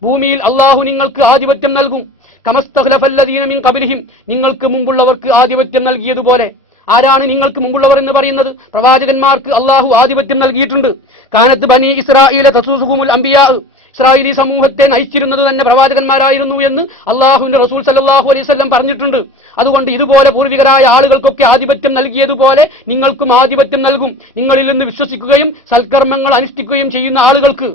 ഭൂമിയിൽ അല്ലാഹു നിങ്ങൾക്ക് ആധിപത്യം നൽകും. കമസ്തഖ്ലഫല്ലദീന മിൻ ഖബ്ലിഹിം, നിങ്ങൾക്ക് മുമ്പുള്ളവർക്ക് ആധിപത്യം നൽകിയതുപോലെ. ആരാണ് നിങ്ങൾക്ക് മുമ്പുള്ളവർ എന്ന് പറയുന്നത്? പ്രവാചകന്മാർക്ക് അല്ലാഹു ആധിപത്യം നൽകിയിട്ടുണ്ട്. കാനത്ത് ബനി ഇസ്രായീല തസൂസുഹുമുൽ അംബിയാ, ഇസ്രായേലി സമൂഹത്തെ നയിച്ചിരുന്നത് തന്നെ പ്രവാചകന്മാരായിരുന്നു എന്ന് അള്ളാഹുവിന്റെ റസൂൽ സല്ലല്ലാഹു അലൈഹി വസല്ലം പറഞ്ഞിട്ടുണ്ട്. അതുകൊണ്ട് ഇതുപോലെ പൂർവികരായ ആളുകൾക്കൊക്കെ ആധിപത്യം നൽകിയതുപോലെ നിങ്ങൾക്കും ആധിപത്യം നൽകും. നിങ്ങളിൽ നിന്ന് വിശ്വസിക്കുകയും സൽക്കർമ്മങ്ങൾ അനുഷ്ഠിക്കുകയും ചെയ്യുന്ന ആളുകൾക്ക്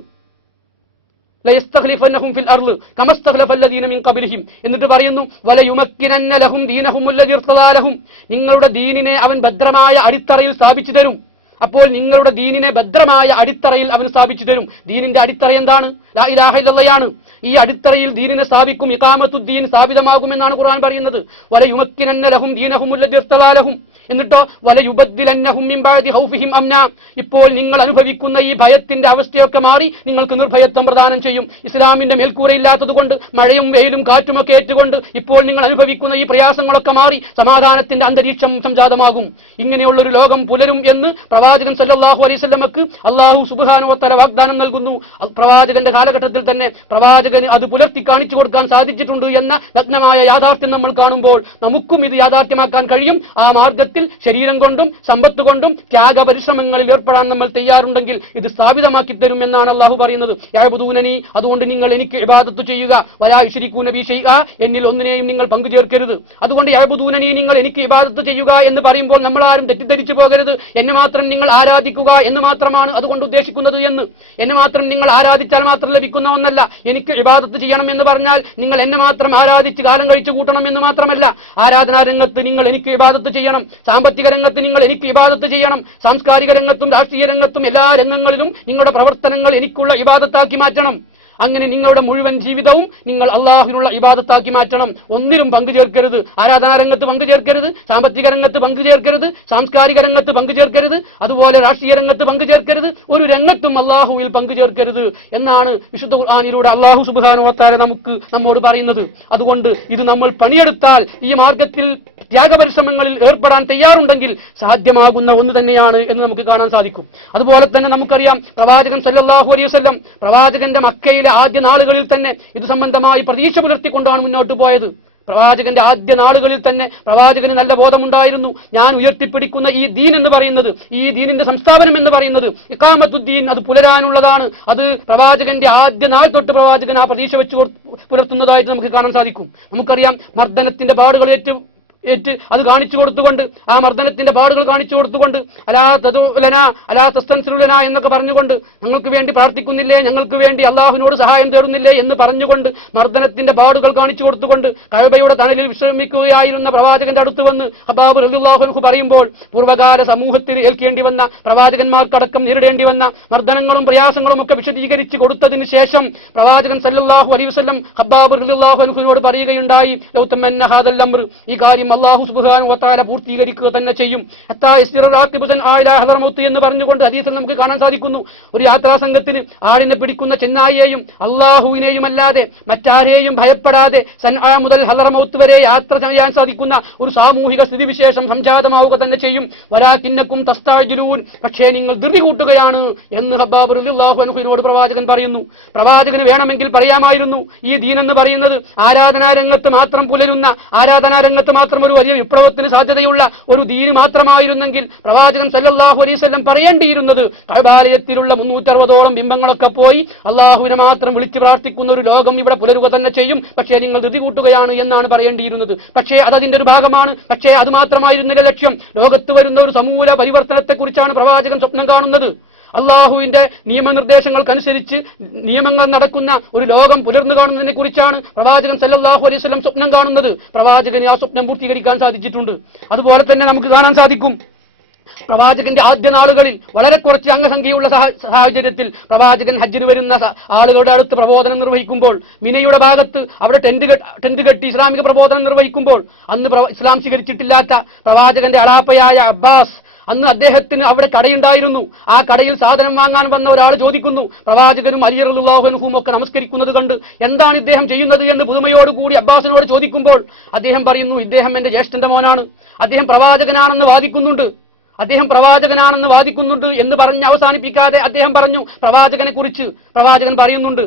ലയസ്തഖ്ലിഫന്നഹും ഫിൽ അർള് കമസ്തഖ്ലഫല്ലദീന മിൻ ഖബ്ലിഹിം. എന്നിട്ട് പറയുന്നു, വലയുമക്കിനന്ന ലഹും ദീനഹും അല്ലദീ ഇർതദാ ലഹും, നിങ്ങളുടെ ദീനിനെ അവൻ ഭദ്രമായ അടിത്തറയിൽ സ്ഥാപിച്ചു തരും. അപ്പോൾ നിങ്ങളുടെ ദീനിനെ ഭദ്രമായ അടിത്തറയിൽ അവൻ സ്ഥാപിച്ചു തരും. ദീനിന്റെ അടിത്തറ എന്താണ്? ലാ ഇലാഹ ഇല്ലല്ലാഹ്. ഈ അടിത്തറയിൽ ദീനിനെ സ്ഥാപിക്കും, ഇഖാമത്തുദ്ദീൻ സ്ഥാപിതമാകുമെന്നാണ് ഖുർആൻ പറയുന്നത്. വലയുമക്കിനന്ന ലഹും ദീനഹും അല്ലദീ ഇർതദാ ലഹും. എന്നിട്ടോ വലയുബദ്ദിലന്നഹും മിൻ ബഅദി ഖൗഫിഹിം അംനാ, ഇപ്പോൾ നിങ്ങൾ അനുഭവിക്കുന്ന ഈ ഭയത്തിന്റെ അവസ്ഥയൊക്കെ മാറി നിങ്ങൾക്ക് നിർഭയത്വം പ്രദാനം ചെയ്യും. ഇസ്ലാമിന്റെ മേൽക്കൂരയില്ലാത്തതുകൊണ്ട് മഴയും വെയിലും കാറ്റുമൊക്കെ ഏറ്റുകൊണ്ട് ഇപ്പോൾ നിങ്ങൾ അനുഭവിക്കുന്ന ഈ പ്രയാസങ്ങളൊക്കെ മാറി സമാധാനത്തിന്റെ അന്തരീക്ഷം സംജാതമാകും. ഇങ്ങനെയുള്ളൊരു ലോകം പുലരും എന്ന് പ്രവാചകൻ സല്ലല്ലാഹു അലൈഹി വസല്ലമക്ക് അല്ലാഹു സുബ്ഹാനഹു വ തആല വാഗ്ദാനം നൽകുന്നു. പ്രവാചകന്റെ കാലഘട്ടത്തിൽ തന്നെ പ്രവാചകൻ പ്രവാചകന് അത് പുലർത്തി കാണിച്ചു കൊടുക്കാൻ സാധിച്ചിട്ടുണ്ട് എന്ന നഗ്നമായ യാഥാർത്ഥ്യം നമ്മൾ കാണുമ്പോൾ നമുക്കും ഇത് യാഥാർത്ഥ്യമാക്കാൻ കഴിയും. ആ മാർഗത്തിൽ ശരീരം കൊണ്ടും സമ്പത്ത് കൊണ്ടും ത്യാഗ പരിശ്രമങ്ങളിൽ ഏർപ്പെടാൻ നമ്മൾ തയ്യാറുണ്ടെങ്കിൽ ഇത് സ്ഥാപിതമാക്കി തരും എന്നാണ് അള്ളാഹു പറയുന്നത്. യഅ്ബുദൂനനി, അതുകൊണ്ട് നിങ്ങൾ എനിക്ക് ഇബാദത്ത് ചെയ്യുക, വലാ യുശ്രികൂന ബി ശൈഅ, എന്നിൽ ഒന്നിനെയും നിങ്ങൾ പങ്കു ചേർക്കരുത്. അതുകൊണ്ട് യഅ്ബുദൂനനി, നിങ്ങൾ എനിക്ക് ഇബാദത്ത് ചെയ്യുക എന്ന് പറയുമ്പോൾ നമ്മൾ ആരും തെറ്റിദ്ധരിച്ചു പോകരുത്, എന്നെ മാത്രം നിങ്ങൾ ആരാധിക്കുക എന്ന് മാത്രമാണ് അതുകൊണ്ട് ഉദ്ദേശിക്കുന്നത് എന്ന്. എന്നെ മാത്രം നിങ്ങൾ ആരാധിച്ചാൽ മാത്രം ലഭിക്കുന്ന ഒന്നല്ല. എനിക്ക് ഇബാദത്ത് ചെയ്യണം എന്ന് പറഞ്ഞാൽ നിങ്ങൾ എന്നെ മാത്രം ആരാധിച്ച് കാലം കഴിച്ചു കൂട്ടണം എന്ന് മാത്രമല്ല. ആരാധനാ രംഗത്ത് നിങ്ങൾ എനിക്ക് ഇബാദത്ത് ചെയ്യണം, സാമ്പത്തിക രംഗത്ത് നിങ്ങൾ എനിക്ക് ഇബാദത്ത് ചെയ്യണം, സാംസ്കാരിക രംഗത്തും രാഷ്ട്രീയ രംഗത്തും എല്ലാ രംഗങ്ങളിലും നിങ്ങളുടെ പ്രവർത്തനങ്ങൾ എനിക്കുള്ള ഇബാദത്താക്കി മാറ്റണം. അങ്ങനെ നിങ്ങളുടെ മുഴുവൻ ജീവിതവും നിങ്ങൾ അള്ളാഹുവിനുള്ള ഇബാദത്താക്കി മാറ്റണം. ഒന്നിലും പങ്കുചേർക്കരുത്. ആരാധനാ രംഗത്ത് പങ്കുചേർക്കരുത്, സാമ്പത്തിക രംഗത്ത് പങ്കുചേർക്കരുത്, സാംസ്കാരിക രംഗത്ത് പങ്കുചേർക്കരുത്, അതുപോലെ രാഷ്ട്രീയ രംഗത്ത് പങ്കുചേർക്കരുത്, ഒരു രംഗത്തും അള്ളാഹുവിൽ പങ്കുചേർക്കരുത് എന്നാണ് വിശുദ്ധ ഖുർആനിലൂടെ അള്ളാഹു സുബ്ഹാനഹു വ തആല നമ്മോട് പറയുന്നത്. അതുകൊണ്ട് ഇത് നമ്മൾ പണിയെടുത്താൽ, ഈ മാർഗത്തിൽ ത്യാഗപരിശ്രമങ്ങളിൽ ഏർപ്പെടാൻ തയ്യാറുണ്ടെങ്കിൽ സാധ്യമാകുന്ന ഒന്ന് തന്നെയാണ് എന്ന് നമുക്ക് കാണാൻ സാധിക്കും. അതുപോലെ തന്നെ നമുക്കറിയാം, പ്രവാചകൻ സല്ലല്ലാഹു അലൈഹി വസല്ലം പ്രവാചകന്റെ മക്കയിലെ ആദ്യ നാളുകളിൽ തന്നെ ഇത് സംബന്ധമായി പ്രതീക്ഷ പുലർത്തിക്കൊണ്ടാണ് മുന്നോട്ട് പോയത്. പ്രവാചകന്റെ ആദ്യ നാളുകളിൽ തന്നെ പ്രവാചകന് നല്ല ബോധമുണ്ടായിരുന്നു. ഞാൻ ഉയർത്തിപ്പിടിക്കുന്ന ഈ ദീൻ എന്ന് പറയുന്നത്, ഈ ദീനിന്റെ സംസ്ഥാപനം എന്ന് പറയുന്നത് ഇഖാമത്തുദ്ദീൻ, അത് പുലരാനുള്ളതാണ്. അത് പ്രവാചകന്റെ ആദ്യ നാൾ തൊട്ട് പ്രവാചകൻ ആ പ്രതീക്ഷ വെച്ച് പുലർത്തുന്നതായിട്ട് നമുക്ക് കാണാൻ സാധിക്കും. നമുക്കറിയാം, മർദ്ദനത്തിന്റെ പാടുകൾ അത് കാണിച്ചു കൊടുത്തുകൊണ്ട്, ആ മർദ്ദനത്തിന്റെ പാടുകൾ കാണിച്ചു കൊടുത്തുകൊണ്ട്, അലാ തദുലന അലാ തസ്തൻസിറുലന എന്നൊക്കെ പറഞ്ഞുകൊണ്ട്, ഞങ്ങൾക്ക് വേണ്ടി പ്രാർത്ഥിക്കുന്നില്ലേ, ഞങ്ങൾക്ക് വേണ്ടി അള്ളാഹുവിനോട് സഹായം തേടുന്നില്ലേ എന്ന് പറഞ്ഞുകൊണ്ട് മർദ്ദനത്തിന്റെ പാടുകൾ കാണിച്ചു കൊടുത്തുകൊണ്ട് കഅബയുടെ തണലിൽ വിശ്രമിക്കുകയായിരുന്ന പ്രവാചകന്റെ അടുത്ത് വന്ന് ഹബ്ബാബ് റളിയല്ലാഹു അൻഹു പറയുമ്പോൾ, പൂർവ്വകാല സമൂഹത്തിന് ഏൽക്കേണ്ടി വന്ന, പ്രവാചകന്മാർക്കടക്കം നേരിടേണ്ടി വന്ന മർദ്ദനങ്ങളും പ്രയാസങ്ങളും ഒക്കെ വിശദീകരിച്ച് കൊടുത്തതിന് ശേഷം പ്രവാചകൻ സല്ലല്ലാഹു അലൈഹി വസല്ലം ഹബ്ബാബ് റളിയല്ലാഹു അൻഹുവിനോട് പറയുകയുണ്ടായി, ലൗ തമന്ന ഹാദൽ അംർ, ഈ കാര്യം അല്ലാഹു സുബ്ഹാനഹു വ തആല പൂർത്തീകരിക്കുക തന്നെ ചെയ്യും. ഹത്താ യസ്തിറ റാഖിബുൻ ആയില ഹദറമൗത്ത് എന്ന് പറഞ്ഞുകൊണ്ട് ഹദീസിൽ നമുക്ക് കാണാൻ സാധിക്കുന്നു, ഒരു യാത്രാ സംഘത്തിന് ആടിനെ പിടിക്കുന്ന ചെന്നായിയെയും അല്ലാഹുവിനെയും അല്ലാതെ മറ്റാരെയും ഭയപ്പെടാതെ സൻആ മുതൽ ഹദറമൗത്ത് വരെ യാത്ര ചെയ്യാൻ സാധിക്കുന്ന ഒരു സാമൂഹിക സ്ഥിതിവിശേഷം സംജാതമാവുക തന്നെ ചെയ്യും. വലാകിന്നകും തസ്തഅജിലൂൻ, പക്ഷേ നിങ്ങൾ ധൃതി കൂട്ടുകയാണ് എന്ന് ഹബ്ബാബ് റളിയല്ലാഹു അൻഹുവിനോട് പ്രവാചകൻ പറയുന്നു. പ്രവാചകന് വേണമെങ്കിൽ പറയാമായിരുന്നു, ഈ ദീൻ എന്ന് പറയുന്നത് ആരാധനാ രംഗത്ത് മാത്രം പുലരുന്ന, ആരാധനാ രംഗത്ത് മാത്രം ഒരു വലിയ വിപ്ലവത്തിന് സാധ്യതയുള്ള ഒരു ദീന് മാത്രമായിരുന്നെങ്കിൽ പ്രവാചകൻ സല്ലല്ലാഹു അലൈഹി വസല്ലം പറയേണ്ടിയിരുന്നത്, കഅബാലയത്തിലുള്ള 360ഓളം ബിംബങ്ങളൊക്കെ പോയി അള്ളാഹുവിനെ മാത്രം വിളിച്ചു പ്രാർത്ഥിക്കുന്ന ഒരു ലോകം ഇവിടെ പുലരുക തന്നെ ചെയ്യും, പക്ഷേ നിങ്ങൾ ധൃതി കൂട്ടുകയാണ് എന്നാണ് പറയേണ്ടിയിരുന്നത്. പക്ഷേ അതതിന്റെ ഒരു ഭാഗമാണ്. പക്ഷേ അത് മാത്രമായിരുന്നില്ല ലക്ഷ്യം. ലോകത്ത് വരുന്ന ഒരു സമൂല പരിവർത്തനത്തെക്കുറിച്ചാണ് പ്രവാചകൻ സ്വപ്നം കാണുന്നത്. അള്ളാഹുവിന്റെ നിയമനിർദ്ദേശങ്ങൾക്കനുസരിച്ച് നിയമങ്ങൾ നടക്കുന്ന ഒരു ലോകം പുലർന്നു കാണുന്നതിനെ കുറിച്ചാണ് പ്രവാചകൻ സല്ലല്ലാഹു അലൈഹി വസല്ലം സ്വപ്നം കാണുന്നത്. പ്രവാചകന് ആ സ്വപ്നം പൂർത്തീകരിക്കാൻ സാധിച്ചിട്ടുണ്ട്. അതുപോലെ തന്നെ നമുക്ക് കാണാൻ സാധിക്കും, പ്രവാചകന്റെ ആദ്യ നാളുകളിൽ വളരെ കുറച്ച് അംഗസംഖ്യയുള്ള സാഹചര്യത്തിൽ പ്രവാചകൻ ഹജ്ജിന് വരുന്ന ആളുകളുടെ അടുത്ത് പ്രബോധനം നിർവഹിക്കുമ്പോൾ, മിനയുടെ ഭാഗത്ത് അവിടെ ടെന്റ് കെട്ടി ഇസ്ലാമിക പ്രബോധനം നിർവഹിക്കുമ്പോൾ, അന്ന് ഇസ്ലാം സ്വീകരിച്ചിട്ടില്ലാത്ത പ്രവാചകന്റെ അളാപ്പയായ അബ്ബാസ്, അന്ന് അദ്ദേഹത്തിന് അവിടെ കടയുണ്ടായിരുന്നു. ആ കടയിൽ സാധനം വാങ്ങാൻ വന്ന ഒരാൾ ചോദിക്കുന്നു, പ്രവാചകനും അലി റളിയല്ലാഹു അൻഹുവും ഒക്കെ നമസ്കരിക്കുന്നത് കണ്ട് എന്താണ് ഇദ്ദേഹം ചെയ്യുന്നത് എന്ന് പുതുമയോടുകൂടി അബ്ബാസിനോട് ചോദിക്കുമ്പോൾ അദ്ദേഹം പറയുന്നു, ഇദ്ദേഹം എന്റെ ജ്യേഷ്ഠന്റെ മോനാണ്, അദ്ദേഹം പ്രവാചകനാണെന്ന് വാദിക്കുന്നുണ്ട് എന്ന് പറഞ്ഞ് അവസാനിപ്പിക്കാതെ അദ്ദേഹം പറഞ്ഞു പ്രവാചകനെ കുറിച്ച്. പ്രവാചകൻ പറയുന്നുണ്ട്,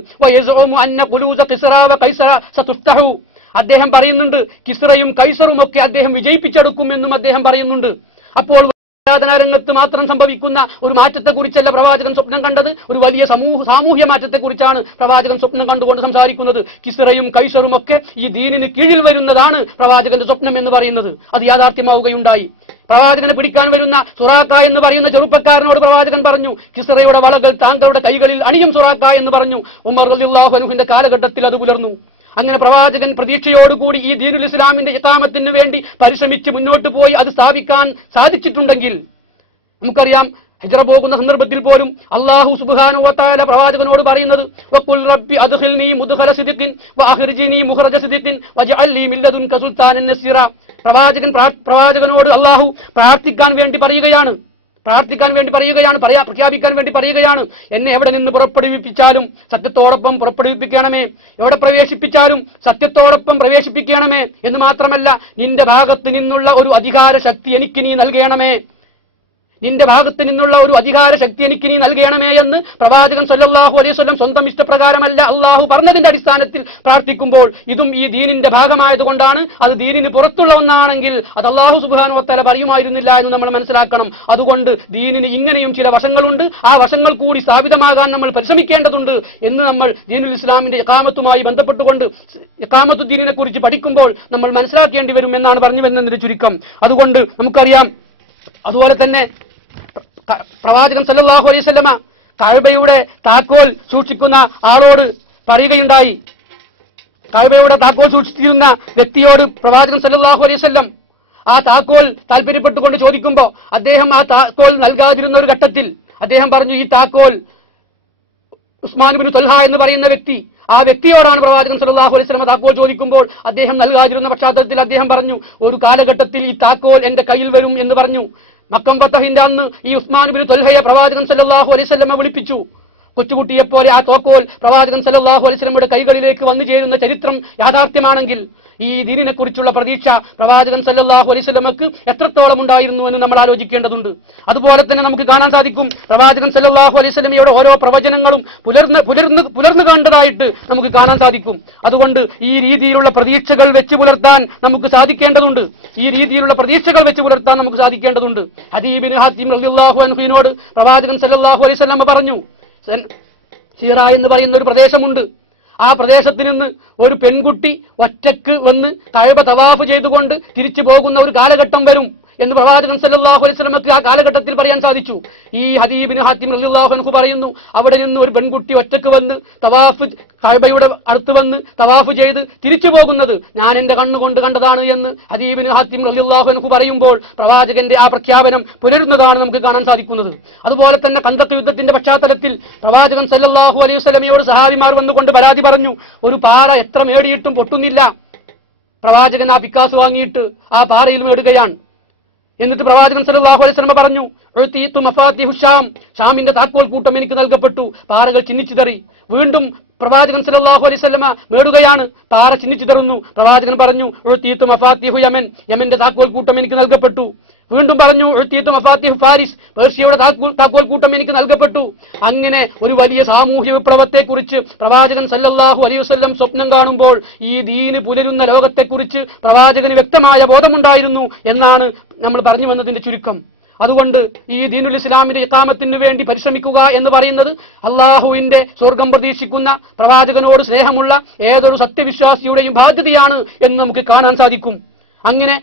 അദ്ദേഹം പറയുന്നുണ്ട് കിസ്റയും കൈസറും ഒക്കെ അദ്ദേഹം വിജയിപ്പിച്ചെടുക്കുമെന്നും അദ്ദേഹം പറയുന്നുണ്ട്. അപ്പോൾ ആരാധനാ രംഗത്ത് മാത്രം സംഭവിക്കുന്ന ഒരു മാറ്റത്തെക്കുറിച്ചല്ല പ്രവാചകൻ സ്വപ്നം കണ്ടത്, ഒരു വലിയ സാമൂഹ്യ മാറ്റത്തെക്കുറിച്ചാണ് പ്രവാചകൻ സ്വപ്നം കണ്ടുകൊണ്ട് സംസാരിക്കുന്നത്. കിസ്റയും കൈസറും ഒക്കെ ഈ ദീനിന് കീഴിൽ വരുന്നതാണ് പ്രവാചകന്റെ സ്വപ്നം എന്ന് പറയുന്നത്. അത് യാഥാർത്ഥ്യമാവുകയുണ്ടായി. പ്രവാചകനെ പിടിക്കാൻ വരുന്ന സുറാക്ക എന്ന് പറയുന്ന ചെറുപ്പക്കാരനോട് പ്രവാചകൻ പറഞ്ഞു, കിസ്റയുടെ വളകൾ താങ്കളുടെ കൈകളിൽ അണിയും സുറാക്ക എന്ന് പറഞ്ഞു. ഉമർ റളിയല്ലാഹു അൻഹുവിന്റെ കാലഘട്ടത്തിൽ അത് പുലർന്നു. അങ്ങനെ പ്രവാചകൻ പ്രതീക്ഷയോടുകൂടി ഈ ദീനുൽ ഇസ്ലാമിന്റെ ഇഖാമത്തിന് വേണ്ടി പരിശ്രമിച്ച് മുന്നോട്ട് പോയി അത് സ്ഥാപിക്കാൻ സാധിച്ചിട്ടുണ്ടെങ്കിൽ, നമുക്കറിയാം ഹിജ്റ പോകുന്ന സന്ദർഭത്തിൽ പോലും അല്ലാഹു സുബ്ഹാനഹു വ തആല പ്രവാചകനോട് പറയുന്നത്, വഖുൽ റബ്ബി അദ്ഖിൽനി മുദ്ഖല സിദ്ഖിൻ വഅഖ്രിജ്നി മുഖ്റജ സിദ്ഖിൻ വജ്അൽ ലീ മിൻ ലദുൻക സുൽത്താനൻ നസീറ. പ്രവാചകനോട് അല്ലാഹു പ്രാർത്ഥിക്കാൻ വേണ്ടി പറയുകയാണ്, പ്രഖ്യാപിക്കാൻ വേണ്ടി പറയുകയാണ്, എന്നെ എവിടെ നിന്ന് പുറപ്പെടുവിപ്പിച്ചാലും സത്യത്തോടൊപ്പം പുറപ്പെടുവിപ്പിക്കണമേ, എവിടെ പ്രവേശിപ്പിച്ചാലും സത്യത്തോടൊപ്പം പ്രവേശിപ്പിക്കണമേ എന്ന് മാത്രമല്ല, നിന്റെ ഭാഗത്ത് നിന്നുള്ള ഒരു അധികാര ശക്തി എനിക്ക് നീ നൽകണമേ, നിന്റെ ഭാഗത്ത് നിന്നുള്ള ഒരു അധികാര ശക്തി എനിക്ക് നീ നൽകണമേ എന്ന് പ്രവാചകൻ സല്ലല്ലാഹു അലൈഹി വസല്ലം സ്വന്തം ഇഷ്ടപ്രകാരമല്ല അള്ളാഹു പറഞ്ഞതിന്റെ അടിസ്ഥാനത്തിൽ പ്രാർത്ഥിക്കുമ്പോൾ ഇതും ഈ ദീനിന്റെ ഭാഗമായതുകൊണ്ടാണ്. അത് ദീനിന് പുറത്തുള്ള ഒന്നാണെങ്കിൽ അത് അള്ളാഹു സുബ്ഹാനഹു വ തആല പറയുമായിരുന്നില്ല എന്ന് നമ്മൾ മനസ്സിലാക്കണം. അതുകൊണ്ട് ദീനിന് ഇങ്ങനെയും ചില വശങ്ങളുണ്ട്. ആ വശങ്ങൾ കൂടി സ്ഥാപിതമാകാൻ നമ്മൾ പരിശ്രമിക്കേണ്ടതുണ്ട് എന്ന് നമ്മൾ ദീനുൽ ഇസ്ലാമിന്റെ ഇഖാമത്തുമായി ബന്ധപ്പെട്ടുകൊണ്ട് ഇഖാമത്തുദ്ദീനിനെ കുറിച്ച് പഠിക്കുമ്പോൾ നമ്മൾ മനസ്സിലാക്കേണ്ടി വരും എന്നാണ് പറഞ്ഞു വരുന്നതിന്റെ ചുരുക്കം. അതുകൊണ്ട് നമുക്കറിയാം, അതുപോലെ തന്നെ പ്രവാചകൻ സല്ലല്ലാഹു അലൈഹി വസല്ലമ കഅബയുടെ താക്കോൽ സൂക്ഷിക്കുന്ന ആളോട് പറയുകയുണ്ടായി. കഅബയുടെ താക്കോൽ സൂക്ഷിച്ചിരുന്ന വ്യക്തിയോട് പ്രവാചകൻ സല്ലല്ലാഹു അലൈഹി വസല്ലം ആ താക്കോൽ താല്പര്യപ്പെട്ടുകൊണ്ട് ചോദിക്കുമ്പോൾ അദ്ദേഹം ആ താക്കോൽ നൽകാതിരുന്ന ഒരു ഘട്ടത്തിൽ അദ്ദേഹം പറഞ്ഞു, ഈ താക്കോൽ ഉസ്മാൻ ഇബ്നു തൽഹ എന്ന് പറയുന്ന വ്യക്തി, ആ വ്യക്തിയോടാണ് പ്രവാചകൻ സല്ലല്ലാഹു അലൈഹി വസല്ലം താക്കോൽ ചോദിക്കുമ്പോൾ അദ്ദേഹം നൽകാതിരുന്ന പശ്ചാത്തലത്തിൽ അദ്ദേഹം പറഞ്ഞു, ഒരു കാലഘട്ടത്തിൽ ഈ താക്കോൽ എന്റെ കയ്യിൽ വരും എന്ന് പറഞ്ഞു. മക്കം ഫതഹിന്റെ അന്ന് ഈ ഉസ്മാൻ ഇബ്നു തൽഹയെ പ്രവാചകൻ സല്ലല്ലാഹു അലൈഹി വസല്ലം വിളിപ്പിച്ചു. കൊച്ചുകുട്ടിയെപ്പോലെ ആ തോക്കോൽ പ്രവാചകൻ സല്ലല്ലാഹു അലൈഹി വസല്ലമയുടെ കൈകളിലേക്ക് വന്നു ചേരുന്ന ചരിത്രം യാഥാർത്ഥ്യമാണെങ്കിൽ ഈ ദീനിനെ കുറിച്ചുള്ള പ്രതീക്ഷ പ്രവാചകൻ സല്ലല്ലാഹു അലൈഹി വസല്ലമക്ക് എത്രത്തോളം ഉണ്ടായിരുന്നു എന്ന് നമ്മൾ ആലോചിക്കേണ്ടതുണ്ട്. അതുപോലെ തന്നെ നമുക്ക് കാണാൻ സാധിക്കും, പ്രവാചകൻ സല്ലല്ലാഹു അലൈഹി വസല്ലമയുടെ ഓരോ പ്രവചനങ്ങളും പുലർന്നു കണ്ടതായിട്ട് നമുക്ക് കാണാൻ സാധിക്കും. അതുകൊണ്ട് ഈ രീതിയിലുള്ള പ്രതീക്ഷകൾ വെച്ച് പുലർത്താൻ നമുക്ക് സാധിക്കേണ്ടതുണ്ട്. ഹദീബ് ഇബ്നു ഹാത്തിം റളിയല്ലാഹു അൻഹുവിനോട് പ്രവാചകൻ സല്ലല്ലാഹു അലൈഹി വസല്ലം പറഞ്ഞു, സീറ എന്ന് പറയുന്ന ഒരു പ്രദേശമുണ്ട്. ആ പ്രദേശത്ത് നിന്ന് ഒരു പെൺകുട്ടി ഒറ്റക്ക് വന്ന് കഅബ തവാഫ് ചെയ്തുകൊണ്ട് തിരിച്ചു പോകുന്ന ഒരു കാലഘട്ടം വരും എന്ന് പ്രവാചകൻ സല്ലല്ലാഹു അലൈഹി വസല്ലമക്ക് ആ കാലഘട്ടത്തിൽ പറയാൻ സാധിച്ചു. ഈ ഹദീബ് ഇബ്നു ഹാത്തിം റളിയല്ലാഹു അൻഹു പറയുന്നു, അവിടെ നിന്ന് ഒരു പെൺകുട്ടി ഒറ്റക്ക് വന്ന് കഅബയുടെ അടുത്ത് വന്ന് തവാഫ് ചെയ്ത് തിരിച്ചു പോകുന്നത് ഞാൻ എന്റെ കണ്ണുകൊണ്ട് കണ്ടതാണ് എന്ന് ഹദീബ് ഇബ്നു ഹാത്തിം റളിയല്ലാഹു അൻഹു പറയുമ്പോൾ പ്രവാചകന്റെ ആ പ്രഖ്യാപനം പുലരുന്നതാണ് നമുക്ക് കാണാൻ സാധിക്കുന്നത്. അതുപോലെ തന്നെ ഖന്തഖ് യുദ്ധത്തിന്റെ പശ്ചാത്തലത്തിൽ പ്രവാചകൻ സല്ലല്ലാഹു അലൈഹി വസല്ലമയോട് സഹാബിമാർ വന്നുകൊണ്ട് പരാതി പറഞ്ഞു, ഒരു പാറ എത്ര മേടിയിട്ടും പൊട്ടുന്നില്ല. പ്രവാചകൻ ആ പിക്കാസ് വാങ്ങിയിട്ട് ആ പാറയിൽ മേടുകയാണ്. എന്നിട്ട് പ്രവാചകൻ സല്ലല്ലാഹു അലൈഹി വസല്ലം പറഞ്ഞു, ഉഅ്തീതു മഫാത്തിഹു ശാം, ഷാമിന്റെ താക്കോൽ കൂട്ടം എനിക്ക് നൽകപ്പെട്ടു. പാറകൾ ചിന്നിച്ചിതറി. വീണ്ടും പ്രവാചകൻ സല്ലല്ലാഹു അലൈഹി വസല്ലം മേടുകയാണ്, പാറ ചിന്നിച്ചിതറുന്നു. പ്രവാചകൻ പറഞ്ഞു, ഉഅ്തീതു മഫാത്തിഹു യമൻ, യമന്റെ താക്കോൽ കൂട്ടം എനിക്ക് നൽകപ്പെട്ടു. വീണ്ടും പറഞ്ഞു, ഉഅ്തീതു മഫാത്തിഹു ഫാരിസ്, പേർഷ്യയുടെ താക്കോൽ കൂട്ടം എനിക്ക് നൽകപ്പെട്ടു. അങ്ങനെ ഒരു വലിയ സാമൂഹ്യ വിപ്ലവത്തെക്കുറിച്ച് പ്രവാചകൻ സല്ലല്ലാഹു അലൈഹി വസല്ലം സ്വപ്നം കാണുമ്പോൾ ഈ ദീന് പുലരുന്ന ലോകത്തെക്കുറിച്ച് പ്രവാചകന് വ്യക്തമായ ബോധമുണ്ടായിരുന്നു എന്നാണ് നമ്മൾ പറഞ്ഞു വന്നതിന്റെ ചുരുക്കം. അതുകൊണ്ട് ഈ ദീനുൽ ഇസ്ലാമിന്റെ ഇഖാമത്തിന് വേണ്ടി പരിശ്രമിക്കുക എന്ന് പറയുന്നത് അള്ളാഹുവിന്റെ സ്വർഗം പ്രതീക്ഷിക്കുന്ന പ്രവാചകനോട് സ്നേഹമുള്ള ഏതൊരു സത്യവിശ്വാസിയുടെയും ബാധ്യതയാണ് എന്ന് നമുക്ക് കാണാൻ സാധിക്കും. അങ്ങനെ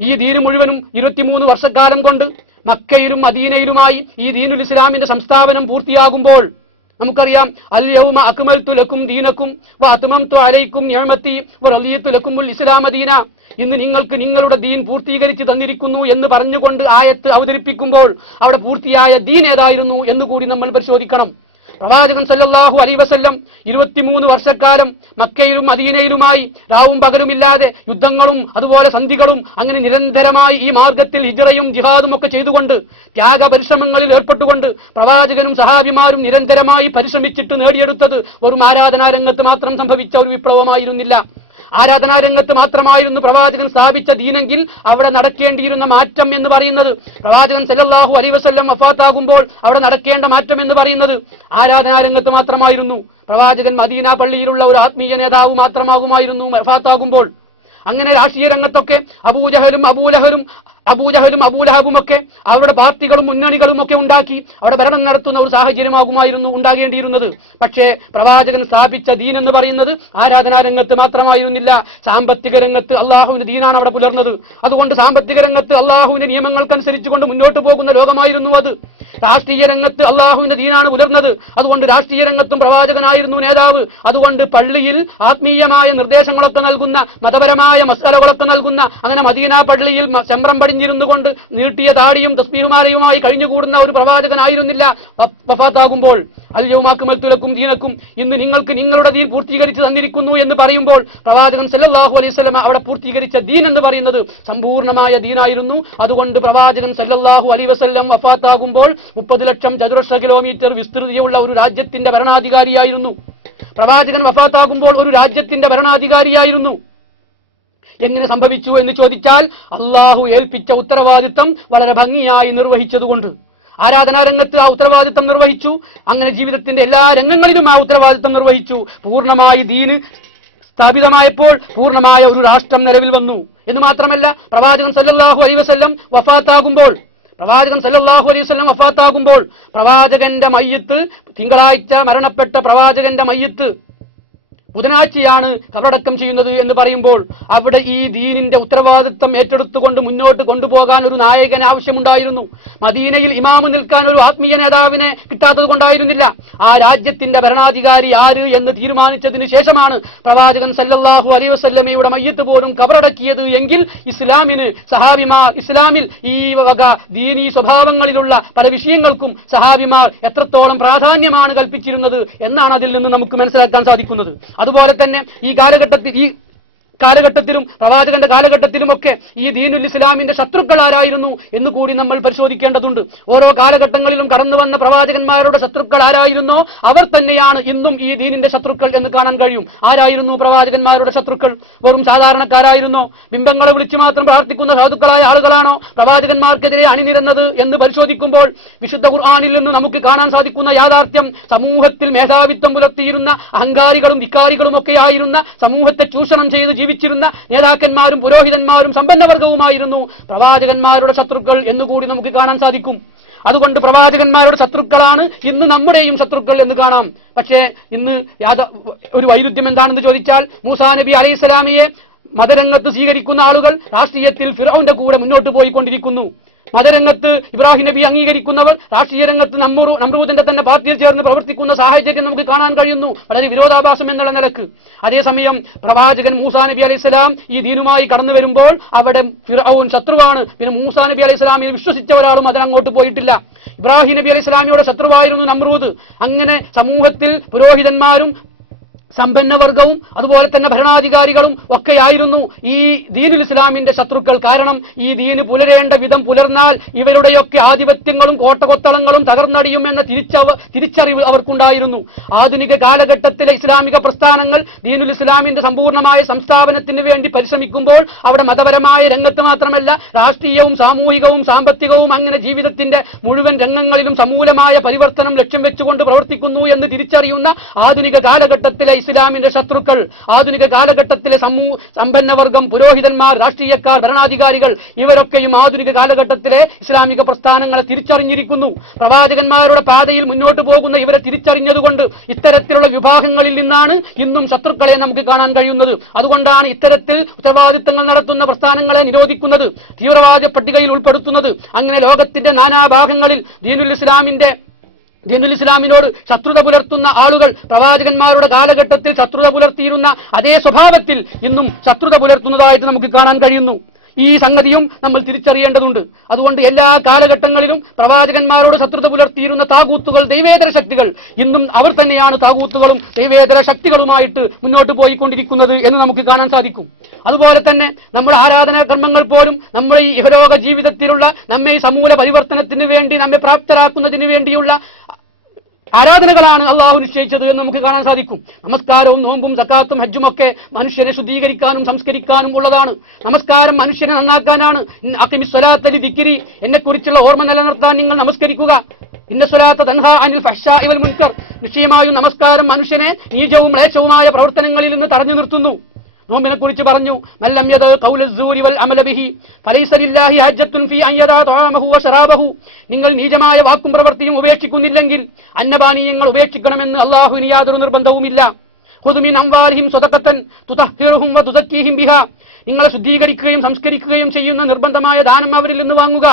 ഈ ദീന് മുഴുവനും 23 വർഷക്കാലം കൊണ്ട് മക്കയിലും മദീനയിലുമായി ഈ ദീനുൽ ഇസ്ലാമിന്റെ സംസ്ഥാപനം പൂർത്തിയാകുമ്പോൾ നമുക്കറിയാം, അൽ യൗമ അക്മൽതു ലക്കും ദീനക്കും വ അത്മംതു അലൈക്കും നിഅമതി വ റളിയതു ലക്കുമുൽ ഇസ്ലാമ ദീന, ഇന്ന് നിങ്ങൾക്ക് നിങ്ങളുടെ ദീൻ പൂർത്തീകരിച്ചു തന്നിരിക്കുന്നു എന്ന് പറഞ്ഞുകൊണ്ട് ആയത്ത് അവതരിപ്പിക്കുമ്പോൾ അവിടെ പൂർത്തിയായ ദീൻ ഏതായിരുന്നു എന്നുകൂടി നമ്മൾ പരിശോധിക്കണം. പ്രവാചകൻ സല്ലല്ലാഹു അലൈഹി വസല്ലം 23 വർഷക്കാലം മക്കയിലും മദീനയിലുമായി രാവും പകലുമില്ലാതെ യുദ്ധങ്ങളും അതുപോലെ സന്ധികളും അങ്ങനെ നിരന്തരമായി ഈ മാർഗത്തിൽ ഹിജ്റയും ജിഹാദും ഒക്കെ ചെയ്തുകൊണ്ട് ത്യാഗ പരിശ്രമങ്ങളിൽ ഏർപ്പെട്ടുകൊണ്ട് പ്രവാചകനും സഹാബിമാരും നിരന്തരമായി പരിശ്രമിച്ചിട്ട് നേടിയെടുത്തത് വെറും ആരാധനാരംഗത്ത് മാത്രം സംഭവിച്ച ഒരു വിപ്ലവമായിരുന്നില്ല. ആരാധനാരംഗത്ത് മാത്രമായിരുന്നു പ്രവാചകൻ സ്ഥാപിച്ച ദീനെങ്കിൽ അവിടെ നടക്കേണ്ടിയിരുന്ന മാറ്റം എന്ന് പറയുന്നത്, പ്രവാചകൻ സല്ലല്ലാഹു അലൈഹി വസല്ലം വഫാത്താകുമ്പോൾ അവിടെ നടക്കേണ്ട മാറ്റം എന്ന് പറയുന്നത് ആരാധനാരംഗത്ത് മാത്രമായിരുന്നു. പ്രവാചകൻ മദീന പള്ളിയിലുള്ള ഒരു ആത്മീയ നേതാവ് മാത്രമാകുമായിരുന്നു വഫാത്താകുമ്പോൾ. അങ്ങനെ രാഷ്ട്രീയ രംഗത്തൊക്കെ അബൂജഹലും അബൂലഹബും ഒക്കെ അവരുടെ പാർട്ടികളും മുന്നണികളും ഒക്കെ ഉണ്ടാക്കി അവിടെ ഭരണം നടത്തുന്ന ഒരു സാഹചര്യമാകുമായിരുന്നു ഉണ്ടാകേണ്ടിയിരുന്നത്. പക്ഷേ പ്രവാചകൻ സ്ഥാപിച്ച ദീൻ എന്ന് പറയുന്നത് ആരാധനാ രംഗത്ത് മാത്രമായിരുന്നില്ല, സാമ്പത്തിക രംഗത്ത് അള്ളാഹുവിന്റെ ദീനാണ് അവിടെ പുലർന്നത്. അതുകൊണ്ട് സാമ്പത്തിക രംഗത്ത് അള്ളാഹുവിന്റെ നിയമങ്ങൾക്കനുസരിച്ചുകൊണ്ട് മുന്നോട്ട് പോകുന്ന ലോകമായിരുന്നു അത്. രാഷ്ട്രീയ രംഗത്ത് അള്ളാഹുവിന്റെ ദീനാണ് പുലർന്നത്. അതുകൊണ്ട് രാഷ്ട്രീയ രംഗത്തും പ്രവാചകനായിരുന്നു നേതാവ്. അതുകൊണ്ട് പള്ളിയിൽ ആത്മീയമായ നിർദ്ദേശങ്ങളൊക്കെ നൽകുന്ന, മതപരമായ മസാലകളൊക്കെ നൽകുന്ന, അങ്ങനെ മദീന പള്ളിയിൽ ചമ്രം പടിഞ്ഞിരുന്നു കൊണ്ട് നീട്ടിയ താടിയും തസ്ബീഹുമാലയുമായി കഴിഞ്ഞുകൂടുന്ന ഒരു പ്രവാചകനായിരുന്നില്ല വഫാത്താകുമ്പോൾ. അൽ യൗമ അക്മൽതു ലക്കും ദീനക്കും, ഇന്ന് നിങ്ങൾക്ക് നിങ്ങളുടെ ദീൻ പൂർത്തീകരിച്ചു തന്നിരിക്കുന്നു എന്ന് പറയുമ്പോൾ പ്രവാചകൻ സല്ലല്ലാഹു അലൈഹി വസല്ലം അവിടെ പൂർത്തീകരിച്ച ദീൻ എന്ന് പറയുന്നത് സമ്പൂർണ്ണമായ ദീനായിരുന്നു. അതുകൊണ്ട് പ്രവാചകൻ സല്ലല്ലാഹു അലൈഹി വസല്ലം വഫാത്താകുമ്പോൾ 30 ലക്ഷം ചതുരശ്ര കിലോമീറ്റർ വിസ്തൃതിയുള്ള ഒരു രാജ്യത്തിന്റെ ഭരണാധികാരിയായിരുന്നു. പ്രവാചകൻ വഫാത്താകുമ്പോൾ ഒരു രാജ്യത്തിന്റെ ഭരണാധികാരിയായിരുന്നു. എങ്ങനെ സംഭവിച്ചു എന്ന് ചോദിച്ചാൽ അള്ളാഹു ഏൽപ്പിച്ച ഉത്തരവാദിത്തം വളരെ ഭംഗിയായി നിർവഹിച്ചതുകൊണ്ട്. ആരാധനാ രംഗത്ത് ആ ഉത്തരവാദിത്തം നിർവഹിച്ചു. അങ്ങനെ ജീവിതത്തിന്റെ എല്ലാ രംഗങ്ങളിലും ആ ഉത്തരവാദിത്തം നിർവഹിച്ചു. പൂർണ്ണമായി ദീന് സ്ഥാപിതമായപ്പോൾ പൂർണ്ണമായ ഒരു രാഷ്ട്രം നിലവിൽ വന്നു എന്ന് മാത്രമല്ല, പ്രവാചകൻ സല്ലല്ലാഹു അലൈഹി വസല്ലം വഫാത്താകുമ്പോൾ പ്രവാചകന്റെ മയ്യിത്ത്, തിങ്കളാഴ്ച മരണപ്പെട്ട പ്രവാചകന്റെ മയ്യിത്ത് ബുധനാഴ്ചയാണ് കബറടക്കം ചെയ്യുന്നത് എന്ന് പറയുമ്പോൾ അവിടെ ഈ ദീനിന്റെ ഉത്തരവാദിത്വം ഏറ്റെടുത്തുകൊണ്ട് മുന്നോട്ട് കൊണ്ടുപോകാൻ ഒരു നായകൻ ആവശ്യമുണ്ടായിരുന്നു. മദീനയിൽ ഇമാമ് നിൽക്കാൻ ഒരു ആത്മീയ നേതാവിനെ കിട്ടാത്തത് കൊണ്ടായിരുന്നില്ല. ആ രാജ്യത്തിന്റെ ഭരണാധികാരി ആര് എന്ന് തീരുമാനിച്ചതിന് ശേഷമാണ് പ്രവാചകൻ സല്ലല്ലാഹു അലൈഹി വസല്ലമയുടെ മയ്യിത്ത് പോലും കബറടക്കിയത് എങ്കിൽ ഇസ്ലാമിൽ ഈ വക ദീനീ സ്വഭാവങ്ങളിലുള്ള പല വിഷയങ്ങൾക്കും സഹാബിമാർ എത്രത്തോളം പ്രാധാന്യമാണ് കൽപ്പിച്ചിരുന്നത് എന്നാണ് അതിൽ നിന്ന് നമുക്ക് മനസ്സിലാക്കാൻ സാധിക്കുന്നത്. അതുപോലെ തന്നെ ഈ കാലഘട്ടത്തിലും പ്രവാചകന്റെ കാലഘട്ടത്തിലുമൊക്കെ ഈ ദീനുൽ ഇസ്ലാമിന്റെ ശത്രുക്കൾ ആരായിരുന്നു എന്ന് കൂടി നമ്മൾ പരിശോധിക്കേണ്ടതുണ്ട്. ഓരോ കാലഘട്ടങ്ങളിലും കടന്നു വന്ന പ്രവാചകന്മാരുടെ ശത്രുക്കൾ ആരായിരുന്നോ അവർ തന്നെയാണ് ഇന്നും ഈ ദീനിന്റെ ശത്രുക്കൾ എന്ന് കാണാൻ കഴിയും. ആരായിരുന്നു പ്രവാചകന്മാരുടെ ശത്രുക്കൾ? വെറും സാധാരണക്കാരായിരുന്നോ? ബിംബങ്ങളെ വിളിച്ചു മാത്രം പ്രാർത്ഥിക്കുന്ന സാധുക്കളായ ആളുകളാണോ പ്രവാചകന്മാർക്കെതിരെ അണിനിരന്നത് എന്ന് പരിശോധിക്കുമ്പോൾ വിശുദ്ധ ഖുർആനിൽ നിന്ന് നമുക്ക് കാണാൻ സാധിക്കുന്ന യാഥാർത്ഥ്യം സമൂഹത്തിൽ മേധാവിത്വം പുലർത്തിയിരുന്ന അഹങ്കാരികളും വിക്കാരികളും ഒക്കെ ആയിരുന്ന, സമൂഹത്തെ ചൂഷണം ചെയ്ത് ജീവിച്ചിരുന്ന നേതാക്കന്മാരും പുരോഹിതന്മാരും സമ്പന്നവർഗവുമായിരുന്നു പ്രവാചകന്മാരുടെ ശത്രുക്കൾ എന്നുകൂടി നമുക്ക് കാണാൻ സാധിക്കും. അതുകൊണ്ട് പ്രവാചകന്മാരുടെ ശത്രുക്കളാണ് ഇന്ന് നമ്മുടെയും ശത്രുക്കൾ എന്ന് കാണാം. പക്ഷേ ഇന്ന് ഒരു വൈരുദ്ധ്യം എന്താണെന്ന് ചോദിച്ചാൽ, മൂസാ നബി അലൈഹിസ്സലാമിയെ മതരംഗത്ത് സ്വീകരിക്കുന്ന ആളുകൾ രാഷ്ട്രീയത്തിൽ ഫിർഔന്റെ കൂടെ മുന്നോട്ട് പോയിക്കൊണ്ടിരിക്കുന്നു. മതരംഗത്ത് ഇബ്രാഹിം നബി അംഗീകരിക്കുന്നവർ രാഷ്ട്രീയ രംഗത്ത് നമ്രൂദിന്റെ തന്നെ പാർട്ടിയിൽ ചേർന്ന് പ്രവർത്തിക്കുന്ന സാഹചര്യം നമുക്ക് കാണാൻ കഴിയുന്നു, വളരെ വിരോധാഭാസം എന്നുള്ള നിലക്ക്. അതേസമയം പ്രവാചകൻ മൂസാ നബി അലൈഹിസ്സലാം ഈ ദീനുമായി കടന്നു വരുമ്പോൾ അവിടെ ഫിർഔൻ ശത്രുവാണ്. പിന്നെ മൂസാ നബി അലൈഹിസ്സലാമിൽ വിശ്വസിച്ച ഒരാളും അതിനങ്ങോട്ട് പോയിട്ടില്ല. ഇബ്രാഹിം നബി അലൈഹിസ്സലാമിയുടെ ശത്രുവായിരുന്നു നമ്രൂദ്. അങ്ങനെ സമൂഹത്തിൽ പുരോഹിതന്മാരും സമ്പന്നവർഗവും അതുപോലെ തന്നെ ഭരണാധികാരികളും ഒക്കെയായിരുന്നു ഈ ദീനുൽ ഇസ്ലാമിന്റെ ശത്രുക്കൾ. കാരണം ഈ ദീന് പുലരേണ്ട വിധം പുലർന്നാൽ ഇവരുടെയൊക്കെ ആധിപത്യങ്ങളും കോട്ടകൊത്തളങ്ങളും തകർന്നടിയുമെന്ന തിരിച്ചറിവ് അവർക്കുണ്ടായിരുന്നു. ആധുനിക കാലഘട്ടത്തിലെ ഇസ്ലാമിക പ്രസ്ഥാനങ്ങൾ ദീനുൽ ഇസ്ലാമിന്റെ സമ്പൂർണ്ണമായ സംസ്ഥാപനത്തിന് വേണ്ടി പരിശ്രമിക്കുമ്പോൾ അവിടെ മതപരമായ രംഗത്ത് മാത്രമല്ല രാഷ്ട്രീയവും സാമൂഹികവും സാമ്പത്തികവും അങ്ങനെ ജീവിതത്തിന്റെ മുഴുവൻ രംഗങ്ങളിലും സമൂലമായ പരിവർത്തനം ലക്ഷ്യം വെച്ചുകൊണ്ട് പ്രവർത്തിക്കുന്നു എന്ന് തിരിച്ചറിയുന്ന ആധുനിക കാലഘട്ടത്തിലെ ഇസ്ലാമിന്റെ ശത്രുക്കൾ, ആധുനിക കാലഘട്ടത്തിലെ സമ്പന്നവർഗം, പുരോഹിതന്മാർ, രാഷ്ട്രീയക്കാർ, ഭരണാധികാരികൾ ഇവരൊക്കെയും ആധുനിക കാലഘട്ടത്തിലെ ഇസ്ലാമിക പ്രസ്ഥാനങ്ങളെ തിരിച്ചറിഞ്ഞിരിക്കുന്നു. പ്രവാചകന്മാരുടെ പാതയിൽ മുന്നോട്ട് പോകുന്ന ഇവരെ തിരിച്ചറിഞ്ഞതുകൊണ്ട് ഇത്തരത്തിലുള്ള വിഭാഗങ്ങളിൽ നിന്നാണ് ഇന്നും ശത്രുക്കളെ നമുക്ക് കാണാൻ കഴിയുന്നത്. അതുകൊണ്ടാണ് ഇത്തരത്തിൽ ഉത്തരവാദിത്തങ്ങൾ നടത്തുന്ന പ്രസ്ഥാനങ്ങളെ നിരോധിക്കുന്നത്, തീവ്രവാദ പട്ടികയിൽ ഉൾപ്പെടുത്തുന്നത്. അങ്ങനെ ലോകത്തിന്റെ നാനാഭാഗങ്ങളിൽ ദീനുൽ ഇസ്ലാമിനോട് ശത്രുത പുലർത്തുന്ന ആളുകൾ പ്രവാചകന്മാരുടെ കാലഘട്ടത്തിൽ ശത്രുത പുലർത്തിയിരുന്ന അതേ സ്വഭാവത്തിൽ ഇന്നും ശത്രുത പുലർത്തുന്നതായിട്ട് നമുക്ക് കാണാൻ കഴിയുന്നു. ഈ സംഗതിയും നമ്മൾ തിരിച്ചറിയേണ്ടതുണ്ട്. അതുകൊണ്ട് എല്ലാ കാലഘട്ടങ്ങളിലും പ്രവാചകന്മാരോട് ശത്രുത പുലർത്തിയിരുന്ന താകൂത്തുകൾ, ദൈവേതര ശക്തികൾ ഇന്നും അവർ തന്നെയാണ് താകൂത്തുകളും ദൈവേതര ശക്തികളുമായിട്ട് മുന്നോട്ട് പോയിക്കൊണ്ടിരിക്കുന്നത് എന്ന് നമുക്ക് കാണാൻ സാധിക്കും. അതുപോലെ തന്നെ നമ്മുടെ ആരാധനാ കർമ്മങ്ങൾ പോലും നമ്മുടെ ഈ ഇഹലോക ജീവിതത്തിലുള്ള നമ്മെ സമൂല പരിവർത്തനത്തിന് വേണ്ടി നമ്മെ പ്രാപ്തരാക്കുന്നതിന് വേണ്ടിയുള്ള ആരാധനകളാണ് അള്ളാഹു നിശ്ചയിച്ചത് എന്ന് നമുക്ക് കാണാൻ സാധിക്കും. നമസ്കാരവും നോമ്പും സക്കാത്തും ഹജ്ജും ഒക്കെ മനുഷ്യനെ ശുദ്ധീകരിക്കാനും സംസ്കരിക്കാനും ഉള്ളതാണ്. നമസ്കാരം മനുഷ്യനെ നന്നാക്കാനാണ്. അഖിമിസ്സലാത്ത ലിദിക്രി, എന്നെക്കുറിച്ചുള്ള ഓർമ്മ നിലനിർത്താൻ നിങ്ങൾ നമസ്കരിക്കുക. ഇന്ന സ്വലാത്ത തൻഹാ അനിൽ ഫഹ്ശാഇ വൽ മുൻകർ, നിശ്ചയമായും നമസ്കാരം മനുഷ്യനെ നീചവും മ്ലേച്ഛവുമായ പ്രവർത്തനങ്ങളിൽ നിന്ന് തടഞ്ഞു നിർത്തുന്നു. നോമ്പിനെ കുറിച്ച് പറഞ്ഞു, മല്ലം യദ ഖൗല അസ്സൂരി വൽ അമല ബിഹി ഫലൈസ ലില്ലാഹി ഹജ്ജത്തുൻ ഫീ അൻ യദാ തആമഹു വശറാബഹു. നിങ്ങൾ നീചമായ വാക്കും പ്രവൃത്തിയും ഉപേക്ഷിക്കുന്നില്ലെങ്കിൽ അന്നപാനീയങ്ങൾ ഉപേക്ഷിക്കണമെന്ന് അല്ലാഹുവിന് യാതൊരു നിർബന്ധവുമില്ല. ഖുദ് മിൻ അംവാലിഹിം സദഖത്തൻ തുതഹിറുഹും വതുസക്കീഹിം ബിഹാ. നിങ്ങളെ ശുദ്ധീകരിക്കുകയും സംസ്കരിക്കുകയും ചെയ്യുന്ന നിർബന്ധമായ ദാനം അവരിൽ നിന്ന് വാങ്ങുക.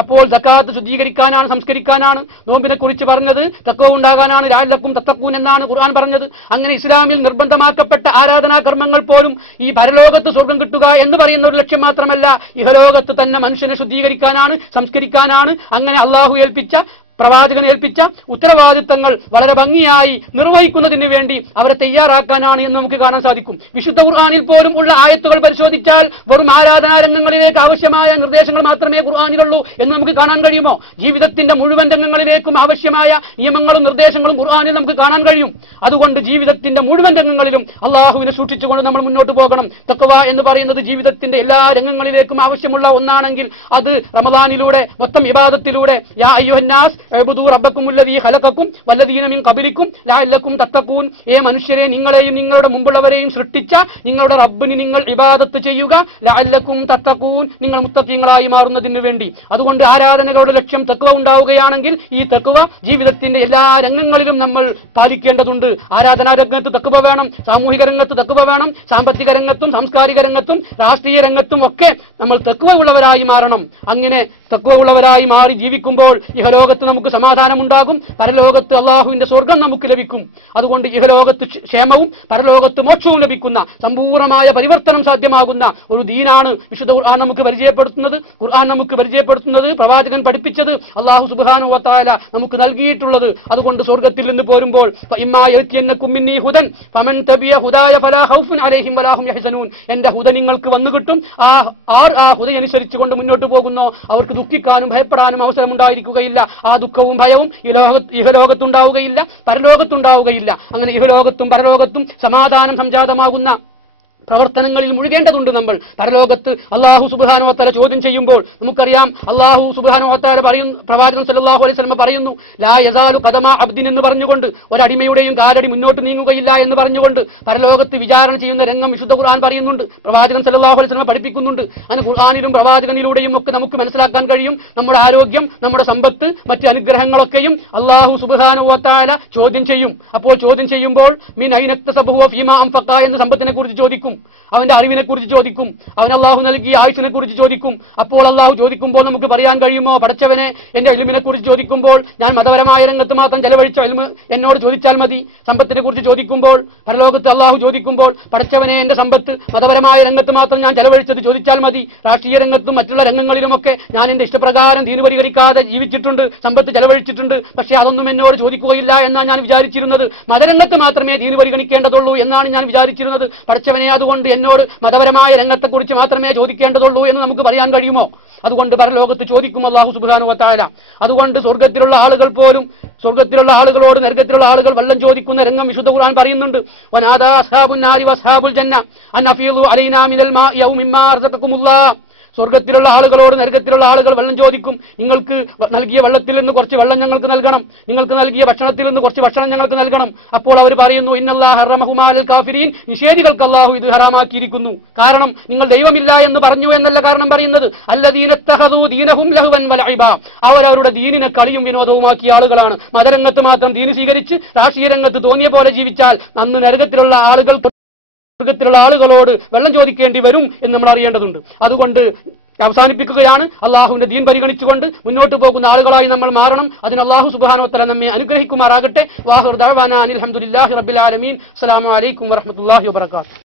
അപ്പോൾ സക്കാത്ത് ശുദ്ധീകരിക്കാനാണ്, സംസ്കരിക്കാനാണ്. നോമ്പിനെ കുറിച്ച് പറഞ്ഞത് തഖ്വ ഉണ്ടാകാനാണ്, ലഅല്ലക്കും തത്തഖൂൻ എന്നാണ് ഖുർആൻ പറഞ്ഞത്. അങ്ങനെ ഇസ്ലാമിൽ നിർബന്ധമാക്കപ്പെട്ട ആരാധനാ കർമ്മങ്ങൾ പോലും ഈ പരലോകത്ത് സ്വർഗം കിട്ടുക എന്ന് പറയുന്ന ഒരു ലക്ഷ്യം മാത്രമല്ല, ഇഹലോകത്ത് തന്നെ മനുഷ്യനെ ശുദ്ധീകരിക്കാനാണ്, സംസ്കരിക്കാനാണ്. അങ്ങനെ അള്ളാഹു ഏൽപ്പിച്ച പ്രവാചകൻ ഏൽപ്പിച്ച ഉത്തരവാദിത്തങ്ങൾ വളരെ ഭംഗിയായി നിർവഹിക്കുന്നതിന് വേണ്ടി അവരെ തയ്യാറാക്കാനാണ് എന്ന് നമുക്ക് കാണാൻ സാധിക്കും. വിശുദ്ധ ഖുർആനിൽ പോലും ഉള്ള ആയത്തുകൾ പരിശോധിച്ചാൽ വെറും ആരാധനാ രംഗങ്ങളിലേക്ക് ആവശ്യമായ നിർദ്ദേശങ്ങൾ മാത്രമേ ഖുർആനിലുള്ളൂ എന്ന് നമുക്ക് കാണാൻ കഴിയുമോ? ജീവിതത്തിന്റെ മുഴുവൻ രംഗങ്ങളിലേക്കും ആവശ്യമായ നിയമങ്ങളും നിർദ്ദേശങ്ങളും ഖുർആനിൽ നമുക്ക് കാണാൻ കഴിയും. അതുകൊണ്ട് ജീവിതത്തിന്റെ മുഴുവൻ രംഗങ്ങളിലും അള്ളാഹുവിനെ സൂക്ഷിച്ചുകൊണ്ട് നമ്മൾ മുന്നോട്ട് പോകണം. തഖ്വ എന്ന് പറയുന്നത് ജീവിതത്തിന്റെ എല്ലാ രംഗങ്ങളിലേക്കും ആവശ്യമുള്ള ഒന്നാണെങ്കിൽ അത് റമദാനിലൂടെ മൊത്തം ഇബാദത്തിലൂടെ യാ അയ്യുഹന്നാസ് ഉഅ്ബുദൂ റബ്ബക്കുമുല്ലദീ ഖലഖക്കും വല്ലദീന മിൻ ഖബലിക്കും ലഅല്ലക്കും തത്തഖൂൻ, ഏ മനുഷ്യരെ, നിങ്ങളെയും നിങ്ങളുടെ മുമ്പുള്ളവരെയും സൃഷ്ടിച്ച നിങ്ങളുടെ റബ്ബിന് നിങ്ങൾ ഇബാദത്ത് ചെയ്യുക, ലഅല്ലക്കും തത്തഖൂൻ, നിങ്ങൾ മുത്തഖീങ്ങളായി മാറുന്നതിന് വേണ്ടി. അതുകൊണ്ട് ആരാധനകളുടെ ലക്ഷ്യം തഖ്വ ഉണ്ടാവുകയാണെങ്കിൽ ഈ തഖ്വ ജീവിതത്തിന്റെ എല്ലാ രംഗങ്ങളിലും നമ്മൾ പാലിക്കേണ്ടതുണ്ട്. ആരാധനാ രംഗത്ത് തഖ്വ വേണം, സാമൂഹിക രംഗത്ത് തഖ്വ വേണം, സാമ്പത്തിക രംഗത്തും സാംസ്കാരിക രംഗത്തും രാഷ്ട്രീയ രംഗത്തും ഒക്കെ നമ്മൾ തഖ്വ ഉള്ളവരായി മാറണം. അങ്ങനെ തഖ്വ ഉള്ളവരായി മാറി ജീവിക്കുമ്പോൾ ഇഹലോകത്ത് നമുക്ക് സമാധാനമുണ്ടാകും, പരലോകത്ത് അള്ളാഹുവിന്റെ സ്വർഗം നമുക്ക് ലഭിക്കും. അതുകൊണ്ട് ഇഹലോകത്ത് ക്ഷേമവും പരലോകത്ത് മോക്ഷവും ലഭിക്കുന്ന സമ്പൂർണ്ണമായ പരിവർത്തനം സാധ്യമാകുന്ന ഒരു ദീനാണ് വിശുദ്ധ ഖുർആൻ നമുക്ക് പരിചയപ്പെടുത്തുന്നത്. ഖുർആൻ നമുക്ക് പരിചയപ്പെടുത്തുന്നത്, പ്രവാചകൻ പഠിപ്പിച്ചത്, അള്ളാഹു സുബ്ഹാനഹു വ തആല നമുക്ക് നൽകിയിട്ടുള്ളത്. അതുകൊണ്ട് സ്വർഗത്തിൽ നിന്ന് പോരുമ്പോൾ എന്റെ ഹുദ നിങ്ങൾക്ക് വന്നു കിട്ടും. ആ ഹുദ അനുസരിച്ചുകൊണ്ട് മുന്നോട്ട് പോകുന്നോ അവർക്ക് ദുഃഖിക്കാനും ഭയപ്പെടാനും അവസരമുണ്ടായിരിക്കുകയില്ല. ആ ദുഃഖവും ഭയവും ഇഹലോകത്തുണ്ടാവുകയില്ല, പരലോകത്തുണ്ടാവുകയില്ല. അങ്ങനെ ഇഹലോകത്തും പരലോകത്തും സമാധാനം സംജാതമാകുന്ന പ്രവർത്തനങ്ങളിൽ മുഴുകേണ്ടതുണ്ട് നമ്മൾ. പരലോകത്ത് അല്ലാഹു സുബ്ഹാനഹു വ തആല ചോദ്യം ചെയ്യുമ്പോൾ നമുക്കറിയാം, അല്ലാഹു സുബ്ഹാനഹു വ തആല പറയുന്നു, പ്രവാചകൻ സല്ലല്ലാഹു അലൈഹി വസല്ലം പറയുന്നു, ലാ യസാലു ഖദമ അബ്ദിൻ എന്ന് പറഞ്ഞുകൊണ്ട്, ഒരടിമയുടെയും കാലടി മുന്നോട്ട് നീങ്ങുകയില്ല എന്ന് പറഞ്ഞുകൊണ്ട് പരലോകത്ത് വിചാരണ ചെയ്യുന്ന രംഗം വിശുദ്ധ ഖുർആൻ പറയുന്നുണ്ട്, പ്രവാചകൻ സല്ലല്ലാഹു അലൈഹി വസല്ലം പഠിപ്പിക്കുന്നുണ്ട്. അങ്ങനെ ഖുർആനിലും പ്രവാചകനിലൂടെയും ഒക്കെ നമുക്ക് മനസ്സിലാക്കാൻ കഴിയും നമ്മുടെ ആരോഗ്യം, നമ്മുടെ സമ്പത്ത്, മറ്റ് അനുഗ്രഹങ്ങളൊക്കെയും അല്ലാഹു സുബ്ഹാനഹു വ തആല ചോദ്യം ചെയ്യും. അപ്പോൾ ചോദ്യം ചെയ്യുമ്പോൾ മിൻ ഐനക്തസബഹു വ ഫീമാ അൻഫഖ എന്ന സമ്പത്തിനെ കുറിച്ച് ചോദിക്കും, അവന്റെ അറിവിനെ കുറിച്ച് ചോദിക്കും, അവൻ അള്ളാഹു നൽകിയ ആയുസിനെ കുറിച്ച് ചോദിക്കും. അപ്പോൾ അള്ളാഹു ചോദിക്കുമ്പോൾ നമുക്ക് പറയാൻ കഴിയുമോ, പടച്ചവനെ, എന്റെ ഇൽമിനെ കുറിച്ച് ചോദിക്കുമ്പോൾ ഞാൻ മതപരമായ രംഗത്ത് മാത്രം ചെലവഴിച്ച ഇൽമ് എന്നോട് ചോദിച്ചാൽ മതി. സമ്പത്തിനെ കുറിച്ച് ചോദിക്കുമ്പോൾ, പരലോകത്ത് അള്ളാഹു ചോദിക്കുമ്പോൾ, പടച്ചവനെ, എന്റെ സമ്പത്ത് മതപരമായ രംഗത്ത് മാത്രം ഞാൻ ചെലവഴിച്ചത് ചോദിച്ചാൽ മതി. രാഷ്ട്രീയ രംഗത്തും മറ്റുള്ള രംഗങ്ങളിലുമൊക്കെ ഞാൻ എന്റെ ഇഷ്ടപ്രകാരം ദീന് പരിഹരിക്കാതെ ജീവിച്ചിട്ടുണ്ട്, സമ്പത്ത് ചെലവഴിച്ചിട്ടുണ്ട്. പക്ഷേ അതൊന്നും എന്നോട് ചോദിക്കുകയില്ല എന്നാണ് ഞാൻ വിചാരിച്ചിരുന്നത്. മതരംഗത്ത് മാത്രമേ ദീന് പരിഗണിക്കേണ്ടതുള്ളൂ എന്നാണ് ഞാൻ വിചാരിച്ചിരുന്നത്. പടച്ചവനെ, അതുകൊണ്ട് എന്നോട് മതപരമായ രംഗത്തെക്കുറിച്ച് മാത്രമേ ചോദിക്കേണ്ടതുള്ളൂ എന്ന് നമുക്ക് പറയാൻ കഴിയുമോ? അതുകൊണ്ട് പരലോകത്ത് ചോദിക്കും അല്ലാഹു സുബ്ഹാനഹു വ തആല. അതുകൊണ്ട് സ്വർഗത്തിലുള്ള ആളുകൾ പോലും സ്വർഗത്തിലുള്ള ആളുകളോട് നരകത്തിലുള്ള ആളുകൾ വെള്ളം ചോദിക്കുന്ന രംഗം വിശുദ്ധ ഖുർആൻ പറയുന്നുണ്ട്. വനാദാ അസ്ഹാബുൻ നാരി വഅസ്ഹാബുൽ ജന്ന അൻ അഫീദു അലൈനാ മിനൽ മാഇ ഔ മിമ്മാ അർസഖകുമുല്ലാഹ്. സ്വർഗത്തിലുള്ള ആളുകളോട് നരകത്തിലുള്ള ആളുകൾ വെള്ളം ചോദിക്കും, നിങ്ങൾക്ക് നൽകിയ വെള്ളത്തിൽ നിന്ന് കുറച്ച് വെള്ളം ഞങ്ങൾക്ക് നൽകണം, നിങ്ങൾക്ക് നൽകിയ ഭക്ഷണത്തിൽ നിന്ന് കുറച്ച് ഭക്ഷണം ഞങ്ങൾക്ക് നൽകണം. അപ്പോൾ അവർ പറയുന്നു, ഇന്നല്ലാഹ ഹറമഹുമാ അലൽ കാഫിരീൻ, നിഷേധികൾക്ക് അല്ലാഹു ഇത് ഹറാമാക്കിയിരിക്കുന്നു. കാരണം നിങ്ങൾ ദൈവമില്ല എന്ന് പറഞ്ഞു എന്നല്ല കാരണം പറയുന്നത്, അല്ലദീന ഇത്തഖദൂ ദീനഹും ലഹ്വൻ വലഇബ, അവരവരുടെ ദീനിനെ കളിയും വിനോദവുമാക്കിയ ആളുകളാണ്. മതരംഗത്ത് മാത്രം ദീന് സ്വീകരിച്ച് രാഷ്ട്രീയ രംഗത്ത് തോന്നിയ പോലെ ജീവിച്ചാൽ അന്ന് നരകത്തിലുള്ള ആളുകളോട് വെള്ളം ചോദിക്കേണ്ടി വരും എന്ന് നമ്മൾ അറിയേണ്ടതുണ്ട്. അതുകൊണ്ട് അവസാനിപ്പിക്കുകയാണ്, അള്ളാഹുവിന്റെ ദീൻ പരിഗണിച്ചുകൊണ്ട് മുന്നോട്ട് പോകുന്ന ആളുകളായി നമ്മൾ മാറണം. അതിന് അല്ലാഹു സുബ്ഹാനഹു വ തആല നമ്മെ അനുഗ്രഹിക്കുമാറാകട്ടെ. വാഹിർ ദഅവാനാ അനിൽ ഹംദുലില്ലാഹി റബ്ബിൽ ആലമീൻ. അസ്സലാമു അലൈക്കും വറഹ്മത്തുള്ളാഹി വബറകാതുഹു.